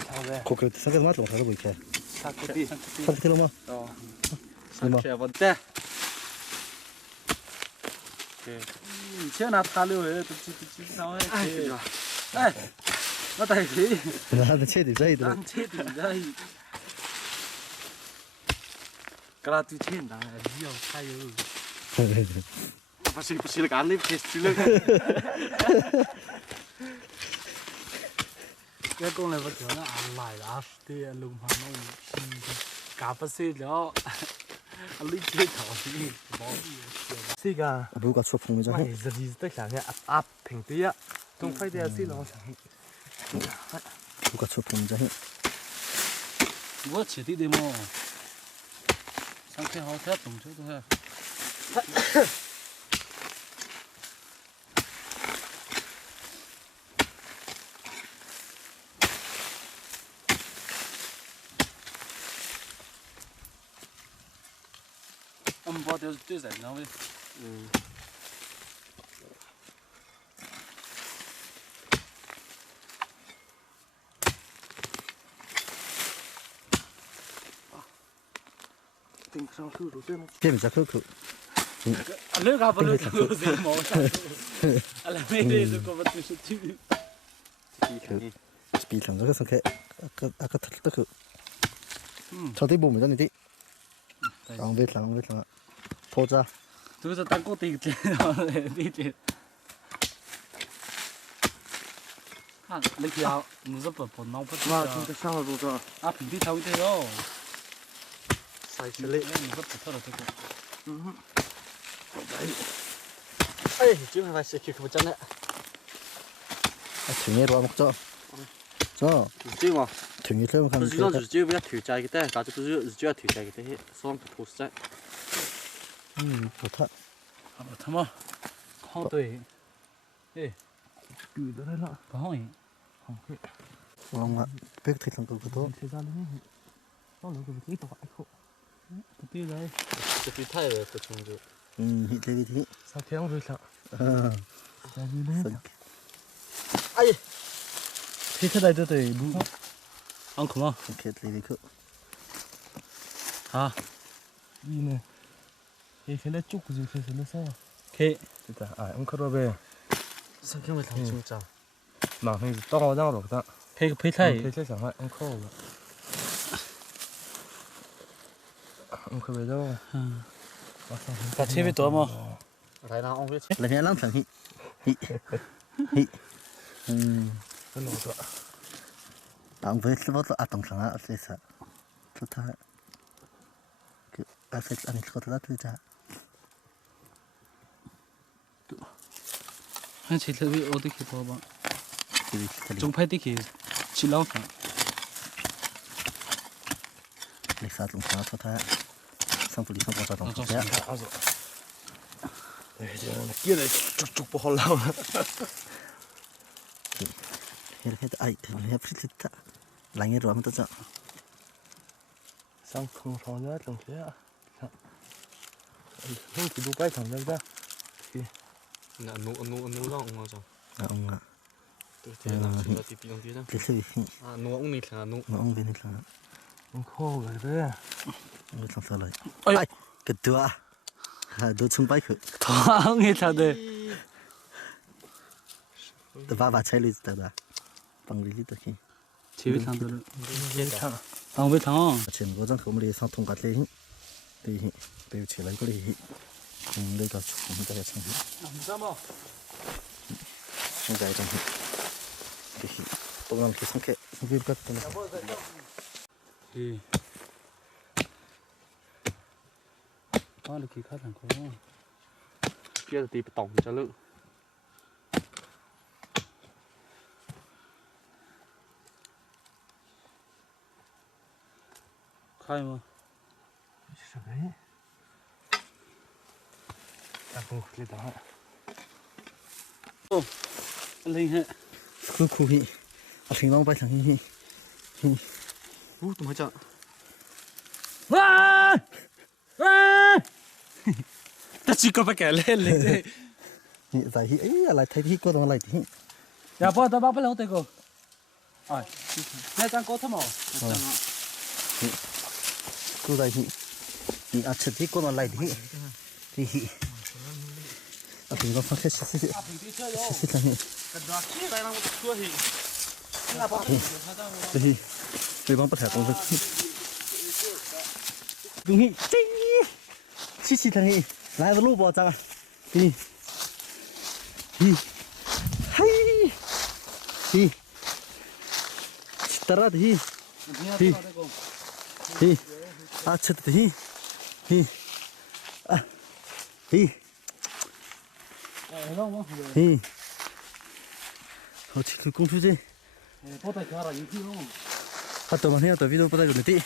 thằng này có cái sao cái mắt lồng cái bụi kia sao cái gì sao cái lồng mà sao cái vấn đề chưa nào thà lưu ấy tôi sao ấy ấy nó tại gì nó chết thì dây nó chết thì dây cái là tôi chết đã nhiều thay rồi不是个案例，不是那个。cái con này vẫn kiểu nó ăn lại là thì lùm hàng nó cả bác sĩ đó anh lấy chơi thảo thì bỏ xí cả bố có chụp phùng cho hết giờ gì tất cả cái áp平啲啊仲快啲先攞上bố có chụp phùng cho hết我吃的么上课好吃懂吃都是唔好對人啊喂。顶上去都这么。这比较可口。你搞不了这个是毛上，阿拉没得这个不就是去。比上这个上开，个特口。朝底部没得你的。上位上，破渣。都是当过地的，地。看，你看，你是不闹不妈，今天上了多少？啊，平地超一点哟。晒起来。你是不错了这个。嗯。哎，今天还是去不真的。thường ngày rồi một chỗ. Cho. Chứ mà. Thường ngày thêm không. Chứ nó chỉ biết thử trái cái đấy, cả cho tôi chỉ thử trái cái đấy, xong thử trái. Thật. Thật mà. Không对. Ê. Cứ đó đấy lạ. Không. Không. Vâng ạ. Biết thịt thằng cực tốt. Thời gian đấy. Nó là cái gì đó khổ. Cái gì đấy? Cái gì thay rồi tôi không được. Hít lên đi. Sao thế không rồi sao? Sao như thế? Ai. Thế thế này tôi bú. Ăn không à? Ok, lấy đi khử. À. Đi nè. Cái này chúc gì cái này sao? Cái. 진짜 ông khơi về. Sao cái này thằng 진짜. Mà hình to ra rồi đó. Cái thay. Cái chẳng hạn ông khơi. Ông khơi về đâu? Cả chế về tổ mà. Cái nào ông biết? Lấy hết lắm thằng hít. Hít. Cái nào đó. Ông với cái bớt là tổng sản á, sẽ sợ. Thật thà. Cái bác sĩ anh có thể tự trả. Anh chỉ là bị ô tô kịp bao bạn. Chúng phải đi kịp chỉ lâu cả. Lịch sử tổng sản thật thà. Xong phụ lý xong có tổng sản. Đây giờ kia này chụp bao lâu. Hết ai hết phít ta lạnh rồi mà tôi sang không sao nhá chẳng thế à không chỉ đủ bay thẳng ra thì là nụ lòng mà sao ông ạ tôi thấy là chỉ là tí tí đó à nụ ông này là nụ ông bên này là ông khô rồi đấy ông xong sao lại ai cái tua đồ chung bay khử thằng nghe thật đấy bà chạy lên từ đó bằng lý được khi chế với thằng đó thằng với thằng chuyện của dân không lấy sang thùng cắt lên thì bây giờ lấy cái này cùng lấy cái chúng ta sang hiện tại trong thì tôi làm cái sang cái việc cắt này thì có được cái khác thằng có kia là tí tổng cho lự khai mà sao đấy ta không lên đó ô linh hệ khu hi à thằng long bay thằng hi tụi mới chọn à ta chỉ có phải kể lên tại hi ấy lại thấy hi có đâu lại thì ya bỏ tao bắt lâu tới cô ai nãy trang có thầm mỏ cô đây hi à chết hi có đâu lại thì hi à thằng long phát sẽ thằng hi thì vì bóng bất hợp công việc đúng hi chi thằng hi lại vào lũ bò trăng hi hay hi 따라다 히 아, 쳤다 히 아, 지금 공수제 아, 또 만해요 또 비디오 보다 그랬지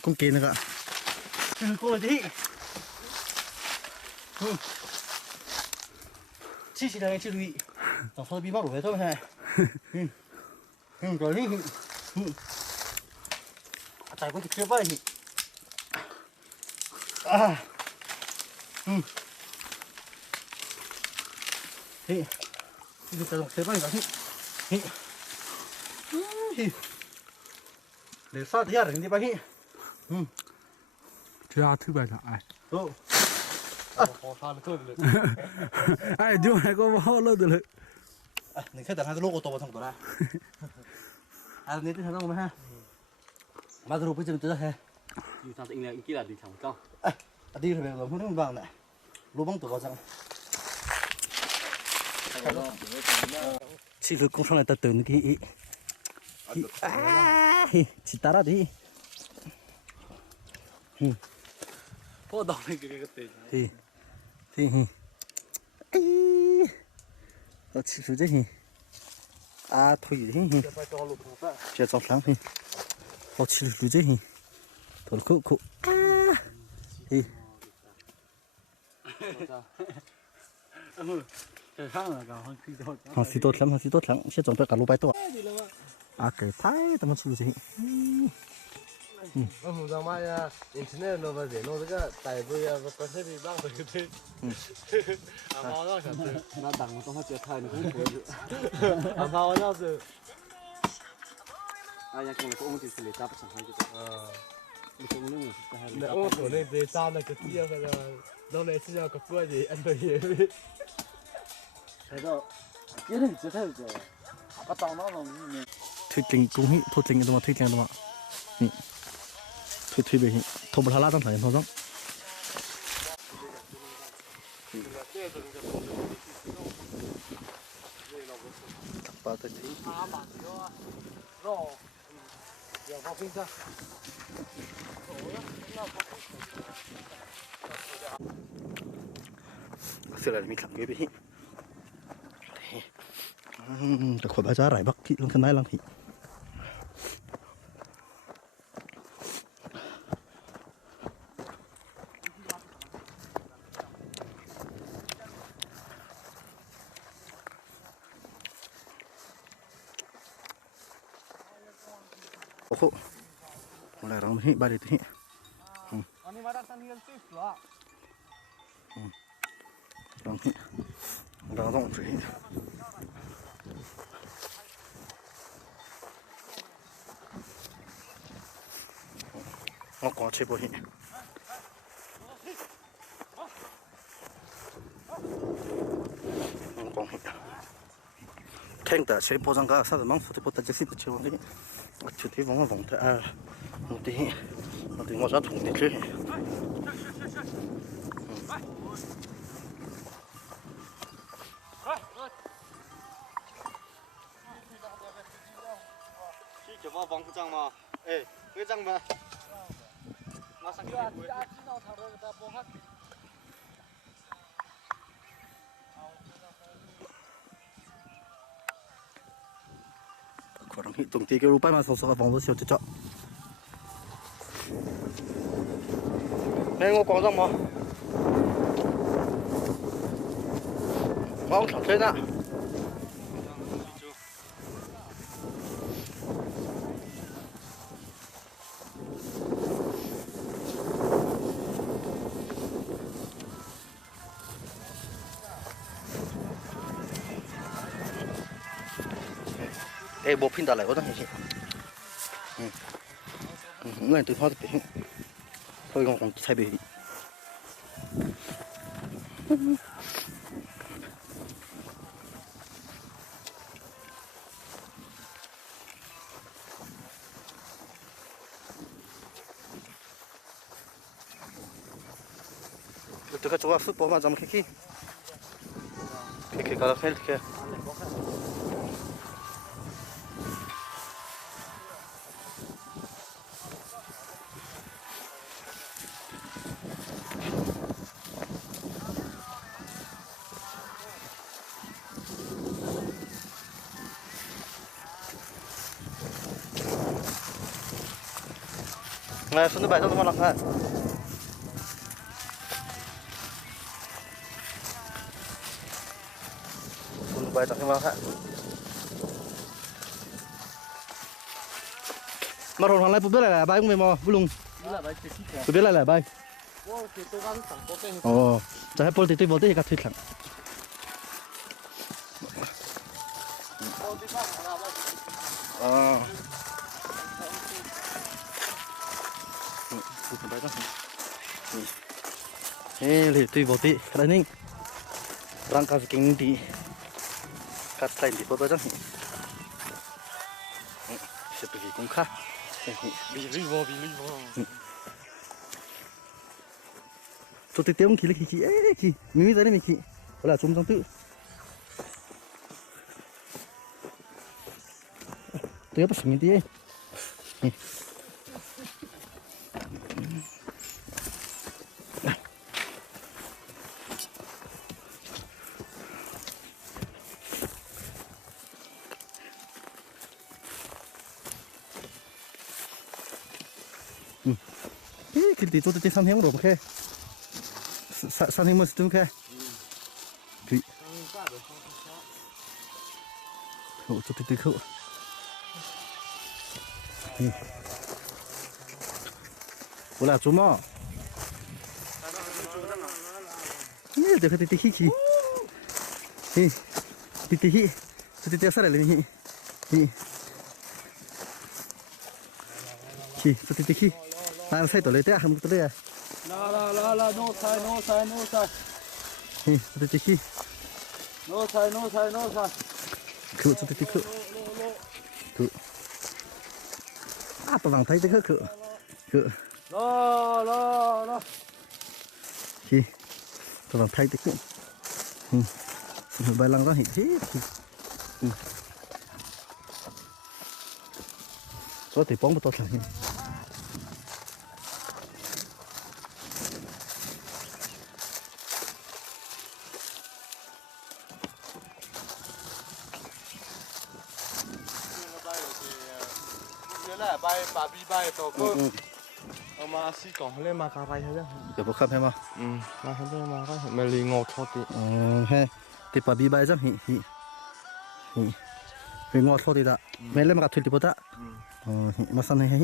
공개 나가 꼬지 치시랑에 치루이 저 비바로 왜 저래 rồi tại có chưa vậy thì bây giờ sẽ vậy vậy để sao thì ra đi vậy chưa ăn thứ bảy là ai ai chưa hay có bao lâu được mình sẽ đặt hai cái lô ô tô vào trong đó ra à nên thế nào không ha mà rồi bây giờ tôi raอยู่ทางอิงเนี่ยอิงกี้ละดีทางก้าว đi rồi về rồi không vàng này lô băng tủ vào rằng chỉ được công sang này ta tưởng cái chỉ ta ra đi có đau này cái tiền thì nó chỉ số gì à thôi gì chưa xong lắm thì nó chỉ số gì thôi cô thì họ xí tốt lắm sẽ trồng tất cả lúa bay to à cái thái tao muốn số gì Ông mai internet nó về nó cái tài bây giờ có thể bị băng được thế. Bao nó chẳng được. nó đằng nó không chia thay nó cũng thôi được Bao nó rồi. ai nhà con cũng chỉ xử lý tao chẳng hay cái mình cũngนึกNè ông tuổi này về sao này cái kia là đâu này xin cho cái cua gì ăn được gì. thế đó cái này chưa thấy rồi bắt tao nó là thuyết trình cũng hít thuyết trình đó mà thuyết trình đó mà thuyết về thô bát lá trong thời thô giống ba tới tí xưa là mình làm cái gì được khỏi bao giá rải bắc thị lăng thân này lăng thị ô lại rong thị ba đi thị rong thị rong thị có chế bộ hiện có hiện thanh ta chế bộ rằng cả sao mang số bộ ta chỉ biết chế bộ này chủ题vòng vòng thế à một tí ngõ ra thùng đi chơi chỉ vào vòng cái mà ê cái răng mà nó sang cái cuối có đồng hiện tổng ty cái rupai mà số vòng số siêu cho chọn này ngô quảng răng mà mong chẳng chơi nè 에 뭐 핀다 라거든 이제 người từ hoa thì thôi còn thay bì từ cái chỗ áp suất bỏ mà dòng khi cái đó hết kìa này xuống tới bài trong lòng ha xuống bài trong lòng ha mà rồi thằng này biết là bài không về mò vui lùng tôi biết là bài ồจะให้ politi ตัวที่กัดทิ้งหลังอ๋อเฮ้ยตัวที่ขนาดนี้ร่างกายเก่งดีกัดใส่ดีพอตัวจังเสียไปกี่กุ้งค่ะบีลีวอตัวที่เตี้ยมขี้เล็กขี้เอ๊ะขี้มีอะไรไม่ขี้เวลาจุ่มจังตื้อตัวเป็นสิ่งที่คือตีตัวที่สั่นเหี้ยงหรอโอเคสั่นเหี้ยงมันสุดโอเคพี่โอ้ตัวที่เขาเวลาจุ่มอ่ะนี่เดี๋ยวเขาตีขี้ขี้ตีขี้ตัวที่สั่นอะไรนี่ขี้ตัวที่ขี้น่าใส่ตัวเลยเต้ทำตัวเลยla no saiตัวที่ขี้no sai คือตัวที่คือตัวหลังไทยจะคือขี้ตัวหลังไทยจะคือใบหลังก็เห็นที่ตัวที่ป้องตัวหลังบาร์บี้ใบตัวก็เอามาซีกล่องเล่นมาคาไรใช่ไหมเดี๋ยวพวกข้าให้มามาให้ได้มาก็เห็นมันลีงอทอติให้ติดบาร์บี้ใบจังฮิงอทอติละไม่เล่นมากับทุนติดปุ๊ดละมาสั่นให้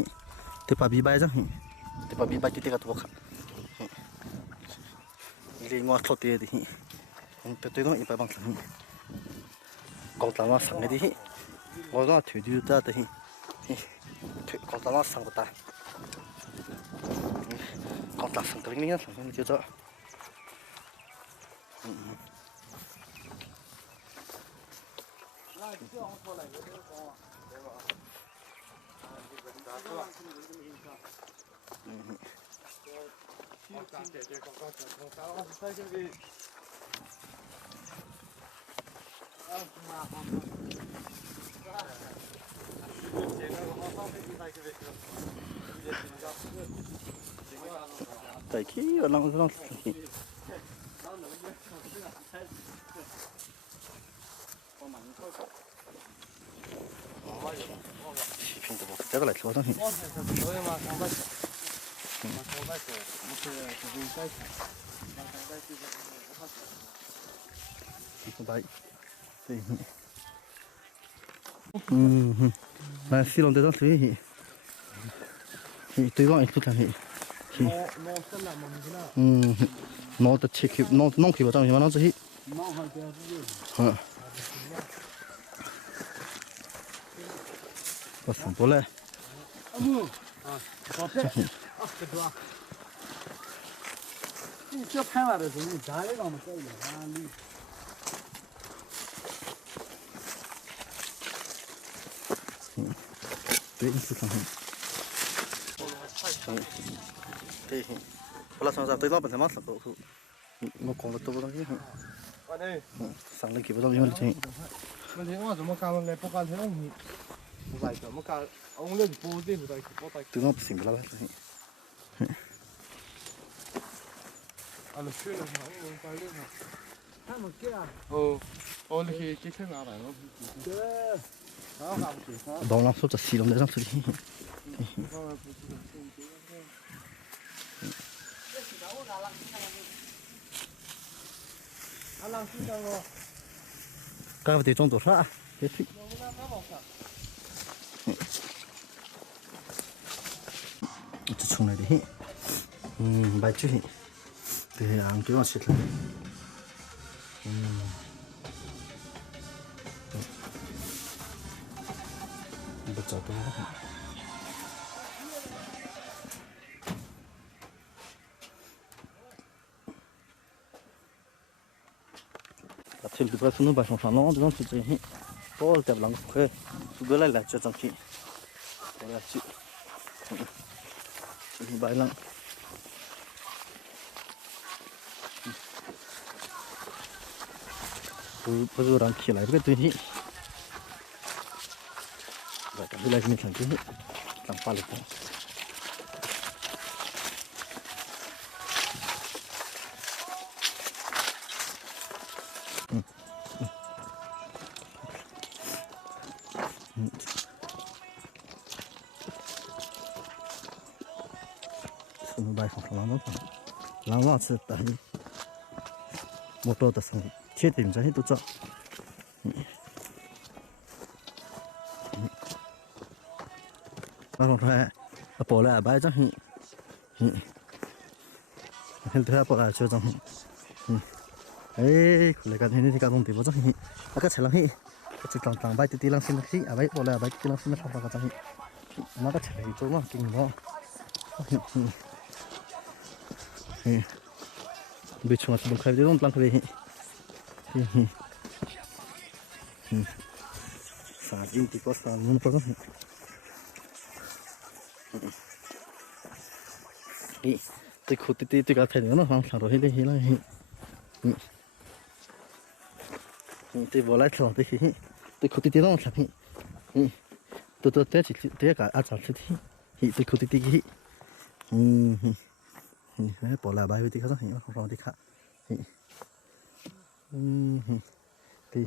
ติดบาร์บี้ใบจังติดบาร์บี้ใบติดกับตัวข้าลีงอทอติดิแต่ตัวน้องอีไปบางสังกองตามมาสั่งให้ดิ我让腿就在的，腿刚到那上不大，刚到上个零上面就这，tại khi ở lòng phim tập chắc là chúa thôi vậy là xí lòng tới đó xí tôi gọi chút là nó tự chế kịp nó nông kịp vào trong nhưng mà nó chỉ có sản phẩm này chưa khai vào được rồi trái đấy còn một cây để đi对，是看看。对，后来上山对老板他妈上过后，我讲了多不东西。上来给不到用的钱。问题我怎么干了？不干这种，不来怎么干？我那不对不对，不对。对我不行不了，这些。啊，那去了，我们快点嘛。他们给啊。哦，那个给看哪来了？对。Đó là số chặt xì lắm đấy, số chặt xì. cái vật trong tổ ra hết thịt chung này đi bài chứ thì ăn cái mà xịt lại bật cho tôi thêm cái bát nó bài phòng nó nó chỉ chỉ bỏ đẹp lắm ok cứ lại lại cho trong khi đó là chị bài lắm bây giờ đang khi lại cái tuyến hị vậy cái này mình thằng tuyến hị làm pha lực bài phòng lắm nó sẽ tại một đôi tập sang thiết tìm ra hết tôi chọn nó phải bỏ lại bài chắc hiện tại bỏ lại chưa trong ấy lấy cái này thì cái đồng tiền bao nhiêu cái chế lắm hi cái tăng tăng bài tí lăng xin hi à bài bỏ lại bài tí lăng xin nó không có hi nó cái chế này tôi mà kinh đó bị chung là khai đi không plan khai sao đi thì có sao muốn có đi tôi khut tí cái thay nữa nó không sao rồi hết đi lại tôi bỏ lại xong tôi khut tí nó làm tôi chỉ tôi cả ăn sáng thì tôi khut tí cái bỏ lại bài thì không hiểu không thì khác thì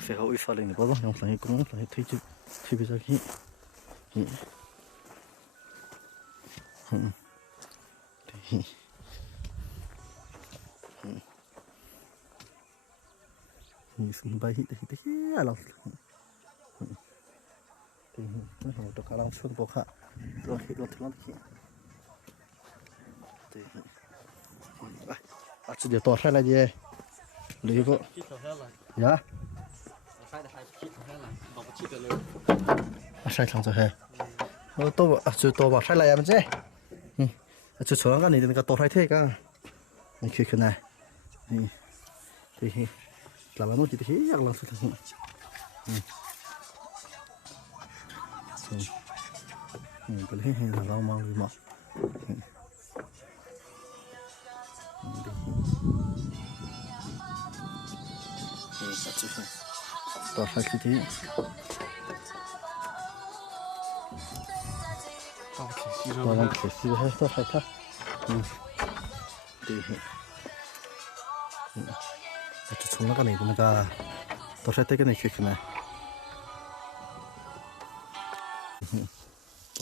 sẽ hỗ trợ lên có không phải cũng phải thuê chứ thuê bây giờ khi bài thì là thì nó không được làm xuân bọc hạ rồi khi đó thì nó thì chỉ để tỏ ra là gì lấy vợ dạ sai thằng rồi tôi tôi bảo sai lại em chứ chú số cái này thì cái tỏ ra thế cả này kia cái này thì làm nó chỉ thế làm sao thằng cái này là rau mang đi mà tỏ ra cái gì tao làm cái gì hết tao phải thắc thì chúng nó cái này cũng là tao sẽ cái này cái này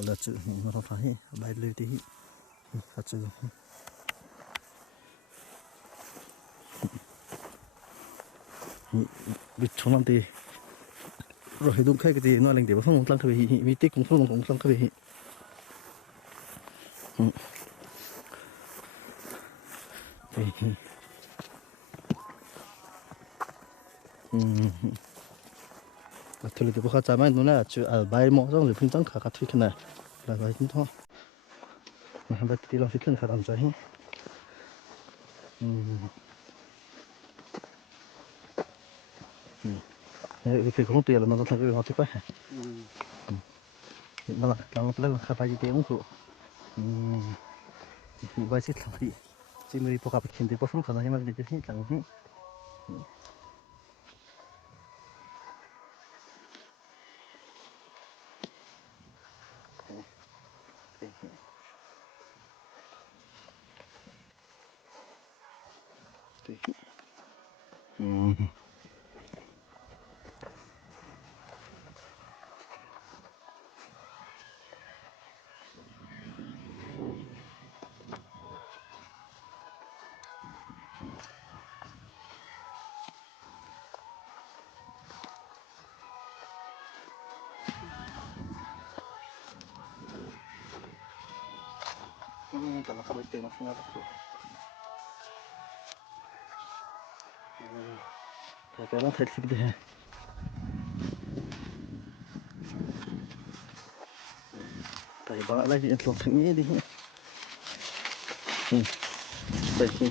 bỏ lỡ chữ nó phải bài lưu tí phát chữ bị chúng làm thì rồi đúng khai cái gì nó làm để mà không làm cái gì bị tích cũng không làm cái gì thôi thì bữa khác mai nó là chữ bài mỏ trong phim trắng cả thứ này là bài chính thôi mà bài tí lo phim phải làm gì cái không tiền là nó thành cái nó thích quá nó là lên là khai bài gì cũng được bài xịt làm gì chỉ mới bỏ cặp kiến thì bỏ xuống khả năng nhưng mà để cho chẳng hết แต่ละเข้าไปเต็มงานตะกุแต่แกต้องเทคลิปด้วยแต่บ้าอะไรที่ลงถึงนี้ดิไปที่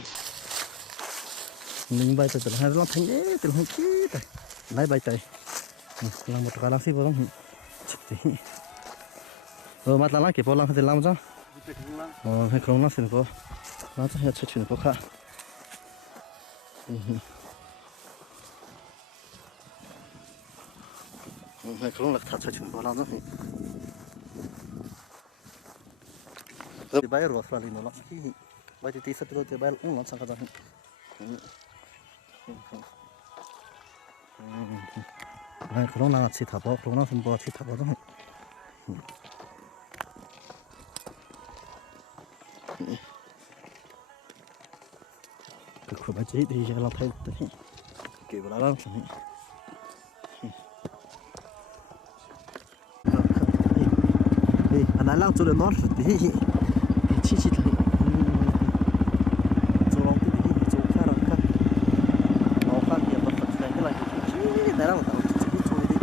นึ่งใบจะจะให้ลองถึงนี้ถึงที่แต่ไหนใบใจลองหมดกาลังสิบ่ต้องจุดที่มาตลาดเก็บพอลังให้ลำจ้ะให้ครองลังสิก็น่าจะให้ชุดก็ค่ะให้ครองหลักฐานชุดก็ลังจ้ะใบรัวสลายนี่ละใบที่ตีสัตว์ตัวใบลังสังกัดจ้ะให้ครองลังสิทับครองลังสมบูรณ์สิทับจ้ะคือคนจีที่จะเราไทยตัวนี้เก็บเวลาแล้วสินี่อันนั้นล่างจุดเด่นนอนสุดที่ชี้ที่จุดลงที่จุดแค่เราแค่เอาข้างเดียวตัดแต่งก็เลยชี้แต่เราจุดที่จุดที่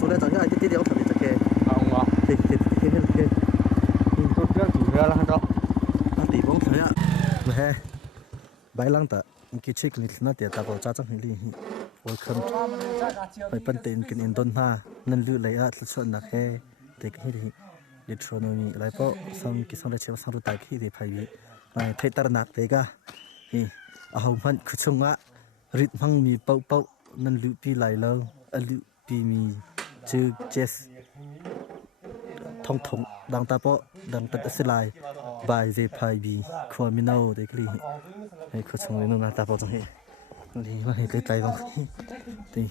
chỗ này chẳng hạn cái điều thật là kề thì tốt nhất chủ yếu là đó tỷ bóng thấy ạ mà bài lăng ta cái chiếc lịch nó để ta có cha chẳng hình đi welcome phải phân tiền cái in don ha nên lưu lấy at là nạc he để cái gì electronic lại có xong cái xong lại chơi xong rồi tại khi thì phải này thấy ta nạc thế cả thì hầu hết cứ chung á rít măng mì bậu nên lưu pi lại lâu lưu pi mì chữ chess thông thống đang ta bỏ đang ta sẽ lại bài về phải bị khoa mình đâu để cái gì hay có xong rồi nó ta bỏ trong hệ thì mà hệ cái tay không thì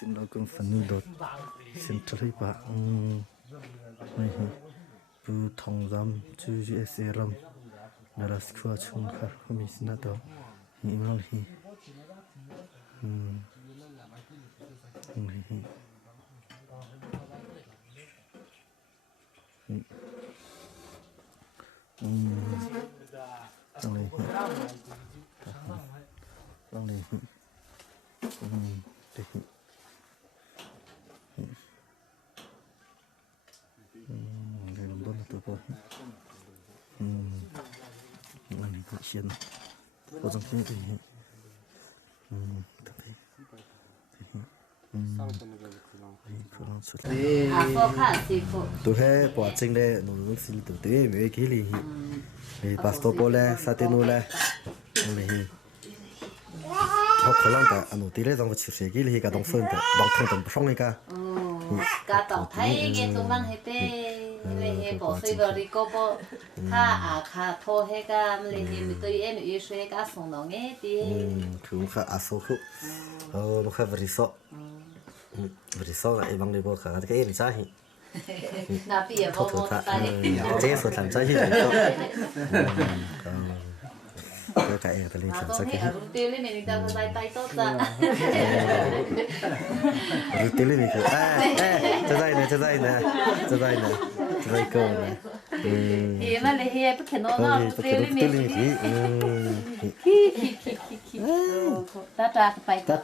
xin lỗi con phần nuôi đột xin cho thấy bạn này bu thông giam chữ chess ram là squat chung khá không biết nào đâu Hãy subscribe cho kênh Ghiền Mì Gõ có trong cái thì tôi hay bỏ trên đây nó cũng xin từ từ mấy cái gì thì pastor pole satenula này họ khởi lòng ta anh tôi lấy trong cái chuyện cái gì cả đồng phương đồng thông đồng phong này cả cả tổng thấy cái tụi mình hết lấy bỏ suy vào đi cô bỏ khá thô hết cả lấy mình tôi em yêu suy cả sống nó nghe đi cũng khá số khúc nó khá very so là em bằng đi bộ khá cái em sao na bia bộ bộ tay chế số làm sao vậy cái cái cái lên làm sao cái tiêu lên mình ta tay tay tốt ra tiêu lên mình cho đây nè câu nè thì mà lấy hết bất kể nó tiêu lên mình ta ta phải ta